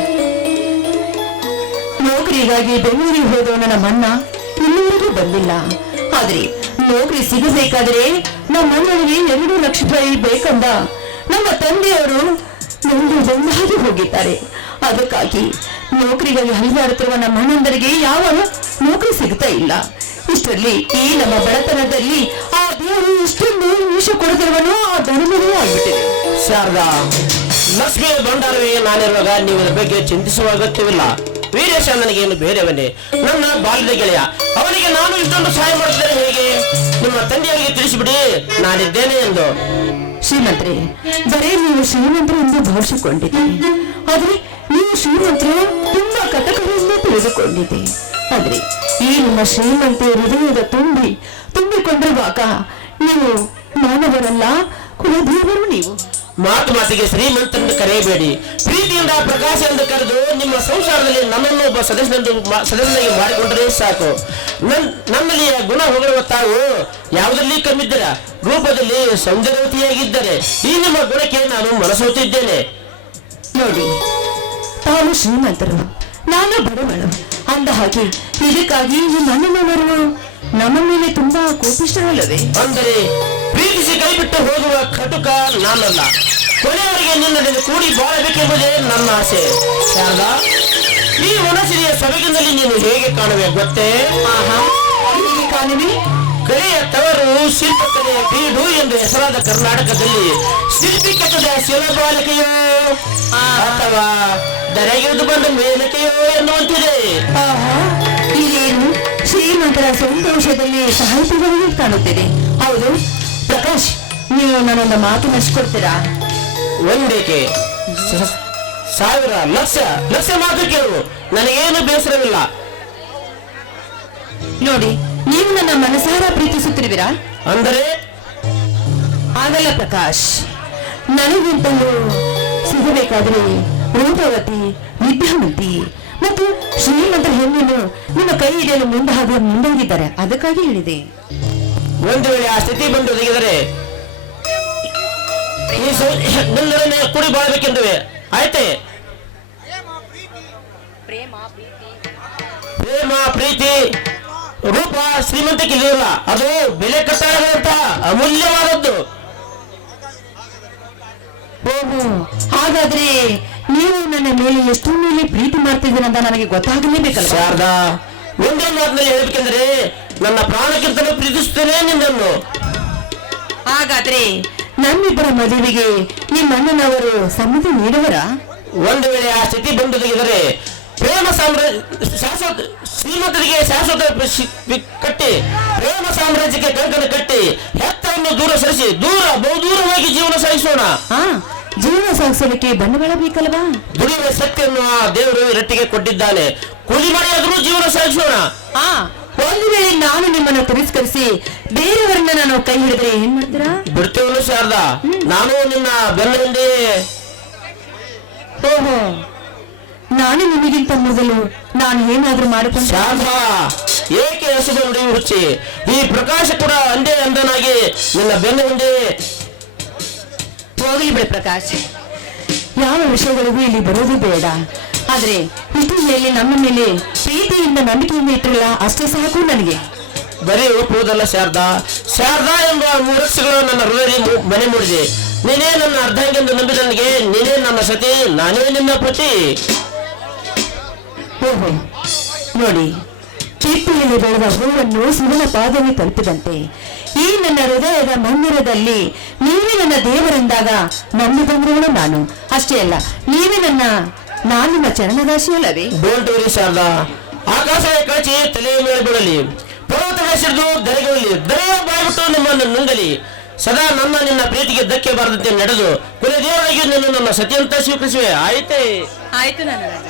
ನೌಕರಿಗಾಗಿ ಬೆಂಗಳೂರಿಗೆ ಹೋದ ನನ್ನ ಮಣ್ಣ ಇನ್ನೂವರೆಗೂ ಬಂದಿಲ್ಲ. ಆದ್ರೆ ನೌಕರಿ ಸಿಗಬೇಕಾದ್ರೆ ನಮ್ಮ ಅಣ್ಣನಿಗೆ 2 ಲಕ್ಷ ರೂಪಾಯಿ ಬೇಕಂದ ನಮ್ಮ ತಂದೆಯವರು ಒಂದಾಗಿ ಹೋಗಿದ್ದಾರೆ. ಅದಕ್ಕಾಗಿ ನೌಕರಿಗಾಗಿ ಹರಿದಾಡುತ್ತಿರುವ ನಮ್ಮ ಅಣ್ಣಂದರಿಗೆ ಯಾವ ನೌಕರಿ ಸಿಗ್ತಾ ಇಲ್ಲ. ಇಷ್ಟರಲ್ಲಿ ಈ ನಮ್ಮ ಬಡತನದಲ್ಲಿ ಆ ದೇವರು ಇಷ್ಟೊಂದು ವಿಷ ಕೊಡುತ್ತಿರುವನು ಆ ಧರ್ಮವೂ ಆಗ್ಬಿಟ್ಟಿದೆ. ಶಾರದಾ, ಲಕ್ಷ್ಮಿಯ ಭಂಡಾರವೇ ನಾನಿರುವಾಗ ನೀವು ಇದರ ಬಗ್ಗೆ ಚಿಂತಿಸುವ ಅಗತ್ಯವಿಲ್ಲ. ವೀರೇಶ ನನಗೇನು ಬೇರೆಯವನೇ, ನನ್ನ ಬಾಲ್ಯದ ಗೆಳೆಯ. ಅವನಿಗೆ ನಾನು ಇಷ್ಟೊಂದು ಸಹಾಯ ಮಾಡುತ್ತೇನೆ ಹೇಗೆ? ನಿಮ್ಮ ತಂದೆಯವರಿಗೆ ತಿಳಿಸಿಬಿಡಿ ನಾನಿದ್ದೇನೆ ಎಂದು. ಶ್ರೀಮಂತರೇ, ಬರೇ ನೀವು ಶ್ರೀಮಂತರು ಎಂದು ಭಾವಿಸಿಕೊಂಡಿದ್ದೀರಿ. ಆದ್ರೆ ನೀವು ಶ್ರೀಮಂತರು ತುಂಬಾ ಕಟಕರಿಂದ ತಿಳಿದುಕೊಂಡಿದ್ದೆ. ಆದ್ರೆ ಈ ನಿಮ್ಮ ಶ್ರೀಮಂತ ಹೃದಯದ ತುಂಬಿಕೊಂಡಿರುವಾಗ ನೀವು ಮಾನವರಲ್ಲ, ಕುಲದೇವರು ನೀವು. ಮಾತಿಗೆ ಶ್ರೀಮಂತರನ್ನು ಕರೆಯಬೇಡಿ. ಪ್ರೀತಿಯಿಂದ ಪ್ರಕಾಶ ಎಂದು ಕರೆದು ನಿಮ್ಮ ಸಂಸಾರದಲ್ಲಿ ನನ್ನನ್ನು ಒಬ್ಬ ಸದಸ್ಯನಾಗಿ ಮಾಡಿಕೊಂಡರೆ ಸಾಕು. ನನ್ನಲ್ಲಿ ಗುಣ ಹೊಗಳಿರುವ ತಾವು ಯಾವುದರಲ್ಲಿ ಕಮ್ಮಿದ್ದೀರ? ರೂಪದಲ್ಲಿ ಸೌಂದರ್ಯವತಿಯಾಗಿದ್ದರೆ ಈ ನಿಮ್ಮ ಗುಣಕ್ಕೆ ನಾನು ಮನಸೋತಿದ್ದೇನೆ. ನೋಡಿ, ತಾವು ಅವರು ಶ್ರೀಮಂತರು, ನಾನು ಬಡವಳು. ಅಂದ ಹಾಗೆ ಇದಕ್ಕಾಗಿ ನಿಮ್ಮ ಅಣ್ಣನವರು ನಮ್ಮ ಮೇಲೆ ತುಂಬಾ ಕೋಪಿಷ್ಟರಲ್ಲವೇ? ಅಂದರೆ ಪ್ರೀತಿಸಿ ಕೈಬಿಟ್ಟು ಹೋಗುವ ಕಟುಕ ನಾನಲ್ಲ. ಕೊನೆಯವರೆಗೆ ನಿನ್ನೊಂದಿಗೆ ಕೂಡಿ ಬಾಳಬೇಕೆಂಬುದೇ ನನ್ನ ಆಸೆ. ಶಾರದಾ, ಈ ವನಸಿರಿಯ ಸೊಬಗಿನಲ್ಲಿ ನೀನು ಹೇಗೆ ಕಾಣುವೆ ಗೊತ್ತೇ? ಹೇಗೆ ಕಾಣುವೆ? ಕಲೆಯ ತವರು ಶಿಲ್ಪಕಲೆಯ ಬೀಡು ಎಂದು ಹೆಸರಾದ ಕರ್ನಾಟಕದಲ್ಲಿ ಶಿಲ್ಪಿ ಕೆಟ್ಟದ ಶಿಲಬಾಲಿಕೆಯೋ ಅಥವಾ ದರೆಗೆದು ಬಂದ ಮೇಲಕೆಯೋ ಎನ್ನುವಂತಿದೆ. ಇದೇನು ಶ್ರೀಮಂತರ ಸಂತೋಷದಲ್ಲಿ ಸಾಹಿತ್ಯಗಳಿಗೆ ಕಾಣುತ್ತಿದೆ. ಹೌದು ಪ್ರಕಾಶ್, ನೀವು ನನ್ನೊಂದು ಮಾತು ನಡೆಸಿಕೊಡ್ತೀರಾ? ಒಂದೇಕೆ, ಸಾವಿರ ಲಕ್ಷ ಲಕ್ಷ ಮಾತು ಕೇಳು, ನನಗೇನು ಬೇಸರವಿಲ್ಲ. ನೋಡಿ, ನೀವು ನನ್ನ ಮನಸಾರ ಪ್ರೀತಿಸುತ್ತಿರುವಿರಾ? ಅಂದರೆ ಆಗಲ್ಲ ಪ್ರಕಾಶ್, ನನಗಿಂತಲೂ ಸಿಗಬೇಕಾದರೆ ರೂಪವತಿ, ವಿದ್ಯಾವಂತಿ ಮತ್ತು ಶ್ರೀಮಂತ ಹೆಣ್ಣನ್ನು ನಿಮ್ಮ ಕೈ ಹಿಡಿಯಲು ಮುಂದಾಗಿದ್ದಾರೆ. ಅದಕ್ಕಾಗಿ ಹೇಳಿದೆ. ಒಂದು ವೇಳೆ ಆ ಸ್ಥಿತಿ ಬಂದು ಒದಗಿದರೆ ನಿನ್ನೊಡನೆ ಕೂಡಿ ಬಾಳ್ಬೇಕೆಂದುವೆ. ಆಯ್ತೆ? ಪ್ರೇಮ, ಪ್ರೀತಿ, ರೂಪ ಶ್ರೀಮಂತಕ್ಕೆ ಇದೆಯಲ್ಲ, ಅದು ಬೆಲೆ ಕಟ್ಟಾಗುವಂತ ಅಮೂಲ್ಯವಾದದ್ದು. ಓಹೋ, ಹಾಗಾದ್ರೆ ನೀವು ನನ್ನ ಮೇಲೆ ಎಷ್ಟು ಮೇಲೆ ಪ್ರೀತಿ ಮಾಡ್ತಿದ್ದೀರ ಅಂತ ನನಗೆ ಗೊತ್ತಾಗಲೇಬೇಕಲ್ಲ. ಶಾರದಾ, ಒಂದೇ ಮಾತಿನಲ್ಲಿ ಹೇಳಬೇಕೆಂದ್ರೆ ನನ್ನ ಪ್ರಾಣಕ್ಕಿಂತಲೂ ಪ್ರೀತಿಸುತ್ತೇನೆ ನಿನ್ನನ್ನು. ಹಾಗಾದ್ರೆ ನಮ್ಮಿಬ್ಬರ ಮದುವೆಗೆ ನಿಮ್ಮ ಅಣ್ಣನವರು ಸಮ್ಮತಿ ನೀಡುವರ? ಒಂದು ವೇಳೆ ಆ ಸ್ಥಿತಿ ಬಂದೊದಗಿದರೆ ಪ್ರೇಮ ಶಾಶ್ವತ ಶ್ರೀಮಂತರಿಗೆ ಶಾಶ್ವತ ಕಟ್ಟಿ, ಪ್ರೇಮ ಸಾಮ್ರಾಜ್ಯಕ್ಕೆ ಕಂಕಣ ಕಟ್ಟಿ, ಹೆತ್ತರನ್ನು ದೂರ ಸರಿಸಿ ಬಹುದೂರವಾಗಿ ಜೀವನ ಸಾಗಿಸೋಣ. ಜೀವನ ಸಾಗಿಸಲಿಕ್ಕೆ ಬಂಡವಾಳ ಬೇಕಲ್ವಾ? ದುಡಿಯುವ ಶಕ್ತಿಯನ್ನು ಆ ದೇವರು ರಟ್ಟಿಗೆ ಕೊಟ್ಟಿದ್ದಾನೆ. ಕೂಲಿ ಮಾಡಿಯಾದರೂ ಜೀವನ ಸಾಗಿಸೋಣ. ಒಂದು ವೇಳೆ ನಾನು ನಿಮ್ಮನ್ನು ತಿರಸ್ಕರಿಸಿ ಬೇರೆಯವರನ್ನ ನಾನು ಕೈ ಹಿಡಿದ್ರೆ ಏನ್ ಮಾಡ್ತೀರಾ? ಬಿಡ್ತೇವಲ್ಲ ಶಾರದಾ, ನಾನು ನಿನ್ನ ಬೆನ್ನ ಹಿಂದೆ. ಓಹೋ, ನಾನು ನಿಮಗಿಂತ ಮೊದಲು ನಾನು ಏನಾದ್ರೂ ಮಾಡಿಕೊಂಡು. ಶಾರದಾ, ಏಕೆ ಹಸಿದ ನುಡಿ ಹುಚ್ಚಿ? ಈ ಪ್ರಕಾಶ ಕೂಡ ಅಂದೇ ಅಂದನಾಗಿ ನಿನ್ನ ಬೆನ್ನ ಹಿಂದೆ. ಹೋಗಲಿ ಬಿಡಿ ಪ್ರಕಾಶ್, ಯಾವ ವಿಷಯಗಳಿಗೂ ಇಲ್ಲಿ ಬರೋದು ಬೇಡ. ಆದ್ರೆ ಇದ್ರ ಮೇಲೆ ನಮ್ಮ ಮೇಲೆ ಪ್ರೀತಿಯಿಂದ ನಂಬಿಕೆಯಿಂದ ಇಟ್ಟಿರಲ್ಲ, ಅಷ್ಟೇ ಸಾಕು ನನಗೆ. ಬರೀ ಒಪ್ಪುವುದಲ್ಲ ಶಾರದಾ, ಶಾರದಾ ಎಂಬ ಮೂರಕ್ಷಗಳು ನನ್ನ ಹೃದಯ ಮನೆ ಮೂಡಿದೆ. ನೀನೇ ನನ್ನ ಅರ್ಧಾಂಗೆಂದು ನಂಬಿ ನನಗೆ, ನೀನೇ ನನ್ನ ಸತಿ, ನಾನೇ ನಿನ್ನ ಪತಿ. ಓಹೋ, ನೋಡಿ, ಕಿಪ್ಪಿಯಲ್ಲಿ ಬೆಳೆದ ಹೂವನ್ನು ಶಿವನ ಪಾದವಿ ತಲುಪಿದಂತೆ ಈ ನನ್ನ ಹೃದಯದ ಮಂದಿರದಲ್ಲಿ ನೀವೇ ನನ್ನ ದೇವರೆಂದಾಗ ನಂಬಿ ಬಂದವಳು ನಾನು. ಅಷ್ಟೇ ಅಲ್ಲ, ನೀವೇ ನಾನು ನಿಮ್ಮ ಚರಣದಾಸಿ ಅಲ್ಲವೇ? ಡೋಂಟ್ ವರಿ ಶಾರದಾ, ಆಕಾಶ ಕಳಚಿ ತಲೆಯ ಮೇಲೆ ಬೀಳಲಿ, ಪರ್ವತಗಳ ಸಿಡಿದು ದರೆಗಳಲ್ಲಿ ದರೆಯ ಬಾಯ್ಬಿಟ್ಟು ನಿಮ್ಮನ್ನು ನುಂಗಲಿ, ಸದಾ ನಿನ್ನ ಪ್ರೀತಿಗೆ ಧಕ್ಕೆ ಬಾರದಂತೆ ನಡೆದು ಕೊನೆ ದೇವರಾಗಿ ನನ್ನ ಸತಿಯಂತ ಸ್ವೀಕರಿಸುವೆ. ಆಯ್ತೇ? ಆಯ್ತು ನನ್ನ ರಾಜ.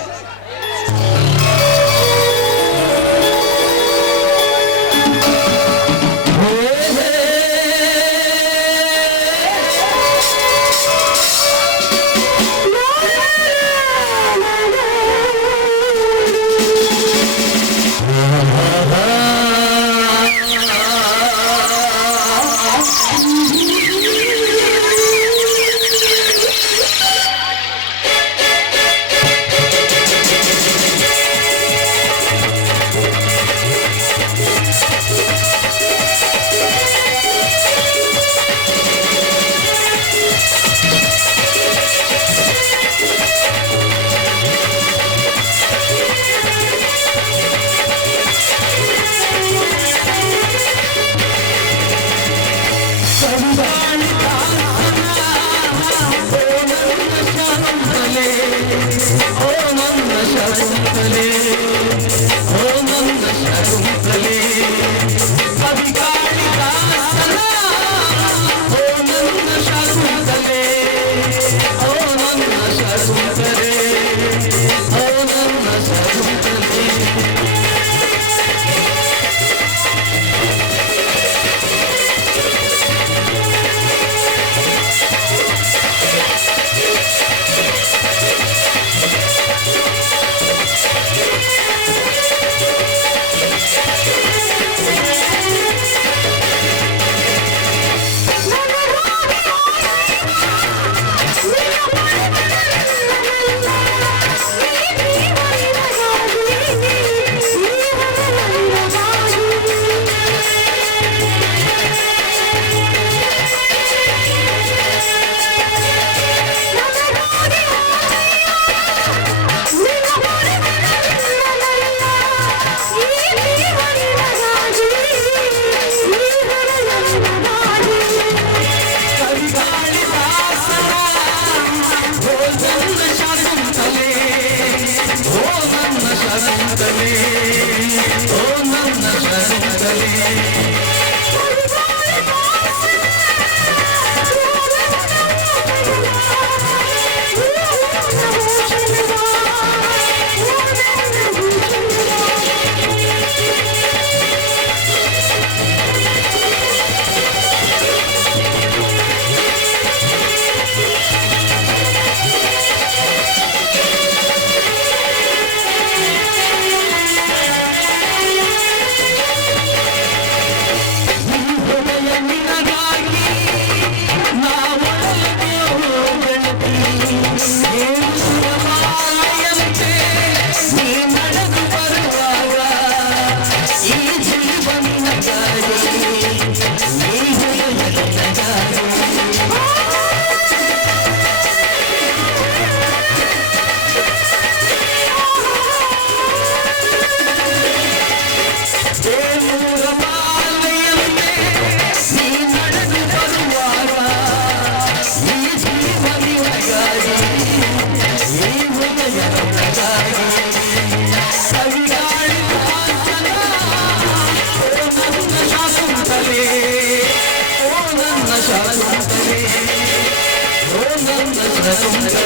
ಸುಂದರ